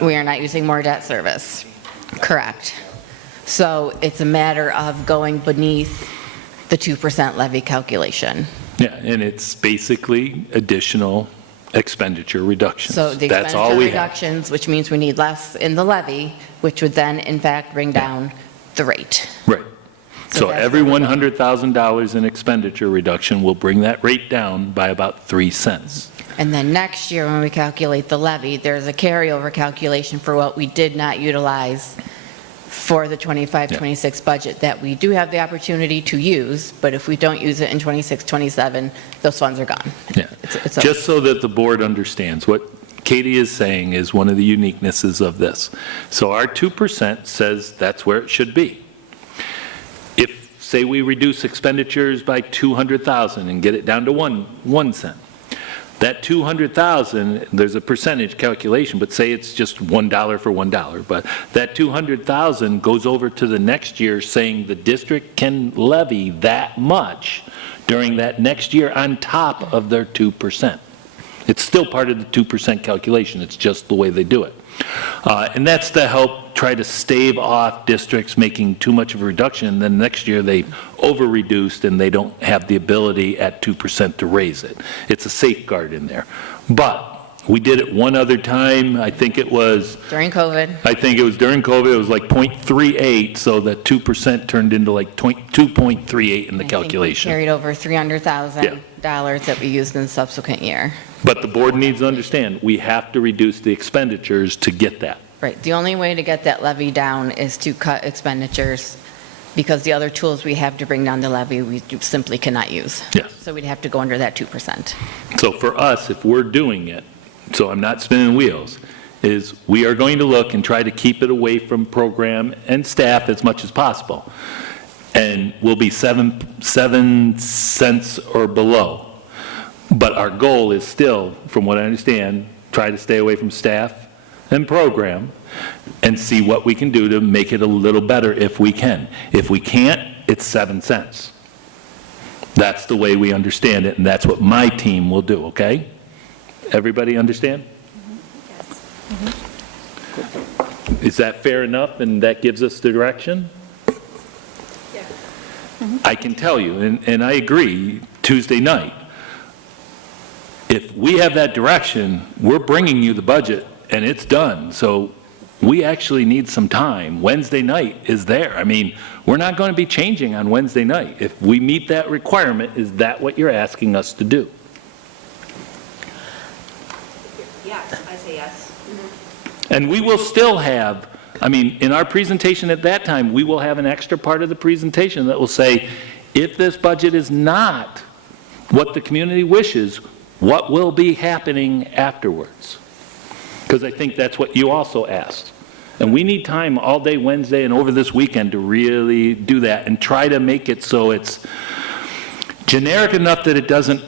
we are not using more debt service. Correct. So it's a matter of going beneath the 2% levy calculation. Yeah, and it's basically additional expenditure reductions. So the That's all expenditure we have. reductions, which means we need less in the levy, which would then in fact bring down the rate. Right. So that's every where we're $100,000 in expenditure reduction will bring that rate down by about 3 cents. And then next year, when we calculate the levy, there's a carryover calculation for what we did not utilize for the 25-26 budget that we do have the opportunity to use, but if we don't use it in 26-27, those funds are gone. Yeah. It's Just so that the board understands, what Katie is saying is one of the uniquenesses of this. So our 2% says that's where it should be. If, say, we reduce expenditures by 200,000 and get it down to 1 cent, that 200,000, there's a percentage calculation, but say it's just $1 for $1, but that 200,000 goes over to the next year saying the district can levy that much during that next year on top of their 2%. It's still part of the 2% calculation, it's just the way they do it. And that's to help try to stave off districts making too much of a reduction, and then next year they over-reduced and they don't have the ability at 2% to raise it. It's a safeguard in there. But we did it one other time, I think it was... During COVID. I think it was during COVID, it was like 0.38, so that 2% turned into like 2.38 in the calculation. Carried over $300,000 that we used in the subsequent year. But the board needs to understand, we have to reduce the expenditures to get that. Right, the only way to get that levy down is to cut expenditures, because the other tools we have to bring down the levy, we simply cannot use. Yeah. So we'd have to go under that 2%. So for us, if we're doing it, so I'm not spinning wheels, is we are going to look and try to keep it away from program and staff as much as possible. And we'll be 7 cents or below. But our goal is still, from what I understand, try to stay away from staff and program and see what we can do to make it a little better if we can. If we can't, it's 7 cents. That's the way we understand it, and that's what my team will do, okay? Everybody understand? Is that fair enough, and that gives us the direction? I can tell you, and I agree, Tuesday night, if we have that direction, we're bringing you the budget, and it's done. So we actually need some time. Wednesday night is there. I mean, we're not going to be changing on Wednesday night. If we meet that requirement, is that what you're asking us to do? Yes, I say yes. And we will still have, I mean, in our presentation at that time, we will have an extra part of the presentation that will say, if this budget is not what the community wishes, what will be happening afterwards? Because I think that's what you also asked. And we need time all day Wednesday and over this weekend to really do that and try to make it so it's generic enough that it doesn't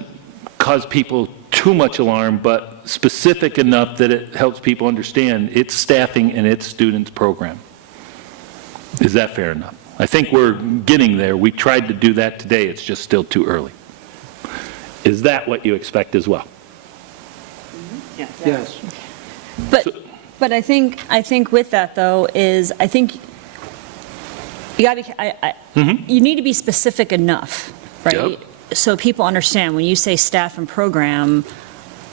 cause people too much alarm, but specific enough that it helps people understand its staffing and its students' program. Is that fair enough? I think we're getting there. We tried to do that today. It's just still too early. Is that what you expect as well? Yes. But I think with that though is, I think you gotta be, you need to be specific enough, right? Yep. So people understand when you say staff and program,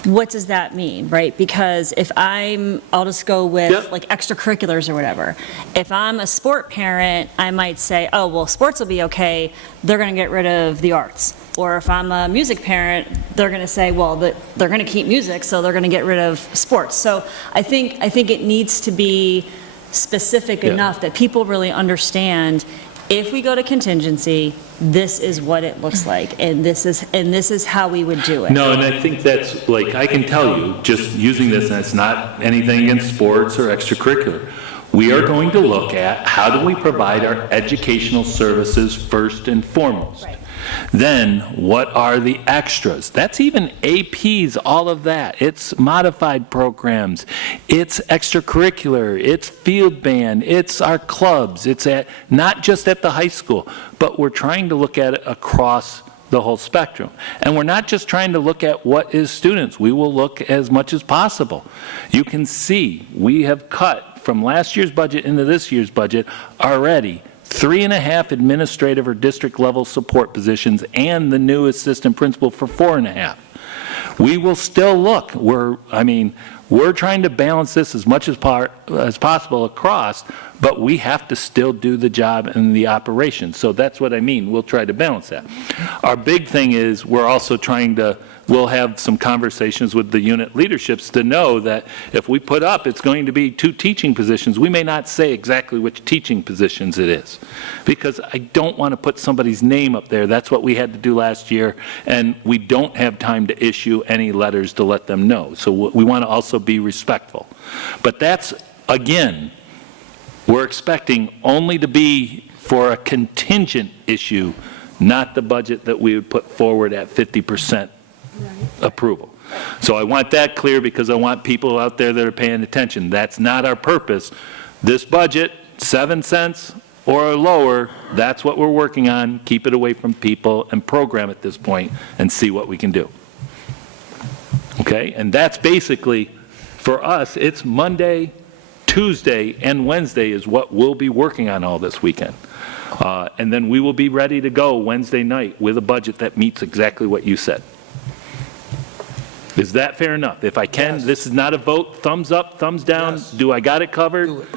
what does that mean, right? Because if I'll just go with like extracurriculars or whatever. If I'm a sport parent, I might say, oh, well, sports will be okay, they're gonna get rid of the arts. Or if I'm a music parent, they're gonna say, well, they're gonna keep music, so they're gonna get rid of sports. So I think it needs to be specific enough that people really understand, if we go to contingency, this is what it looks like, and this is how we would do it. No, and I think that's, like, I can tell you, just using this, and it's not anything against sports or extracurricular, we are going to look at how do we provide our educational services first and foremost. Right. Then, what are the extras? That's even APs, all of that. It's modified programs, it's extracurricular, it's field band, it's our clubs, it's not just at the high school, but we're trying to look at it across the whole spectrum. And we're not just trying to look at what is students. We will look as much as possible. You can see we have cut from last year's budget into this year's budget already 3.5 administrative or district level support positions and the new assistant principal for 4.5. We will still look. We're trying to balance this as much as possible across, but we have to still do the job and the operation. So that's what I mean. We'll try to balance that. Our big thing is we're also we'll have some conversations with the unit leaderships to know that if we put up, it's going to be 2 teaching positions, we may not say exactly which teaching positions it is. Because I don't want to put somebody's name up there. That's what we had to do last year, and we don't have time to issue any letters to let them know. So we want to also be respectful. But that's, again, we're expecting only to be for a contingent issue, not the budget that we would put forward at 50% approval. So I want that clear because I want people out there that are paying attention. That's not our purpose. This budget, 7 cents or lower, that's what we're working on. Keep it away from people and program at this point and see what we can do. Okay? And that's basically, for us, it's Monday, Tuesday, and Wednesday is what we'll be working on all this weekend. And then we will be ready to go Wednesday night with a budget that meets exactly what you said. Is that fair enough? If I can, this is not a vote, thumbs up, thumbs down. Yes. Do I got it covered?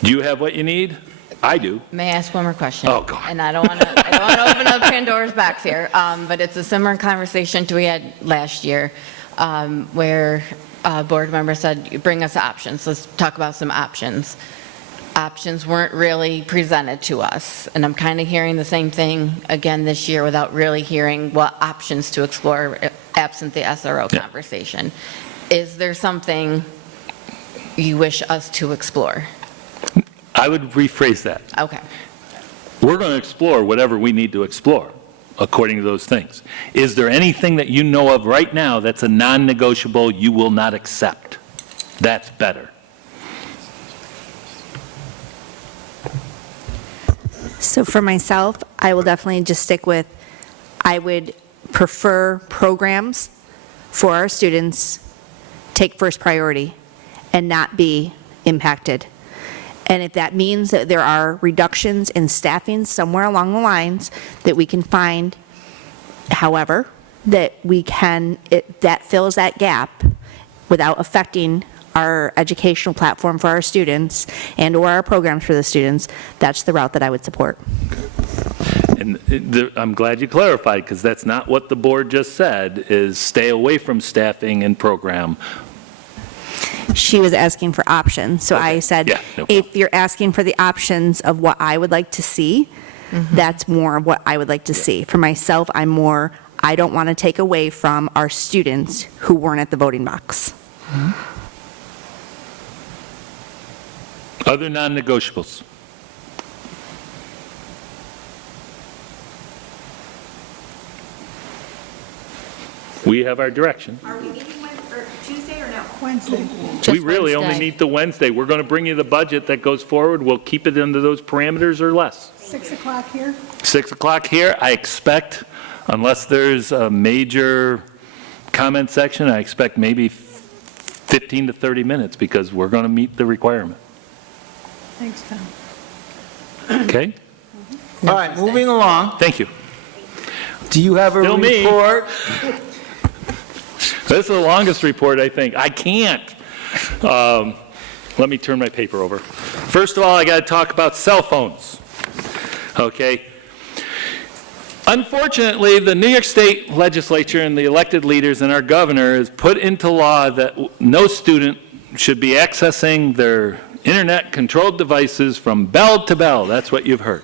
Do you have what you need? I do. May I ask one more question? Oh, God. And I don't want to open up Pandora's box here, but it's a similar conversation to we had last year, where a board member said, bring us options. Let's talk about some options. Options weren't really presented to us, and I'm kind of hearing the same thing again this year without really hearing what options to explore absent the SRO conversation. Is there something you wish us to explore? I would rephrase that. Okay. We're going to explore whatever we need to explore according to those things. Is there anything that you know of right now that's a non-negotiable you will not accept? That's better. So for myself, I will definitely just stick with, I would prefer programs for our students take first priority and not be impacted. And if that means that there are reductions in staffing somewhere along the lines that we can find, however, that that fills that gap without affecting our educational platform for our students and or our programs for the students, that's the route that I would support. And I'm glad you clarified, because that's not what the board just said, is stay away from staffing and program. She was asking for options. So I said, if you're asking for the options of what I would like to see, that's more of what I would like to see. For myself, I don't want to take away from our students who weren't at the voting box. Other non-negotiables? We have our direction. Are we meeting Tuesday or no? Wednesday. We really only meet the Wednesday. We're going to bring you the budget that goes forward. We'll keep it into those parameters or less. 6 o'clock here? 6 o'clock here, I expect, unless there's a major comment section, I expect maybe 15 to 30 minutes because we're going to meet the requirement. Thanks, Tom. Okay? All right, moving along. Thank you. Do you have a Still me. report? This is the longest report, I think. I can't. Let me turn my paper over. First of all, I got to talk about cell phones. Okay? Unfortunately, the New York State legislature and the elected leaders and our governor has put into law that no student should be accessing their internet-controlled devices from bell to bell. That's what you've heard.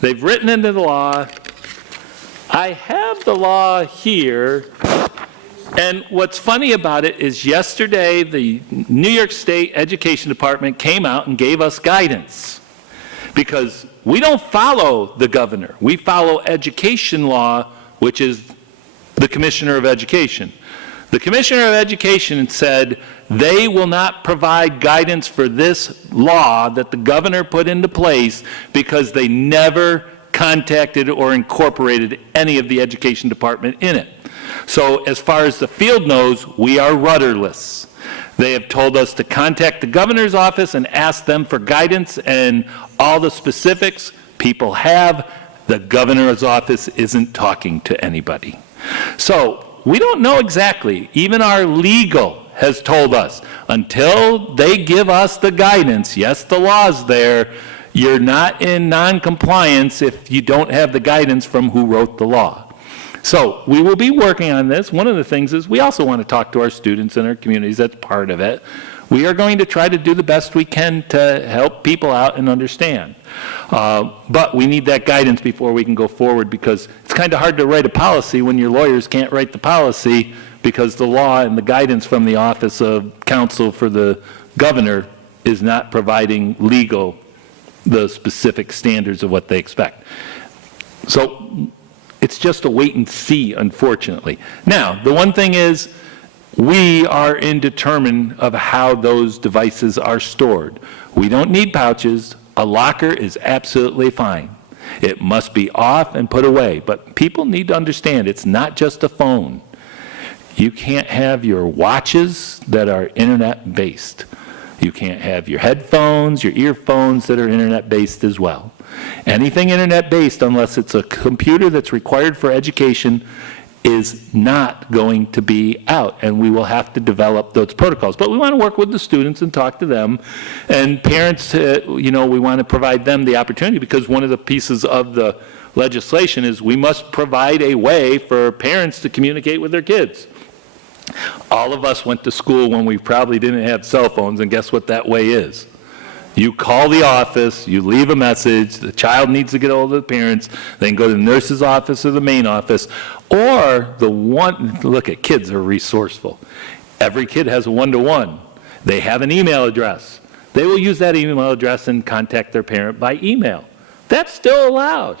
They've written into the law. I have the law here. And what's funny about it is yesterday, the New York State Education Department came out and gave us guidance. Because we don't follow the governor. We follow education law, which is the Commissioner of Education. The Commissioner of Education said they will not provide guidance for this law that the governor put into place because they never contacted or incorporated any of the education department in it. So as far as the field knows, we are rudderless. They have told us to contact the governor's office and ask them for guidance, and all the specifics people have, the governor's office isn't talking to anybody. So we don't know exactly. Even our legal has told us, until they give us the guidance, yes, the law's there, you're not in non-compliance if you don't have the guidance from who wrote the law. So we will be working on this. One of the things is we also want to talk to our students and our communities. That's part of it. We are going to try to do the best we can to help people out and understand. But we need that guidance before we can go forward, because it's kind of hard to write a policy when your lawyers can't write the policy because the law and the guidance from the Office of Counsel for the Governor is not providing legal the specific standards of what they expect. So it's just a wait and see, unfortunately. Now, the one thing is, we are indeterminate of how those devices are stored. We don't need pouches. A locker is absolutely fine. It must be off and put away. But people need to understand it's not just a phone. You can't have your watches that are internet-based. You can't have your headphones, your earphones that are internet-based as well. Anything internet-based, unless it's a computer that's required for education, is not going to be out, and we will have to develop those protocols. But we want to work with the students and talk to them, and parents, we want to provide them the opportunity, because one of the pieces of the legislation is we must provide a way for parents to communicate with their kids. All of us went to school when we probably didn't have cell phones, and guess what that way is? You call the office, you leave a message, the child needs to get hold of the parents, then go to the nurse's office or the main office, or look at kids are resourceful. Every kid has a one-to-one. They have an email address. They will use that email address and contact their parent by email. That's still allowed.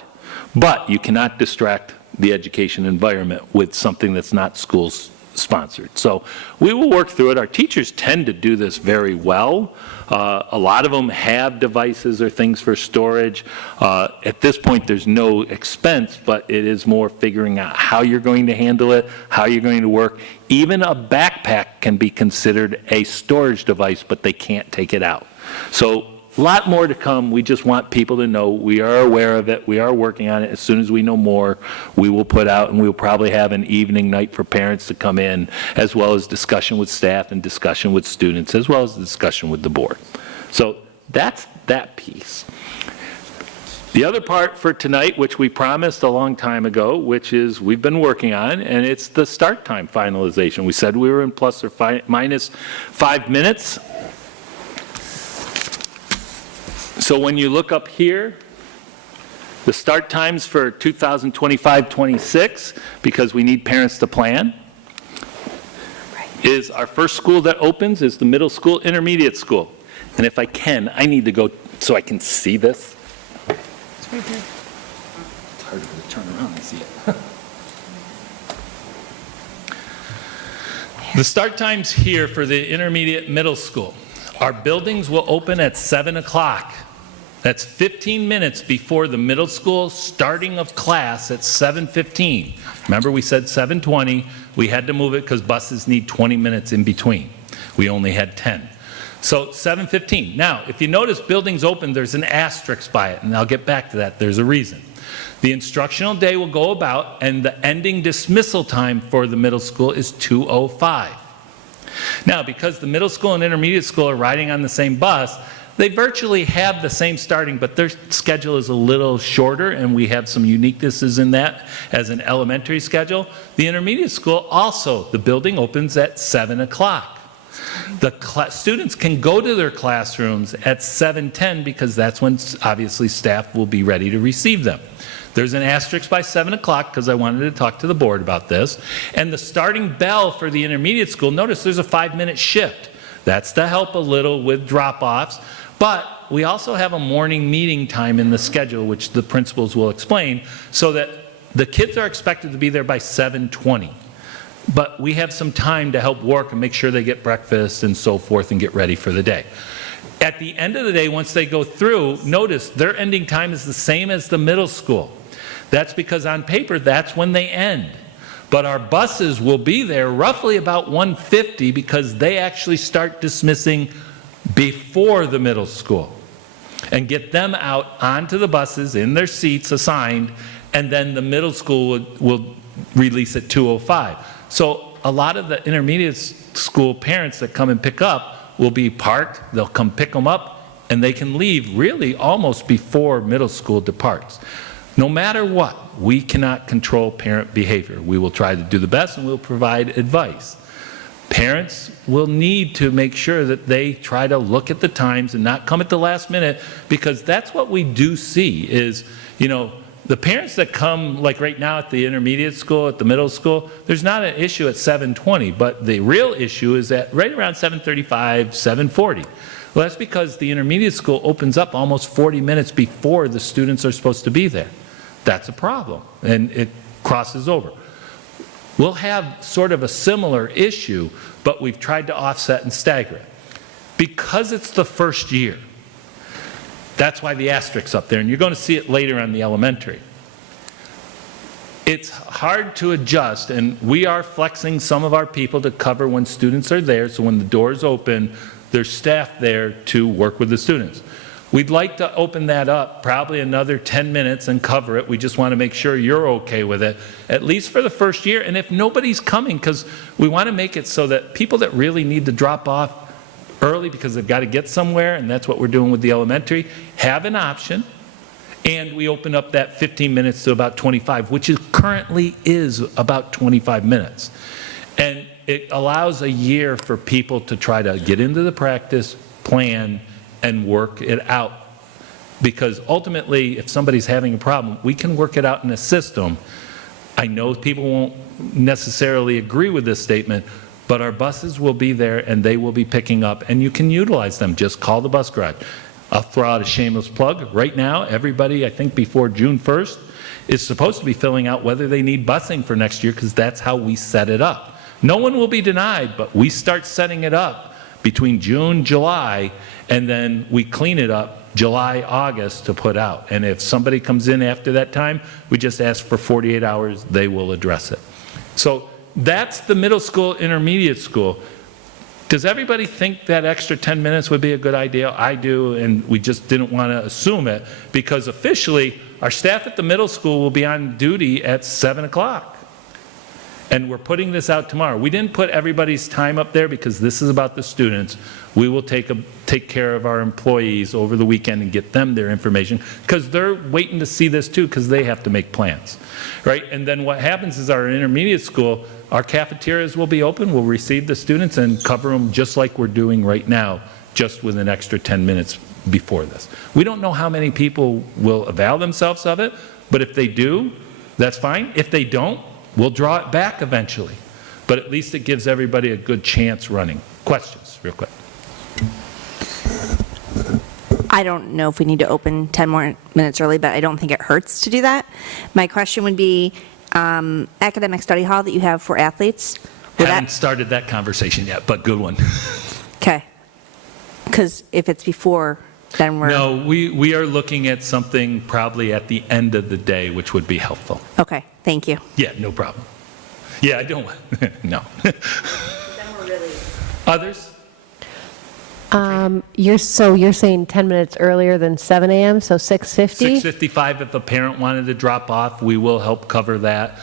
But you cannot distract the education environment with something that's not school-sponsored. So we will work through it. Our teachers tend to do this very well. A lot of them have devices or things for storage. At this point, there's no expense, but it is more figuring out how you're going to handle it, how you're going to work. Even a backpack can be considered a storage device, but they can't take it out. So a lot more to come. We just want people to know we are aware of it. We are working on it. As soon as we know more, we will put out, and we will probably have an evening night for parents to come in, as well as discussion with staff and discussion with students, as well as discussion with the board. So that's that piece. The other part for tonight, which we promised a long time ago, which is we've been working on, and it's the start time finalization. We said we were in plus or minus 5 minutes. So when you look up here, the start times for 2025-26, because we need parents to plan, is our first school that opens is the middle school, intermediate school. And if I can, I need to go so I can see this. It's right here. It's hard to turn around and see it. The start times here for the intermediate middle school. Our buildings will open at 7 o'clock. That's 15 minutes before the middle school starting of class at 7:15. Remember, we said 7:20. We had to move it because buses need 20 minutes in between. We only had 10. So 7:15. Now, if you notice buildings open, there's an asterisk by it, and I'll get back to that. There's a reason. The instructional day will go about, and the ending dismissal time for the middle school is 2:05. Now, because the middle school and intermediate school are riding on the same bus, they virtually have the same starting, but their schedule is a little shorter, and we have some uniquenesses in that as an elementary schedule. The intermediate school also, the building opens at 7 o'clock. The students can go to their classrooms at 7:10 because that's when obviously staff will be ready to receive them. There's an asterisk by 7 o'clock because I wanted to talk to the board about this. And the starting bell for the intermediate school, notice there's a 5-minute shift. That's to help a little with drop-offs. But we also have a morning meeting time in the schedule, which the principals will explain, so that the kids are expected to be there by 7:20. But we have some time to help work and make sure they get breakfast and so forth and get ready for the day. At the end of the day, once they go through, notice their ending time is the same as the middle school. That's because on paper, that's when they end. But our buses will be there roughly about 1:50 because they actually start dismissing before the middle school and get them out onto the buses in their seats assigned, and then the middle school will release at 2:05. So a lot of the intermediate school parents that come and pick up will be parked, they'll come pick them up, and they can leave really almost before middle school departs. No matter what, we cannot control parent behavior. We will try to do the best and we'll provide advice. Parents will need to make sure that they try to look at the times and not come at the last minute, because that's what we do see is, you know, the parents that come, like right now at the intermediate school, at the middle school, there's not an issue at 7:20, but the real issue is at right around 7:35, 7:40. Well, that's because the intermediate school opens up almost 40 minutes before the students are supposed to be there. That's a problem, and it crosses over. We'll have sort of a similar issue, but we've tried to offset and stagger it. Because it's the first year, that's why the asterisks up there, and you're going to see it later on the elementary. It's hard to adjust, and we are flexing some of our people to cover when students are there, so when the doors open, there's staff there to work with the students. We'd like to open that up probably another 10 minutes and cover it. We just want to make sure you're okay with it, at least for the first year. And if nobody's coming, because we want to make it so that people that really need to drop off early because they've got to get somewhere, and that's what we're doing with the elementary, have an option. And we open up that 15 minutes to about 25, which currently is about 25 minutes. And it allows a year for people to try to get into the practice, plan, and work it out. Because ultimately, if somebody's having a problem, we can work it out in a system. I know people won't necessarily agree with this statement, but our buses will be there and they will be picking up, and you can utilize them. Just call the bus garage. I'll throw out a shameless plug. Right now, everybody, I think before June 1st, is supposed to be filling out whether they need busing for next year, because that's how we set it up. No one will be denied, but we start setting it up between June, July, and then we clean it up July, August to put out. And if somebody comes in after that time, we just ask for 48 hours, they will address it. So that's the middle school, intermediate school. Does everybody think that extra 10 minutes would be a good idea? I do, and we just didn't want to assume it, because officially, our staff at the middle school will be on duty at 7 o'clock. And we're putting this out tomorrow. We didn't put everybody's time up there because this is about the students. We will take care of our employees over the weekend and get them their information, because they're waiting to see this too, because they have to make plans, right? And then what happens is our intermediate school, our cafeterias will be open. We'll receive the students and cover them just like we're doing right now, just with an extra 10 minutes before this. We don't know how many people will avail themselves of it, but if they do, that's fine. If they don't, we'll draw it back eventually, but at least it gives everybody a good chance running. Questions, real quick? I don't know if we need to open 10 more minutes early, but I don't think it hurts to do that. My question would be, academic study hall that you have for athletes, Haven't started that conversation yet, but good one. Okay. Because if it's before, then we're... No, we are looking at something probably at the end of the day, which would be helpful. Okay, thank you. Yeah, no problem. Yeah, I don't, no. Others? You're saying 10 minutes earlier than 7 a.m., so 6:50? 6:55, if a parent wanted to drop off, we will help cover that.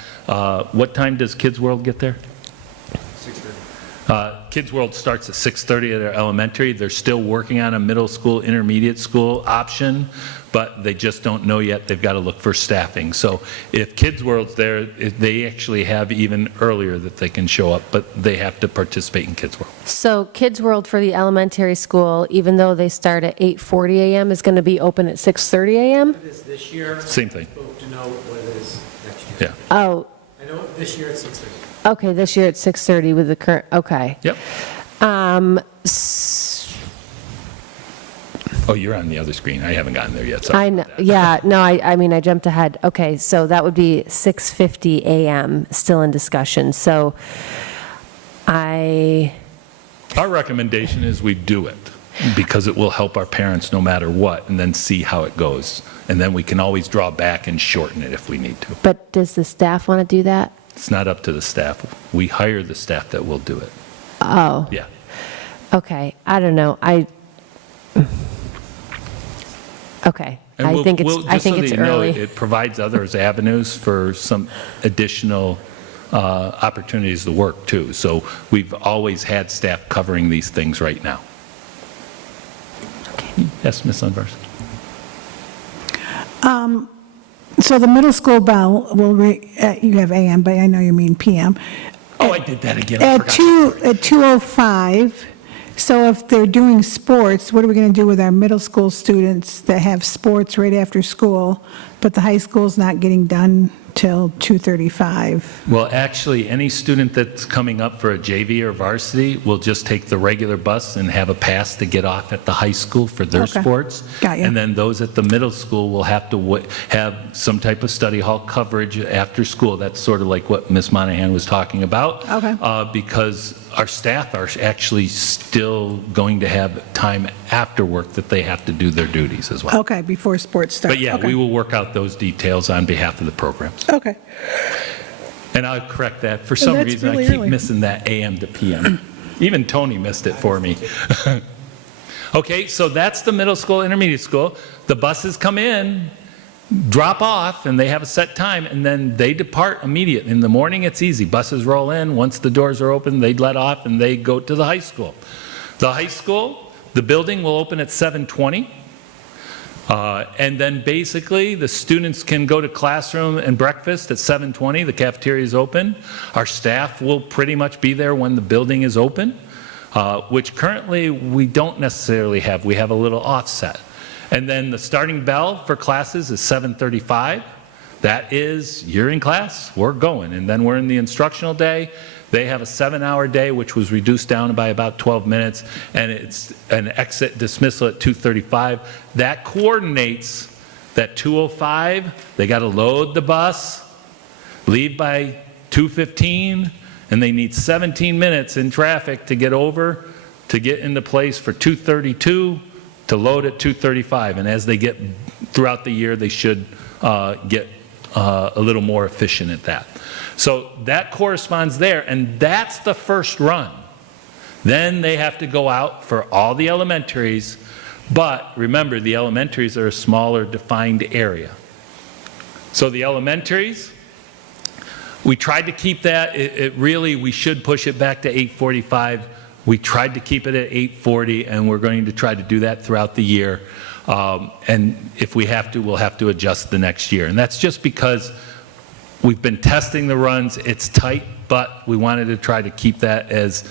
What time does Kids World get there? 6:30. Kids World starts at 6:30 at our elementary. They're still working on a middle school, intermediate school option, but they just don't know yet. They've got to look for staffing. So if Kids World's there, they actually have even earlier that they can show up, but they have to participate in Kids World. So Kids World for the elementary school, even though they start at 8:40 a.m., is going to be open at 6:30 a.m.? It is this year. Same thing. I hope to know what it is next year. Yeah. Oh, I know this year it's 6:30. okay, this year it's 6:30 with the current, okay. Yep. Oh, you're on the other screen. I haven't gotten there yet. Sorry. I know, yeah, no, I mean, I jumped ahead. Okay, so that would be 6:50 a.m., still in discussion. So Our recommendation is we do it because it will help our parents no matter what, and then see how it goes. And then we can always draw back and shorten it if we need to. But does the staff want to do that? It's not up to the staff. We hire the staff that will do it. Oh. Yeah. Okay, I don't know, okay, And I think just so it's that you know, early. it provides others avenues for some additional opportunities to work too. So we've always had staff covering these things right now. Yes, Ms. Unvers. So the middle school bell you have AM, but I know you mean PM. Oh, I did that again. I At forgot. 2:05, so if they're doing sports, what are we going to do with our middle school students that have sports right after school, but the high school's not getting done till 2:35? Well, actually, any student that's coming up for a JV or varsity will just take the regular bus and have a pass to get off at the high school for their Okay. sports. Got you. And then those at the middle school will have to have some type of study hall coverage after school. That's sort of like what Ms. Monahan was talking about. Okay. Because our staff are actually still going to have time after work that they have to do their duties as well. Okay, before sports start. But yeah, Okay. we will work out those details on behalf of the programs. Okay. And I'll correct that. For some That's reason, really I keep early. missing that AM to PM. Even Tony missed it for me. Okay, so that's the middle school, intermediate school. The buses come in, drop off, and they have a set time, and then they depart immediately. In the morning, it's easy. Buses roll in. Once the doors are open, they let off, and they go to the high school. The high school, the building will open at 7:20. And then basically, the students can go to classroom and breakfast at 7:20. The cafeteria is open. Our staff will pretty much be there when the building is open, which currently we don't necessarily have. We have a little offset. And then the starting bell for classes is 7:35. That is, you're in class, we're going. And then we're in the instructional day. They have a 7-hour day, which was reduced down by about 12 minutes, and it's an exit dismissal at 2:35. That coordinates that 2:05, they got to load the bus, leave by 2:15, and they need 17 minutes in traffic to get over, to get into place for 2:32, to load at 2:35. And as they get throughout the year, they should get a little more efficient at that. So that corresponds there, and that's the first run. Then they have to go out for all the elementaries, but remember, the elementaries are a smaller defined area. So the elementaries, we tried to keep that, we should push it back to 8:45. We tried to keep it at 8:40, and we're going to try to do that throughout the year. And if we have to, we'll have to adjust the next year. And that's just because we've been testing the runs. It's tight, but we wanted to try to keep that as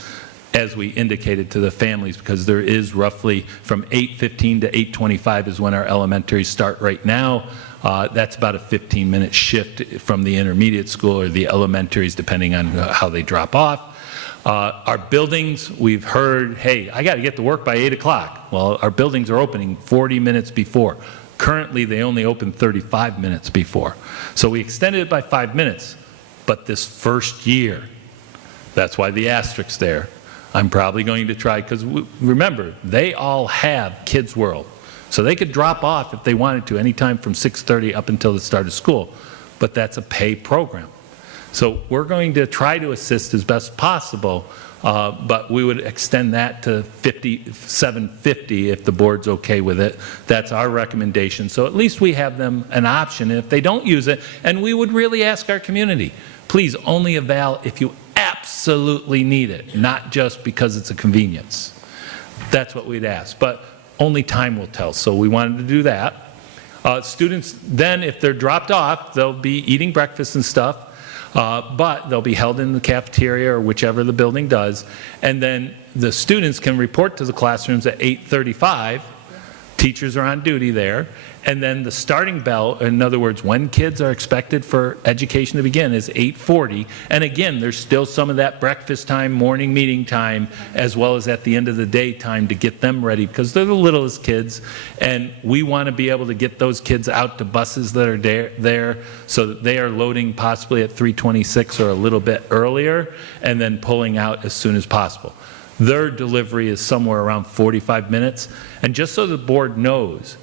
we indicated to the families, because there is roughly from 8:15 to 8:25 is when our elementaries start right now. That's about a 15-minute shift from the intermediate school or the elementaries, depending on how they drop off. Our buildings, we've heard, hey, I got to get to work by 8 o'clock. Well, our buildings are opening 40 minutes before. Currently, they only open 35 minutes before. So we extended it by 5 minutes. But this first year, That's why the asterisks there. I'm probably going to try, because remember, they all have Kids World. So they could drop off if they wanted to anytime from 6:30 up until the start of school, but that's a pay program. So we're going to try to assist as best possible, but we would extend that to $750 if the board's okay with it. That's our recommendation. So at least we have them an option if they don't use it. And we would really ask our community, please only avail if you absolutely need it, not just because it's a convenience. That's what we'd ask. But only time will tell. So we wanted to do that. Students then, if they're dropped off, they'll be eating breakfast and stuff. But they'll be held in the cafeteria or whichever the building does, and then the students can report to the classrooms at 8:35. Teachers are on duty there, and then the starting bell, in other words, when kids are expected for education to begin, is 8:40. And again, there's still some of that breakfast time, morning meeting time, as well as at the end of the day time to get them ready, because they're the littlest kids, and we want to be able to get those kids out to buses that are there so that they are loading possibly at 3:26 or a little bit earlier, and then pulling out as soon as possible. Their delivery is somewhere around 45 minutes. And just so the board knows,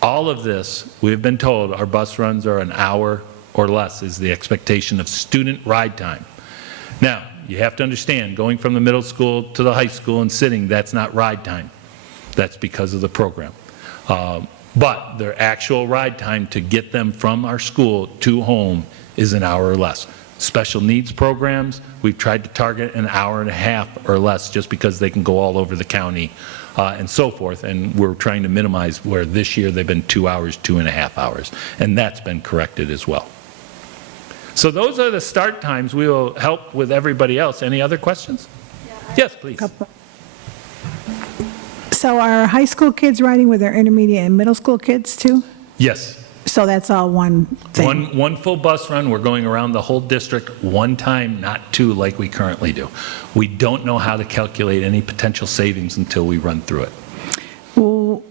all of this, we've been told our bus runs are an hour or less is the expectation of student ride time. Now, you have to understand, going from the middle school to the high school and sitting, that's not ride time. That's because of the program. But their actual ride time to get them from our school to home is an hour or less. Special needs programs, we've tried to target an hour and a half or less just because they can go all over the county and so forth. And we're trying to minimize where this year they've been 2 hours, 2.5 hours. And that's been corrected as well. So those are the start times. We will help with everybody else. Any other questions? Yes, please. So are high school kids riding with their intermediate and middle school kids too? Yes. So that's all one thing? One full bus run. We're going around the whole district one time, not two like we currently do. We don't know how to calculate any potential savings until we run through it. Well,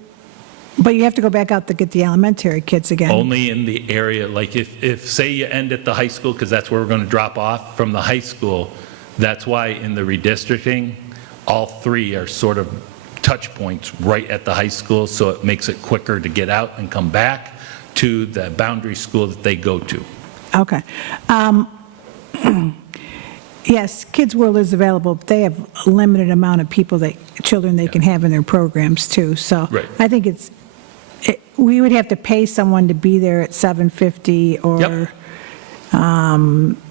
but you have to go back out to get the elementary kids again. Only in the area, like if say you end at the high school, because that's where we're going to drop off from the high school, that's why in the redistricting, all three are sort of touch points right at the high school, so it makes it quicker to get out and come back to the boundary school that they go to. Okay. Yes, Kids World is available, but they have a limited amount of people children they can have in their programs too. So Right. I think we would have to pay someone to be there at $750 or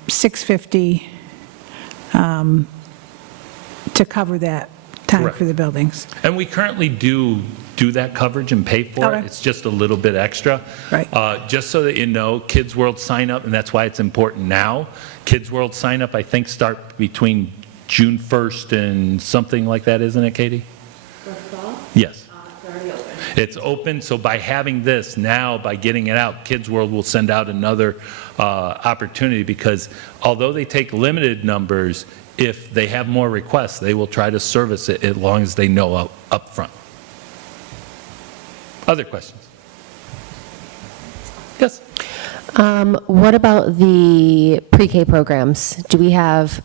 $650 to cover that time Correct. for the buildings. And we currently do that coverage and pay for Okay. it. It's just a little bit extra. Right. Just so that you know, Kids World sign up, and that's why it's important now. Kids World sign up, I think, start between June 1st and something like that, isn't it, Katie? For fall? Yes. It's already open. It's open, so by having this now, by getting it out, Kids World will send out another opportunity, because although they take limited numbers, if they have more requests, they will try to service it as long as they know up front. Other questions? Yes? What about the pre-K programs? Do we have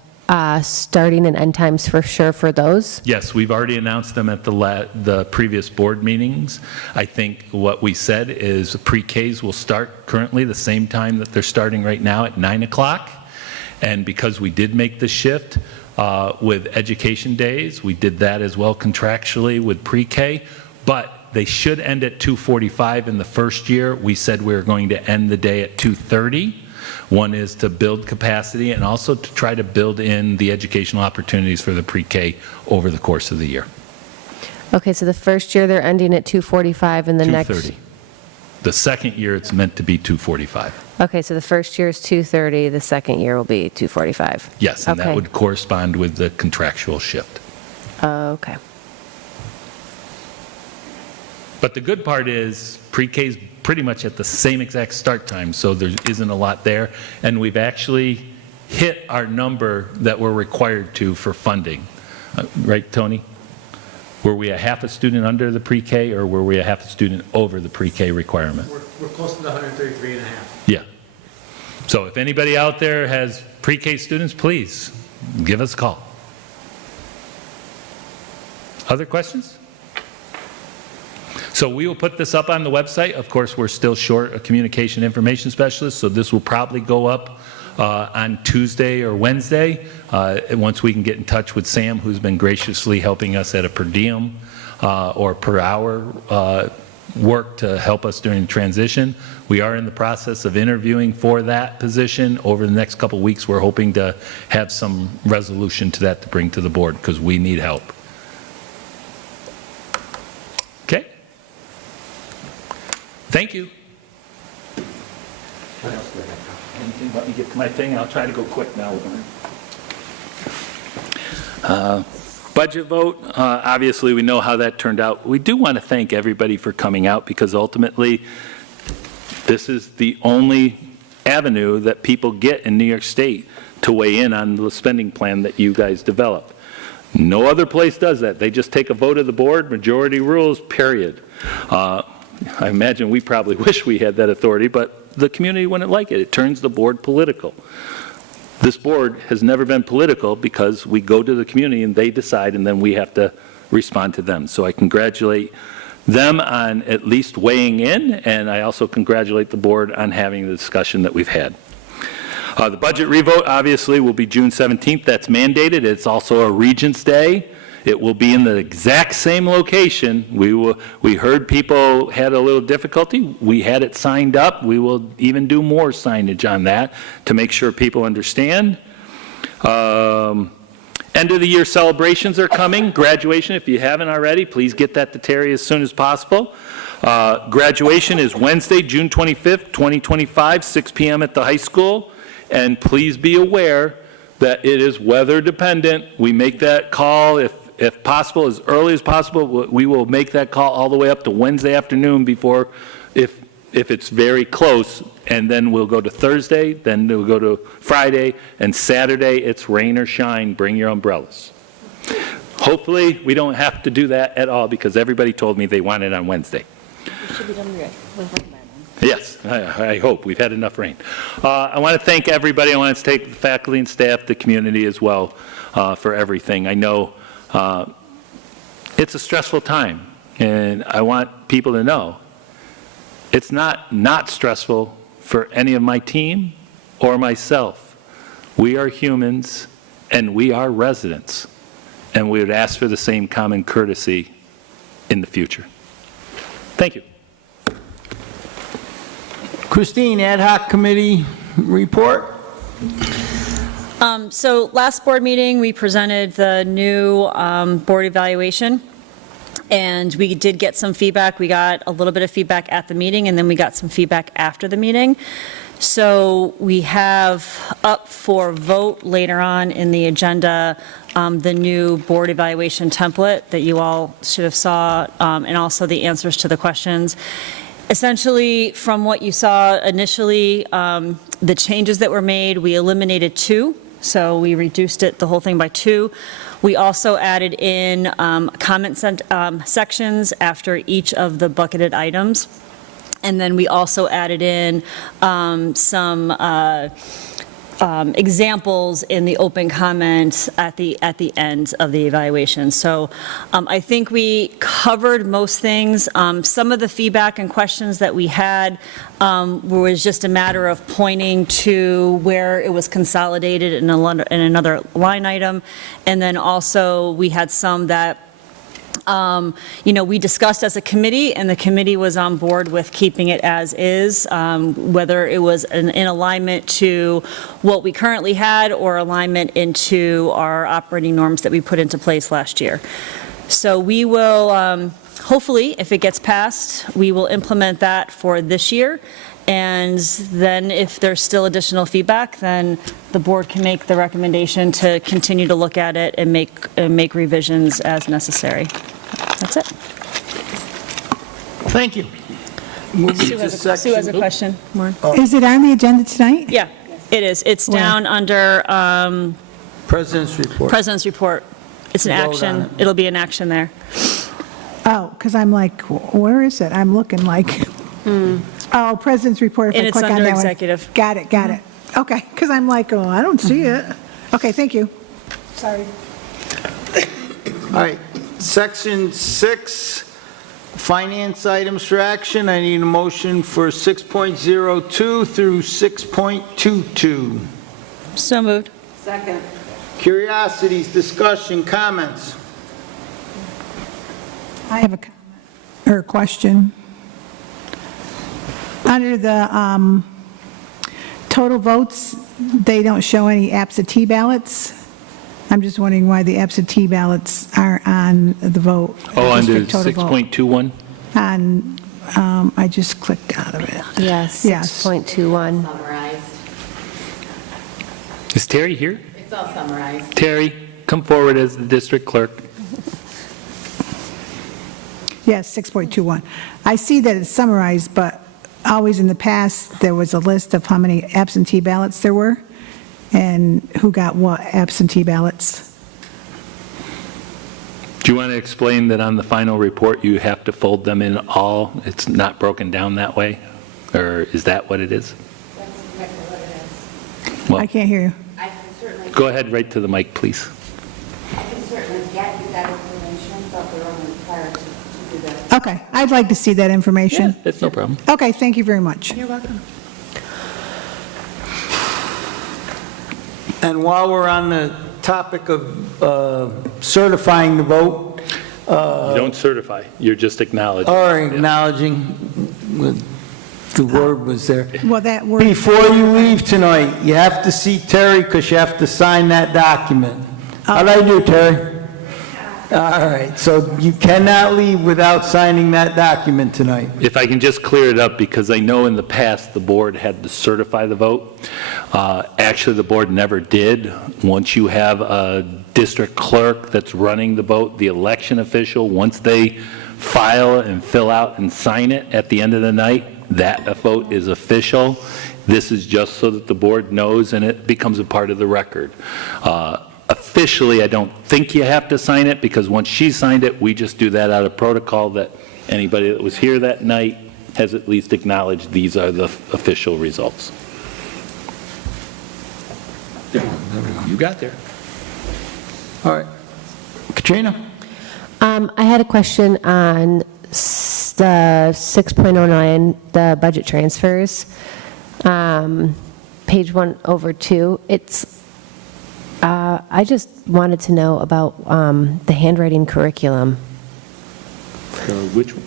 starting and end times for sure for those? Yes, we've already announced them at the previous board meetings. I think what we said is pre-Ks will start currently the same time that they're starting right now at 9 o'clock. And because we did make the shift with education days, we did that as well contractually with pre-K, but they should end at 2:45 in the first year. We said we were going to end the day at 2:30. One is to build capacity and also to try to build in the educational opportunities for the pre-K over the course of the year. Okay, so the first year they're ending at 2:45 and the next... 2:30. The second year it's meant to be 2:45. Okay, so the first year is 2:30, the second year will be 2:45. Yes, and that Okay. would correspond with the contractual shift. Okay. But the good part is pre-K is pretty much at the same exact start time, so there isn't a lot there. And we've actually hit our number that we're required to for funding. Right, Tony? Were we a half a student under the pre-K, or were we a half a student over the pre-K requirement? We're close to the 133 and a half. Yeah. So if anybody out there has pre-K students, please give us a call. Other questions? So we will put this up on the website. Of course, we're still short a communication information specialist, so this will probably go up on Tuesday or Wednesday, once we can get in touch with Sam, who's been graciously helping us at a per diem or per hour work to help us during the transition. We are in the process of interviewing for that position. Over the next couple of weeks, we're hoping to have some resolution to that to bring to the board, because we need help. Okay? Thank you. What else do I have? Anything? Let me get to my thing. I'll try to go quick now. Budget vote, obviously we know how that turned out. We do want to thank everybody for coming out, because ultimately this is the only avenue that people get in New York State to weigh in on the spending plan that you guys develop. No other place does that. They just take a vote of the board, majority rules, period. I imagine we probably wish we had that authority, but the community wouldn't like it. It turns the board political. This board has never been political, because we go to the community and they decide, and then we have to respond to them. So I congratulate them on at least weighing in, and I also congratulate the board on having the discussion that we've had. The budget revote obviously will be June 17th. That's mandated. It's also a Regents Day. It will be in the exact same location. We heard people had a little difficulty. We had it signed up. We will even do more signage on that to make sure people understand. End of the year celebrations are coming. Graduation, if you haven't already, please get that to Terry as soon as possible. Graduation is Wednesday, June 25th, 2025, 6 p.m. at the high school. And please be aware that it is weather dependent. We make that call if possible, as early as possible. We will make that call all the way up to Wednesday afternoon before, if it's very close, and then we'll go to Thursday, then we'll go to Friday, and Saturday it's rain or shine, bring your umbrellas. Hopefully we don't have to do that at all, because everybody told me they want it on Wednesday. It should be done with rain. Yes, I hope. We've had enough rain. I want to thank everybody. I want to thank the faculty and staff, the community as well, for everything. I know it's a stressful time, and I want people to know it's not stressful for any of my team or myself. We are humans, and we are residents, and we would ask for the same common courtesy in the future. Thank you. Christine, ad hoc committee report? So last board meeting, we presented the new board evaluation, and we did get some feedback. We got a little bit of feedback at the meeting, and then we got some feedback after the meeting. So we have up for vote later on in the agenda the new board evaluation template that you all should have saw, and also the answers to the questions. Essentially, from what you saw initially, the changes that were made, we eliminated 2, so we reduced the whole thing by 2. We also added in comment sections after each of the bucketed items, and then we also added in some examples in the open comments at the end of the evaluation. So I think we covered most things. Some of the feedback and questions that we had was just a matter of pointing to where it was consolidated in another line item. And then also we had some that we discussed as a committee, and the committee was on board with keeping it as is, whether it was in alignment to what we currently had or alignment into our operating norms that we put into place last year. So we will, hopefully, if it gets passed, we will implement that for this year. And then if there's still additional feedback, then the board can make the recommendation to continue to look at it and make revisions as necessary. That's it. Thank you. Sue has a question. Maureen? Is it on the agenda tonight? Yeah, it is. It's down under President's report. President's report. It's an Vote on action. it. It'll be an action there. Oh, because I'm like, where is it? I'm looking like, oh, President's report. If And I it's click on under that one. executive. Got it. Okay, because I'm like, oh, I don't see it. Okay, thank you. Sorry. All right, section 6, finance items for action. I need a motion for 6.02 through 6.22. So moved. Second. Curiosities, discussion, comments? I have a comment or a question. Under the total votes, they don't show any absentee ballots. I'm just wondering why the absentee ballots aren't on the vote. Oh, under district total vote. 6.21? I just clicked out of it. Yes, Yes. 6.21. Summarized. Is Terry here? It's all summarized. Terry, come forward as the district clerk. Yes, 6.21. I see that it's summarized, but always in the past, there was a list of how many absentee ballots there were and who got what absentee ballots. Do you want to explain that on the final report, you have to fold them in all? It's not broken down that way? Or is that what it is? That's exactly what it is. Well, I can't hear you. I can certainly, go ahead right to the mic, please. I can certainly get you that information, but we're only required to do that. Okay, I'd like to see that information. That's no problem. Okay, thank you very much. You're welcome. And while we're on the topic of certifying the vote, You don't certify, you're just acknowledging. or acknowledging, the word was there. Well, that word, Before you leave tonight, you have to see Terry because you have to sign that document. How'd I do, Terry? All right, so you cannot leave without signing that document tonight. If I can just clear it up, because I know in the past, the board had to certify the vote. Actually, the board never did. Once you have a district clerk that's running the vote, the election official, once they file and fill out and sign it at the end of the night, that vote is official. This is just so that the board knows and it becomes a part of the record. Officially, I don't think you have to sign it, because once she signed it, we just do that out of protocol, that anybody that was here that night has at least acknowledged these are the official results. You got there. All right. Katrina? I had a question on the 6.09, the budget transfers. Page 1 over 2. I just wanted to know about the handwriting curriculum. Which one?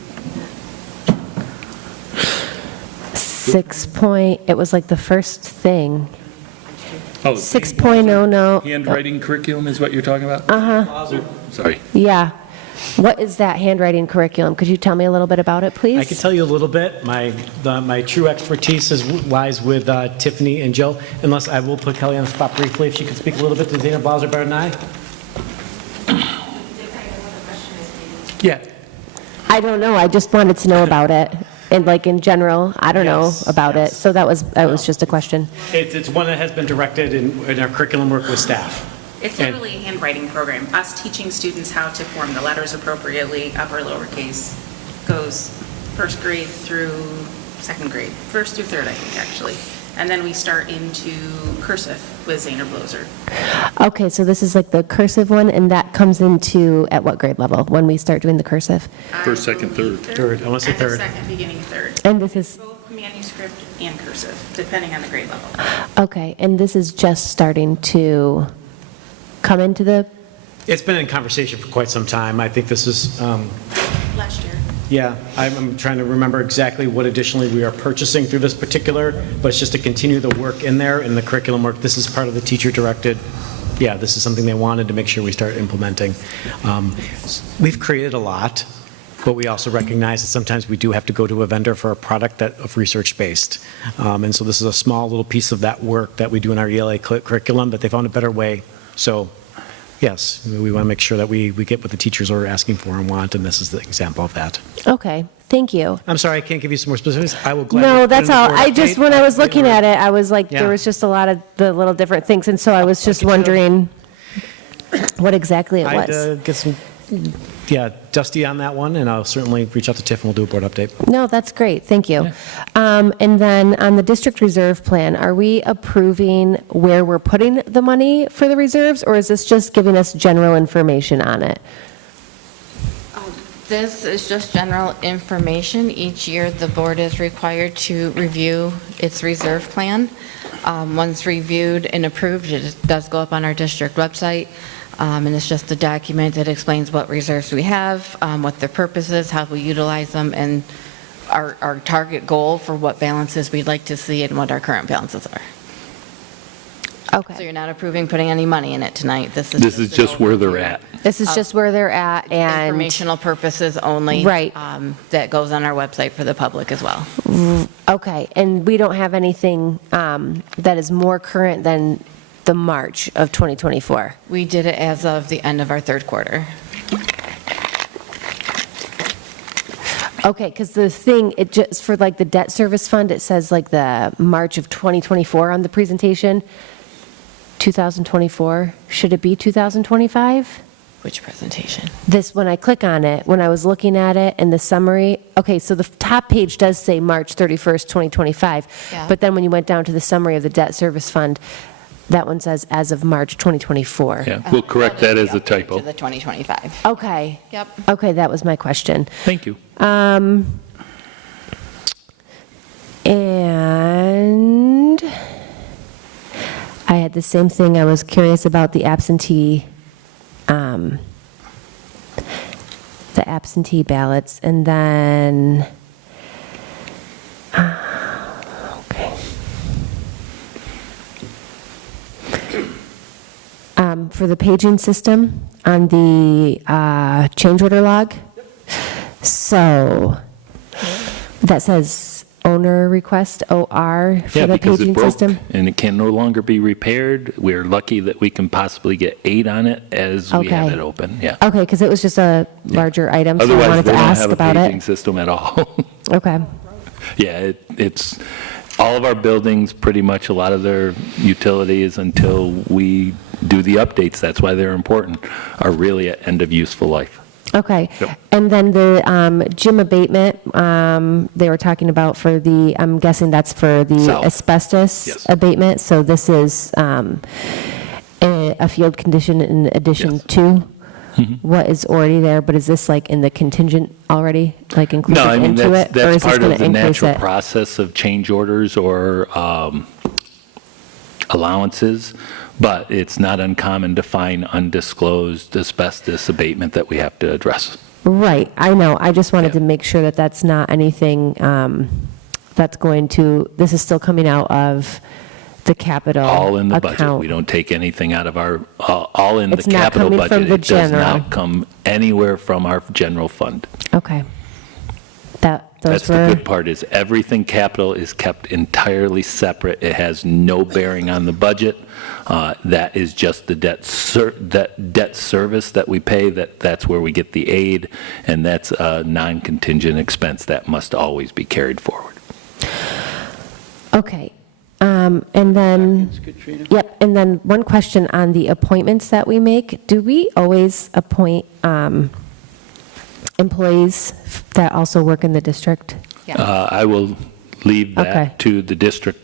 It was like the first thing. Oh, 6.00. handwriting curriculum is what you're talking about? Uh-huh. Sorry. Yeah. What is that handwriting curriculum? Could you tell me a little bit about it, please? I can tell you a little bit. My true expertise lies with Tiffany and Jill, unless I will put Kelly on the spot briefly, if she could speak a little bit to Dana Blauser better than I. Yeah. I don't know. I just wanted to know about it. And like in general, I don't know about it. So that was just a question. It's one that has been directed in our curriculum work with staff. It's literally a handwriting program. Us teaching students how to form the letters appropriately, upper, lowercase, goes first grade through second grade, first through third, I think, actually. And then we start into cursive with Zaner Bloser. Okay, so this is like the cursive one, and that comes into at what grade level when we start doing the cursive? First, second, third. Third, I want to say third. Second, beginning of third. And this is, Both manuscript and cursive, depending on the grade level. okay, and this is just starting to come into the, It's been in conversation for quite some time. I think this is, Last year. yeah, I'm trying to remember exactly what additionally we are purchasing through this particular, but it's just to continue the work in there, in the curriculum work. This is part of the teacher-directed, yeah, this is something they wanted to make sure we start implementing. We've created a lot, but we also recognize that sometimes we do have to go to a vendor for a product of research-based. And so this is a small little piece of that work that we do in our ELA curriculum, but they found a better way. So, yes, we want to make sure that we get what the teachers are asking for and want, and this is the example of that. okay, thank you. I'm sorry, I can't give you some more specifics. I will gladly. No, put that's in the all. board I just, update. when I was looking at it, I was like, Yeah. there was just a lot of the little different things, and so I was just wondering what exactly it I'd was. get some yeah, dusty on that one, and I'll certainly reach out to Tiff and we'll do a board update. No, that's great, thank you. And then on the district reserve plan, are we approving where we're putting the money for the reserves, or is this just giving us general information on it? This is just general information. Each year, the board is required to review its reserve plan. Once reviewed and approved, it does go up on our district website, and it's just a document that explains what reserves we have, what their purpose is, how we utilize them, and our target goal for what balances we'd like to see and what our current balances are. Okay. So you're not approving putting any money in it tonight. This is just where they're at. This is just where they're at, and... Informational purposes only. Right. That goes on our website for the public as well. Okay, and we don't have anything that is more current than the March of 2024? We did it as of the end of our third quarter. Okay, because the thing, it just, for like the debt service fund, it says like the March of 2024 on the presentation. 2024, should it be 2025? Which presentation? This, when I click on it, when I was looking at it in the summary, okay, so the top page does say March 31st, 2025. Yeah. But then when you went down to the summary of the debt service fund, that one says as of March 2024. Yeah, we'll correct that as a typo. To the 2025. Okay. Yep. Okay, that was my question. Thank you. And I had the same thing. I was curious about the absentee ballots, and then, okay. For the paging system on the change order log. So that says owner request, OR, for Yeah, the because it paging broke system? and it can no longer be repaired. We're lucky that we can possibly get 8 on it as we have Okay. it open, yeah. Okay, because it was just a larger item, so I Otherwise, wanted they to don't ask have a about paging it. system at all. Okay, Yeah, it's, all of our buildings, pretty much a lot of their utilities until we do the updates, that's why they're important, are really at end of useful life. okay. Yep. And then the gym abatement, they were talking about for the, I'm guessing that's for the South. asbestos Yes. abatement, so this is a field condition in addition Yes. to Mhm. what is already there, but is this like in the contingent already, like included No, I mean, into it? Or that's is this part going of to the increase natural it? process of change orders or allowances, but it's not uncommon to find undisclosed asbestos abatement that we have to address. Right, I know, I just wanted to make sure that that's not anything that's going to, this is still coming out of the capital All in the budget. account. We don't take anything out of our, all in the It's not capital coming from budget. the It does general. not come anywhere from our general fund. Okay. That's the good part, is everything capital is kept entirely separate. It has no bearing on the budget. That is just the debt service that we pay, that's where we get the aid, and that's a non-contingent expense that must always be carried forward. Okay, and then, yep, and then one question on the appointments that we make. Do we always appoint employees that also work in the district? I will leave Okay. that to the district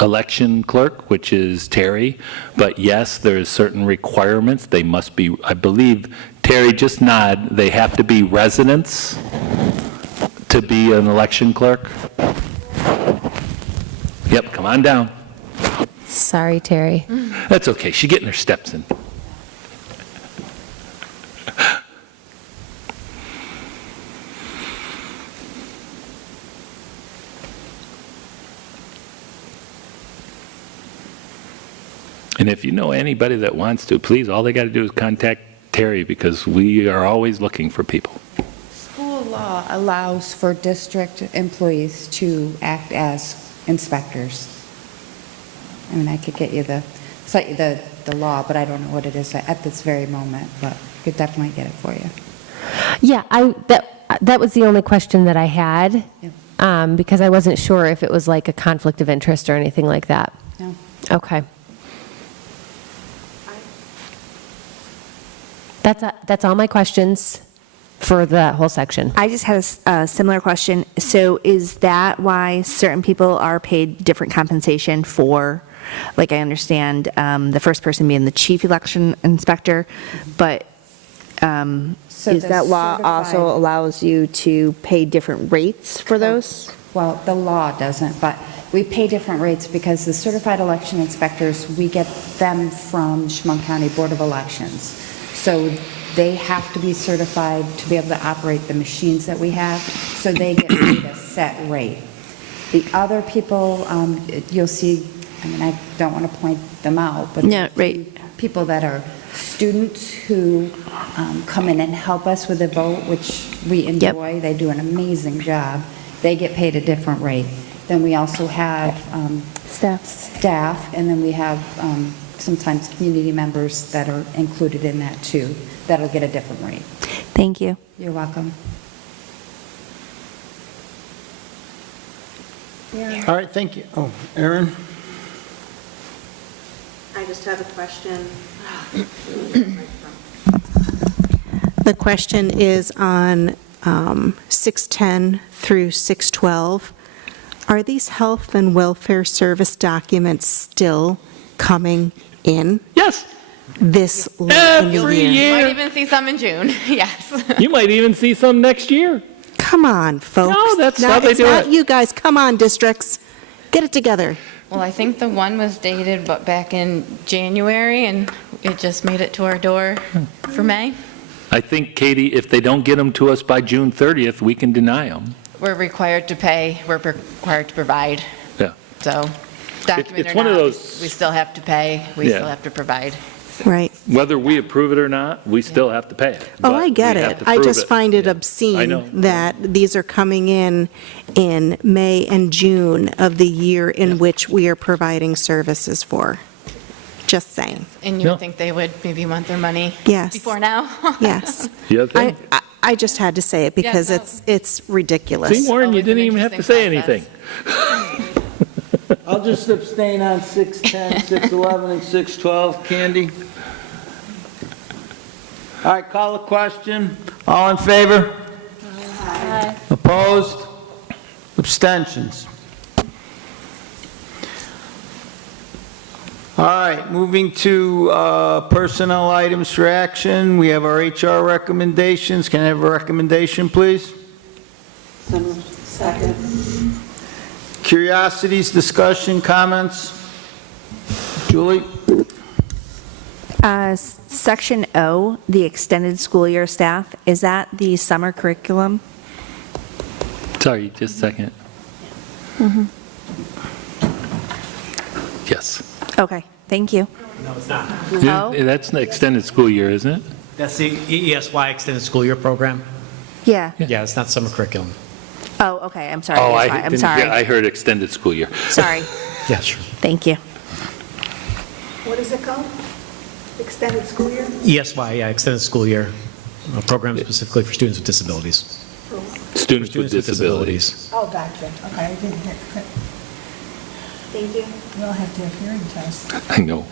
election clerk, which is Terry, but yes, there's certain requirements. They must be, I believe, Terry, just nod, they have to be residents to be an election clerk. Yep, come on down. Sorry, Terry. That's okay, she's getting her steps in. And if you know anybody that wants to, please, all they got to do is contact Terry, because we are always looking for people. School law allows for district employees to act as inspectors. I mean, I could get you the law, but I don't know what it is at this very moment, but I could definitely get it for you. Yeah, that was the only question that I had, because I wasn't sure if it was like a conflict of interest or anything like that. No. That's all my questions for that whole section. I just had a similar question. So is that why certain people are paid different compensation for, like I understand the first person being the chief election inspector, but So is the that law also certified- allows you to pay different rates for those? Well, the law doesn't, but we pay different rates because the certified election inspectors, we get them from Chemung County Board of Elections. So they have to be certified to be able to operate the machines that we have, so they get paid a set rate. The other people, you'll see, I mean, I don't want to point them out, but Yeah, right. people that are students who come in and help us with the vote, which we enjoy. They do an amazing job. They get paid a different rate. Then we also have staff, and then we have sometimes community members that are included in that too, that'll get a different rate. Thank you. You're welcome. All right, thank you. Oh, Aaron? I just have a question. The question is on 610 through 612. Are these health and welfare service documents still coming in? Yes. This late in the Every year? year. You might even see some in June, yes. You might even see some next year. Come on, folks. No, that's how they it's do not it. you guys. Come on, districts. Get it together. Well, I think the one was dated, but back in January, and it just made it to our door for May. I think, Katie, if they don't get them to us by June 30th, we can deny them. We're required to pay, we're required to provide. Yeah. So, document it's or one of not, those- we still have to pay, we Yeah. still have to provide. Right. Whether we approve it or not, we still have to pay it. Oh, But I get we it. have to I prove just it. find it I obscene know. that these are coming in May and June of the year in which we are providing services for. Just saying. And you would think they would maybe want their money Yes. before now? Yes. You have to- I just had to say it because Yeah, no. it's ridiculous. See, Warren, you didn't even have to say anything. I'll just abstain on 610, 611, and 612. Candy? All right, call a question. All in favor? Aye. Opposed? Abstentions? All right, moving to personnel items for action. We have our HR recommendations. Can I have a recommendation, please? Second. Curiosities, discussion, comments? Julie? Section O, the extended school year staff, is that the summer curriculum? Sorry, just a second. Mm-hmm. Yes. Okay, thank you. No, it's not. Oh. That's the extended school year, isn't it? That's the ESY Extended School Year Program. Yeah. Yeah, it's not summer curriculum. Oh, okay, I'm sorry. Oh, I'm didn't- sorry. yeah, I heard extended school year. Sorry. Yeah, sure. Thank you. What is it called? Extended school year? ESY, yeah, Extended School Year, a program specifically for students with disabilities. Students with disabilities. Oh, gotcha. Okay, I didn't hear. Thank you. We'll have to have hearing tests. I know.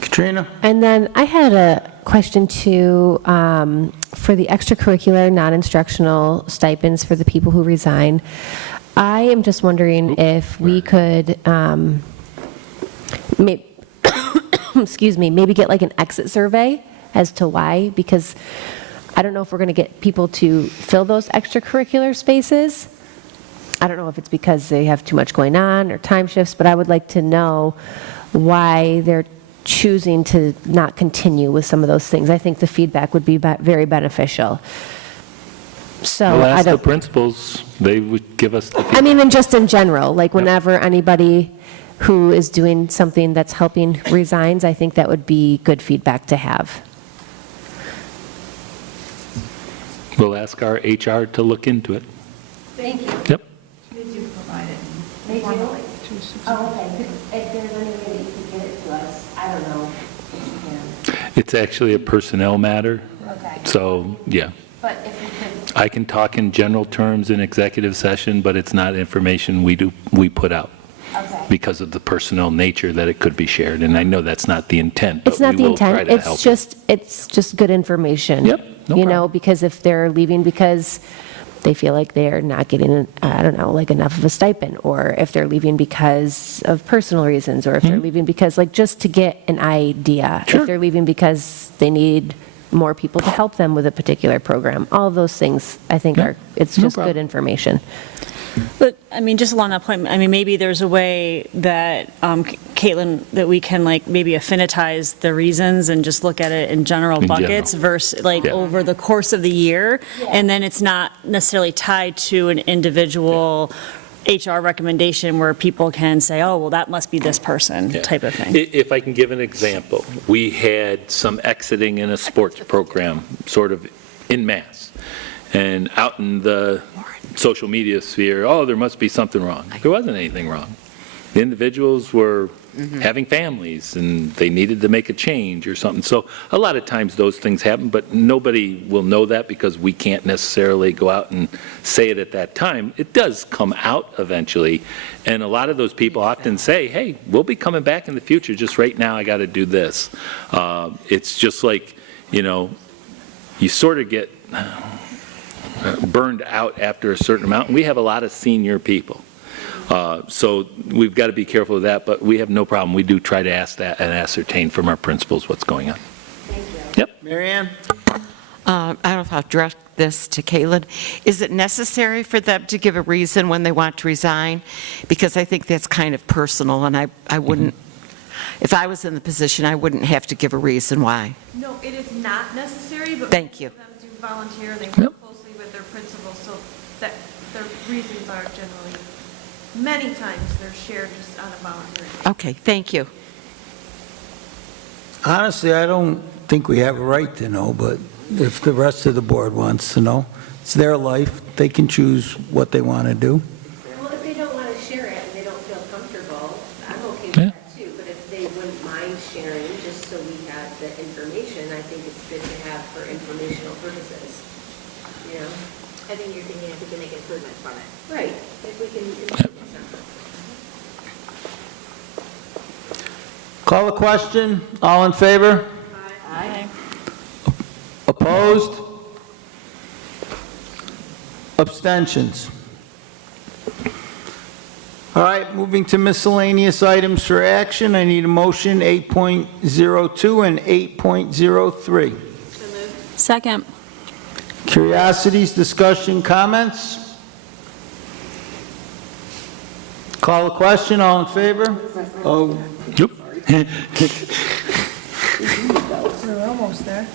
Katrina? And then I had a question too, for the extracurricular, non-instructional stipends for the people who resign. I am just wondering if we could, excuse me, maybe get like an exit survey as to why, because I don't know if we're going to get people to fill those extracurricular spaces. I don't know if it's because they have too much going on or time shifts, but I would like to know why they're choosing to not continue with some of those things. I think the feedback would be very beneficial. So We'll I ask the don't, principals, they would give us the I mean, and just in general, like whenever anybody who is doing something that's helping resigns, I think that would be good feedback to have. We'll ask our HR to look into it. Thank you. Yep. We do provide it formally. Oh, okay. If there's any way that you could get it to us, I don't know if you can. It's actually a personnel matter. Okay. So, yeah. But if you could, I can talk in general terms in executive session, but it's not information we put out. Okay. because of the personnel nature that it could be shared. And I know that's not the intent, but It's not we the will try intent, to help. it's just good information. Yep, no You know, problem. because if they're leaving because they feel like they're not getting, I don't know, like enough of a stipend, or if they're leaving because of personal reasons, or if they're leaving because, like, just to get an idea. Sure. If they're leaving because they need more people to help them with a particular program. All of those things, I think, it's no just problem. good information. But, I mean, just along that point, I mean, maybe there's a way that, Caitlin, that we can, like, maybe affinitize the reasons and just look at it in general In general. buckets versus, like, Yeah. over the course of the year. And then it's not necessarily tied to an individual HR recommendation where people can say, oh, well, that must be this person, type of thing. If I can give an example, we had some exiting in a sports program, sort of en masse. And out in the social media sphere, oh, there must be something wrong. There wasn't anything wrong. The individuals were having families, and they needed to make a change or something. So a lot of times those things happen, but nobody will know that because we can't necessarily go out and say it at that time. It does come out eventually, and a lot of those people often say, hey, we'll be coming back in the future, just right now I got to do this. It's just like, you know, you sort of get burned out after a certain amount. And we have a lot of senior people. So we've got to be careful of that, but we have no problem. We do try to ask that and ascertain from our principals what's going on. Yep. Mary Ann? I don't know if I'll direct this to Caitlin. Is it necessary for them to give a reason when they want to resign? Because I think that's kind of personal, and I wouldn't, if I was in the position, I wouldn't have to give a reason why. No, it is not necessary, but Thank you. most of them do volunteer, they work closely with their principals, so that their reasons are generally, many times, they're shared just on a volunteer. Okay, thank you. Honestly, I don't think we have a right to know, but if the rest of the board wants to know, it's their life. They can choose what they want to do. Well, if they don't want to share it and they don't feel comfortable, I'm okay with that too. But if they wouldn't mind sharing, just so we have the information, I think it's good to have for informational purposes. You know? I think you're thinking if we can make improvements from it. Right. If we can improve something. Call the question. All in favor? Aye. Opposed? Abstentions? All right, moving to miscellaneous items for action. I need a motion 8.02 and 8.03. Second. Curiosities, discussion, comments? Call the question. All in favor? Oh. Yep. We're almost there.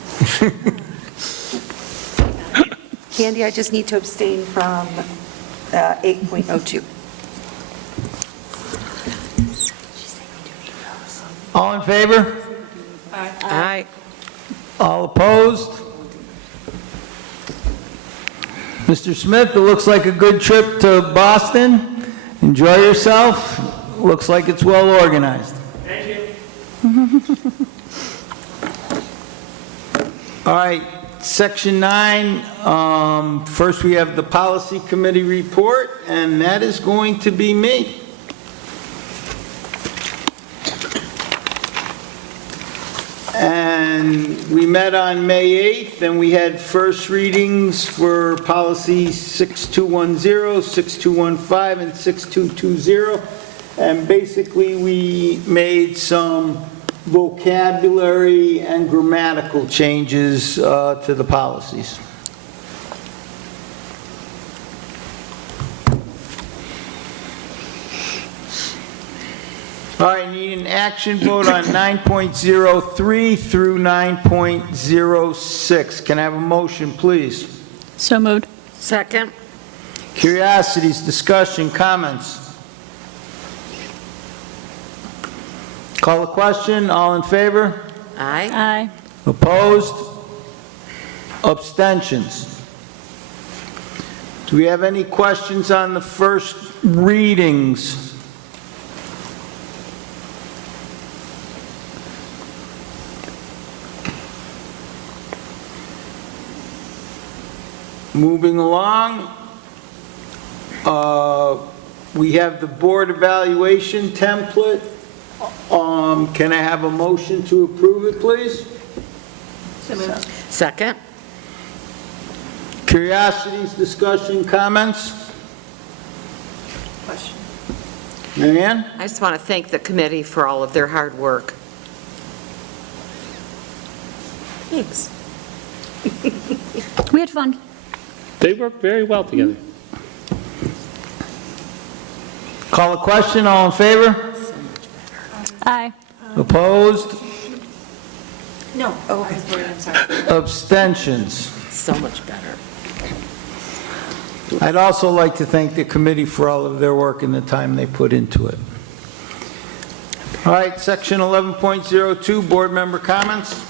Candy, I just need to abstain from 8.02. All in favor? Aye. All opposed? Mr. Smith, it looks like a good trip to Boston. Enjoy yourself. Looks like it's well organized. Thank you. All right, Section 9, first we have the Policy Committee report, and that is going to be me. And we met on May 8th, and we had first readings for Policy 6210, 6215, and 6220. And basically, we made some vocabulary and grammatical changes to the policies. All right, need an action vote on 9.03 through 9.06. Can I have a motion, please? So moved. Second. Curiosities, discussion, comments? Call the question. All in favor? Aye. Aye. Opposed? Abstentions? Do we have any questions on the first readings? Moving along, We have the board evaluation template. Can I have a motion to approve it, please? Second? Curiosities, discussion, comments? Marianne? I just want to thank the committee for all of their hard work. Thanks. We had fun. They work very well together. Call a question, all in favor? Aye. Opposed? No, oh, I'm sorry. Abstentions? So much better. I'd also like to thank the committee for all of their work and the time they put into it. All right, section 11.02, board member comments.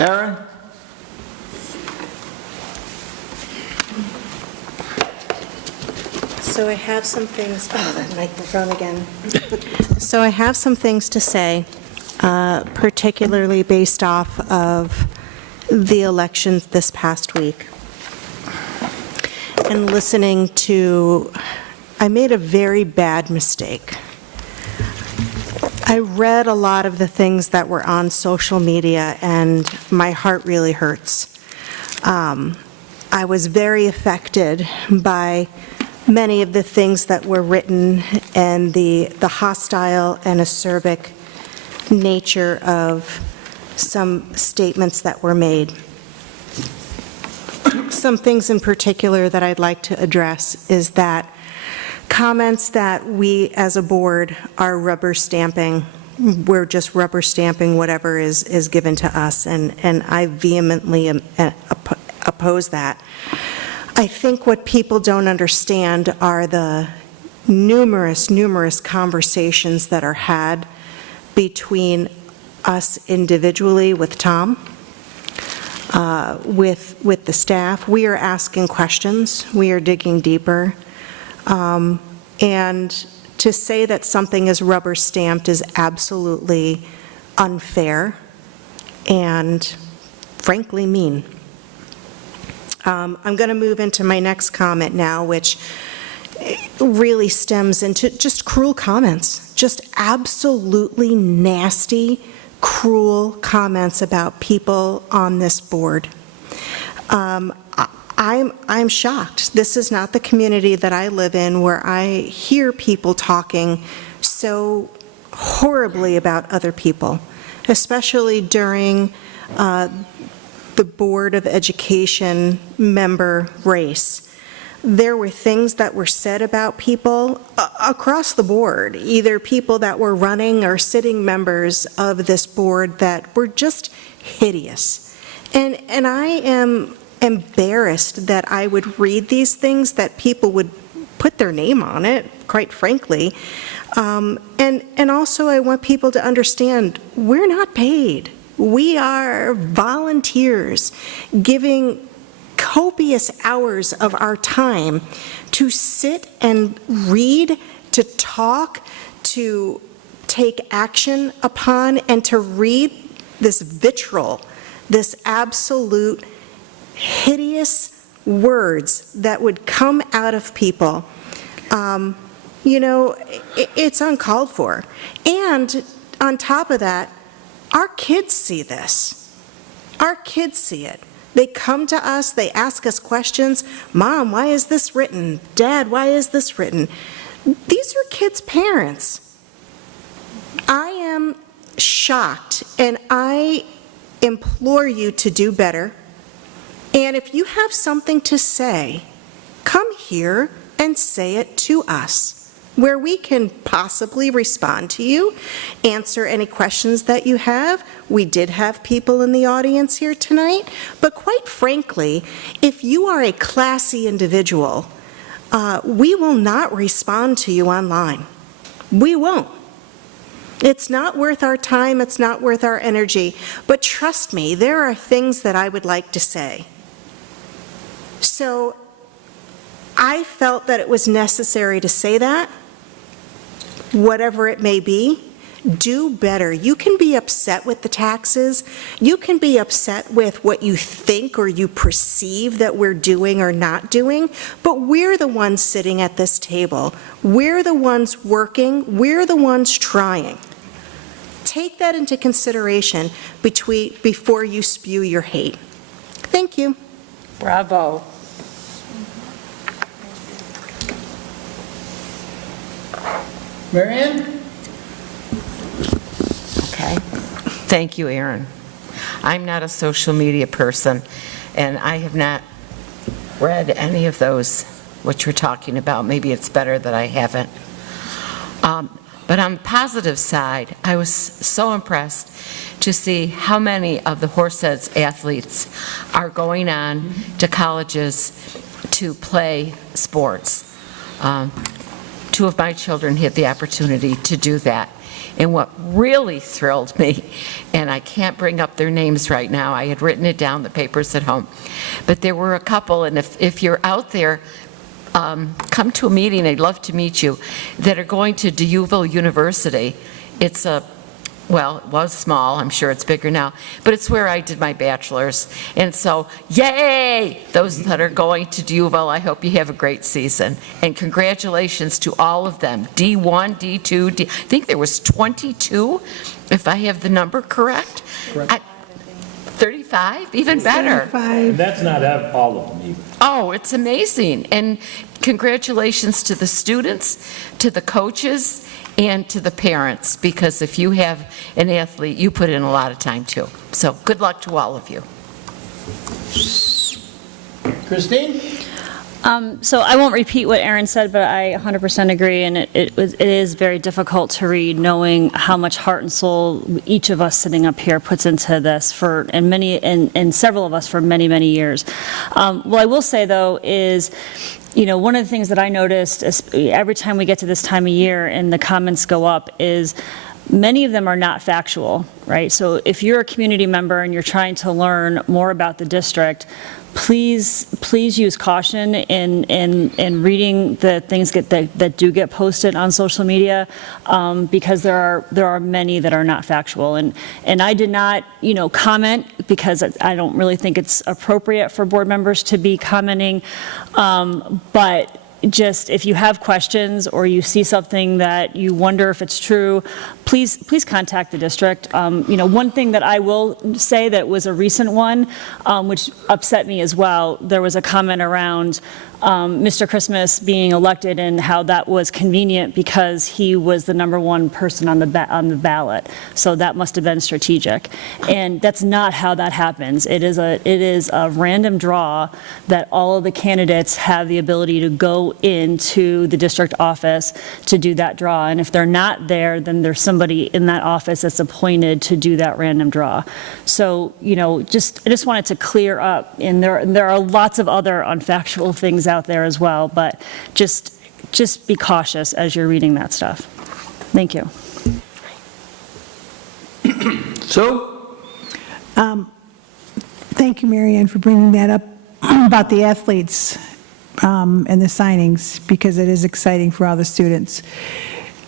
Aaron? So I have some things, the microphone again. So I have some things to say, particularly based off of the elections this past week. And listening to, I made a very bad mistake. I read a lot of the things that were on social media, and my heart really hurts. I was very affected by many of the things that were written and the hostile and acerbic nature of some statements that were made. Some things in particular that I'd like to address is that comments that we as a board are rubber stamping, we're just rubber stamping whatever is given to us, and I vehemently oppose that. I think what people don't understand are the numerous conversations that are had between us individually with Tom, with the staff. We are asking questions, we are digging deeper, and to say that something is rubber stamped is absolutely unfair and frankly mean. I'm going to move into my next comment now, which really stems into just cruel comments, just absolutely nasty, cruel comments about people on this board. I'm shocked. This is not the community that I live in, where I hear people talking so horribly about other people, especially during the Board of Education member race. There were things that were said about people across the board, either people that were running or sitting members of this board, that were just hideous. And I am embarrassed that I would read these things, that people would put their name on it, quite frankly. And also I want people to understand, we're not paid. We are volunteers giving copious hours of our time to sit and read, to talk, to take action upon, and to read this vitriol, this absolute hideous words that would come out of people. It's uncalled for. And on top of that, our kids see this. Our kids see it. They come to us, they ask us questions. Mom, why is this written? Dad, why is this written? These are kids' parents. I am shocked, and I implore you to do better. And if you have something to say, come here and say it to us, where we can possibly respond to you, answer any questions that you have. We did have people in the audience here tonight, but quite frankly, if you are a classy individual, we will not respond to you online. We won't. It's not worth our time, it's not worth our energy, but trust me, there are things that I would like to say. So I felt that it was necessary to say that, whatever it may be, Do better. You can be upset with the taxes. You can be upset with what you think or you perceive that we're doing or not doing, but we're the ones sitting at this table. We're the ones working. We're the ones trying. Take that into consideration before you spew your hate. Thank you. Bravo. Marianne? Okay. Thank you, Aaron. I'm not a social media person, and I have not read any of those, what you're talking about. Maybe it's better that I haven't. But on the positive side, I was so impressed to see how many of the Horseheads athletes are going on to colleges to play sports. Two of my children had the opportunity to do that. And what really thrilled me, and I can't bring up their names right now, I had written it down, the paper's at home, but there were a couple, and if you're out there, come to a meeting, I'd love to meet you, that are going to DeUville University. It's well, it was small, I'm sure it's bigger now, but it's where I did my bachelor's. And so, yay! Those that are going to DeUville, I hope you have a great season. And congratulations to all of them, D1, D2, I think there was 22, if I have the number correct. 35, even better. And that's not all of them either. Oh, it's amazing. And congratulations to the students, to the coaches, and to the parents, because if you have an athlete, you put in a lot of time too. So good luck to all of you. Christine? So I won't repeat what Aaron said, but I 100% agree, and it is very difficult to read, knowing how much heart and soul each of us sitting up here puts into this and several of us for many, many years. What I will say, though, is, you know, one of the things that I noticed is every time we get to this time of year and the comments go up is many of them are not factual, right? So if you're a community member and you're trying to learn more about the district, please use caution in reading the things that do get posted on social media, because there are many that are not factual. And I did not, comment, because I don't really think it's appropriate for board members to be commenting, but just if you have questions or you see something that you wonder if it's true, please contact the district. One thing that I will say that was a recent one, which upset me as well, there was a comment around Mr. Christmas being elected and how that was convenient because he was the #1 person on the ballot. So that must have been strategic. And that's not how that happens. It is a random draw that all of the candidates have the ability to go into the district office to do that draw. And if they're not there, then there's somebody in that office that's appointed to do that random draw. So, I just wanted to clear up, and there are lots of other unfactual things out there as well, but just be cautious as you're reading that stuff. Thank you. Thank you, Mary Ann, for bringing that up about the athletes and the signings, because it is exciting for all the students.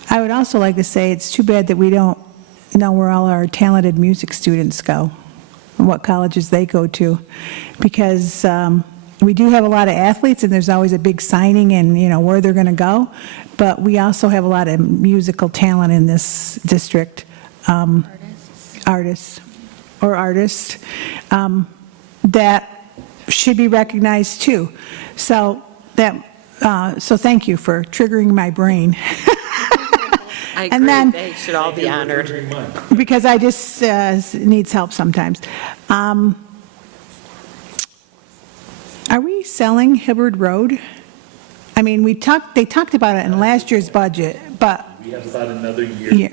I would also like to say it's too bad that we don't know where all our talented music students go and what colleges they go to, because we do have a lot of athletes and there's always a big signing and, where they're going to go, but we also have a lot of musical talent in this district. Artists that should be recognized too. So thank you for triggering my brain. I agree, they should all be honored. Because I just needs help sometimes. Are we selling Hibbard Road? I mean, they talked about it in last year's budget, but. We have about another year. Yeah.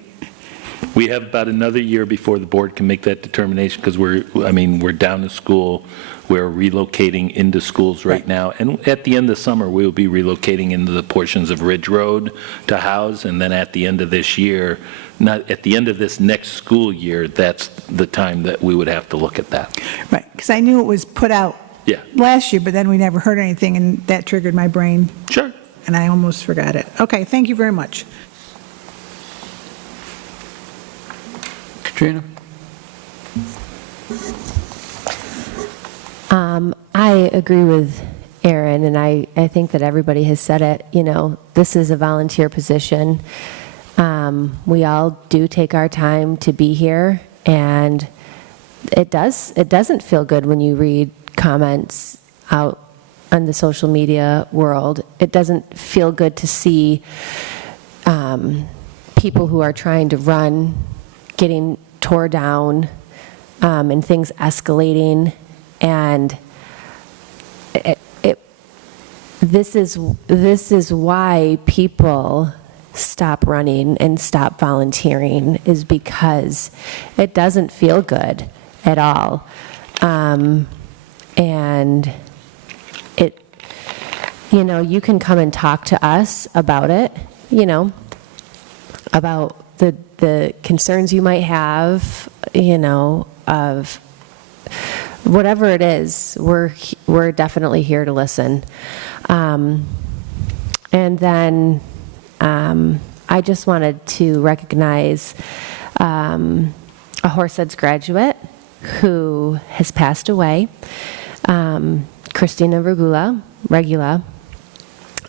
We have about another year before the board can make that determination, because we're down to school. We're relocating into schools right now. And at the end of summer, we will be relocating into the portions of Ridge Road to house. And then at the end of this year, not at the end of this next school year, that's the time that we would have to look at that. Right, because I knew it was put out last year, but then we never heard anything, and that triggered my brain. Sure. And I almost forgot it. Okay, thank you very much. Katrina? I agree with Aaron, and I think that everybody has said it. You know, this is a volunteer position. We all do take our time to be here, and it doesn't feel good when you read comments out on the social media world. It doesn't feel good to see people who are trying to run getting tore down, and things escalating, and this is why people stop running and stop volunteering, is because it doesn't feel good at all. And it, you know, you can come and talk to us about it, you know, about the concerns you might have, you know, of whatever it is. We're definitely here to listen. And then I just wanted to recognize a Horseheads graduate who has passed away, Christina Regula.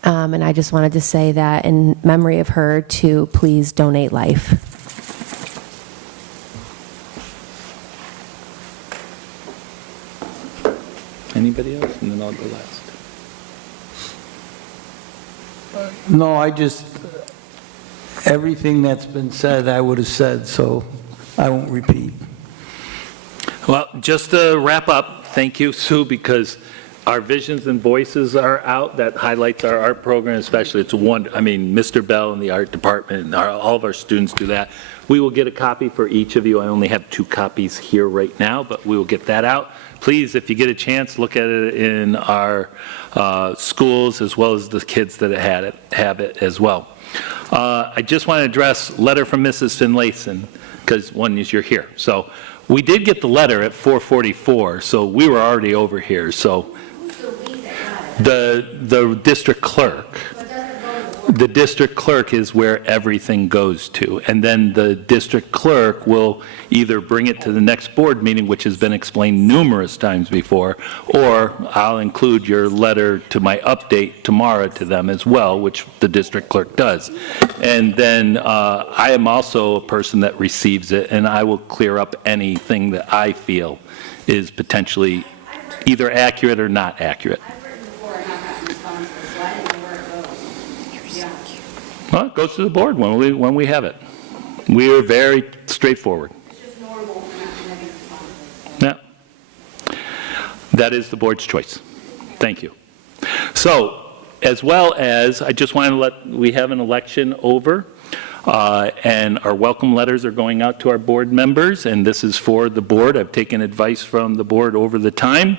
And I just wanted to say that in memory of her, to please donate life. Anybody else? And then I'll go last. No, everything that's been said, I would have said, so I won't repeat. Well, just to wrap up, thank you, Sue, because our visions and voices are out. That highlights our art program, especially. It's Mr. Bell and the art department, and all of our students do that. We will get a copy for each of you. I only have 2 copies here right now, but we will get that out. Please, if you get a chance, look at it in our schools, as well as the kids that have it as well. I just want to address letter from Mrs. Finlayson, because one is you're here. So we did get the letter at 4:44, so we were already over here. So the district clerk. The district clerk is where everything goes to, and then the district clerk will either bring it to the next board meeting, which has been explained numerous times before, or I'll include your letter to my update tomorrow to them as well, which the district clerk does. And then I am also a person that receives it, and I will clear up anything that I feel is potentially either accurate or not accurate. Well, it goes to the board when we have it. We are very straightforward. Yeah. That is the board's choice. Thank you. So, as well as, I just want to we have an election over, and our welcome letters are going out to our board members, and this is for the board. I've taken advice from the board over the time.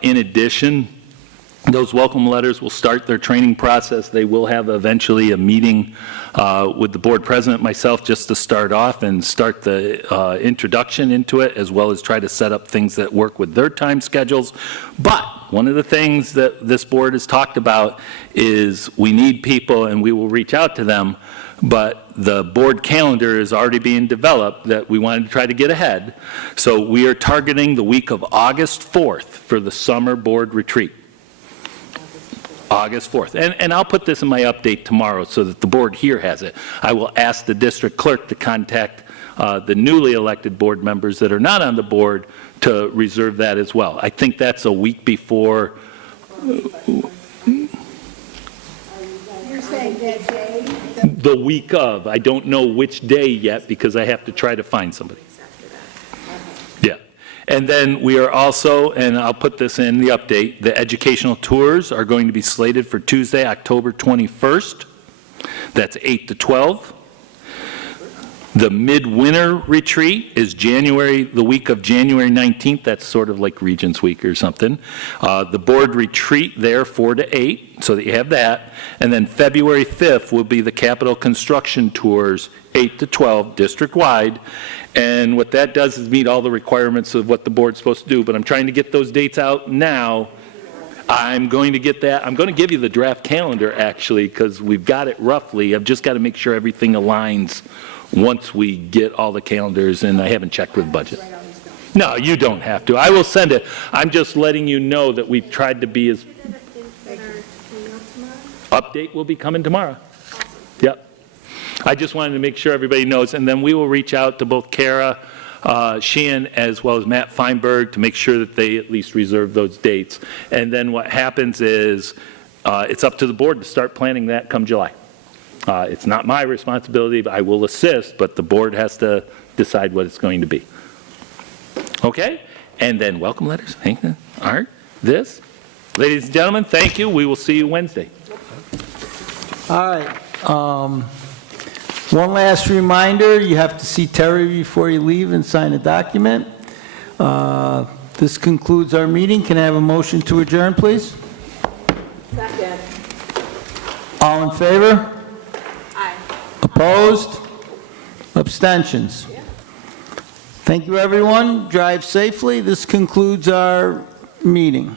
In addition, those welcome letters will start their training process. They will have eventually a meeting with the board president, myself, just to start off and start the introduction into it, as well as try to set up things that work with their time schedules. But one of the things that this board has talked about is we need people, and we will reach out to them, but the board calendar is already being developed that we wanted to try to get ahead. So we are targeting the week of August 4th for the summer board retreat. August 4th. And I'll put this in my update tomorrow so that the board here has it. I will ask the district clerk to contact the newly elected board members that are not on the board to reserve that as well. I think that's a week before. You're saying that day? The week of. I don't know which day yet because I have to try to find somebody. Yeah. And then we are also, and I'll put this in the update, the educational tours are going to be slated for Tuesday, October 21st. That's 8 to 12. The midwinter retreat is the week of January 19th. That's sort of like Regents Week or something. The board retreat there 4 to 8, so that you have that. And then February 5th will be the capital construction tours, 8 to 12, district-wide. And what that does is meet all the requirements of what the board's supposed to do, but I'm trying to get those dates out now. I'm going to get that. I'm going to give you the draft calendar, actually, because we've got it roughly. I've just got to make sure everything aligns once we get all the calendars, and I haven't checked with budget. No, you don't have to. I will send it. I'm just letting you know that we've tried to be as... Update will be coming tomorrow. Yep. I just wanted to make sure everybody knows, and then we will reach out to both Kara Sheehan as well as Matt Feinberg to make sure that they at least reserve those dates. And then what happens is it's up to the board to start planning that come July. It's not my responsibility, but I will assist, but the board has to decide what it's going to be. Okay? And then welcome letters, art, this. Ladies and gentlemen, thank you. We will see you Wednesday. All right. One last reminder, you have to see Terry before you leave and sign a document. This concludes our meeting. Can I have a motion to adjourn, please? Second. All in favor? Aye. Opposed? Abstentions? Thank you, everyone. Drive safely. This concludes our meeting.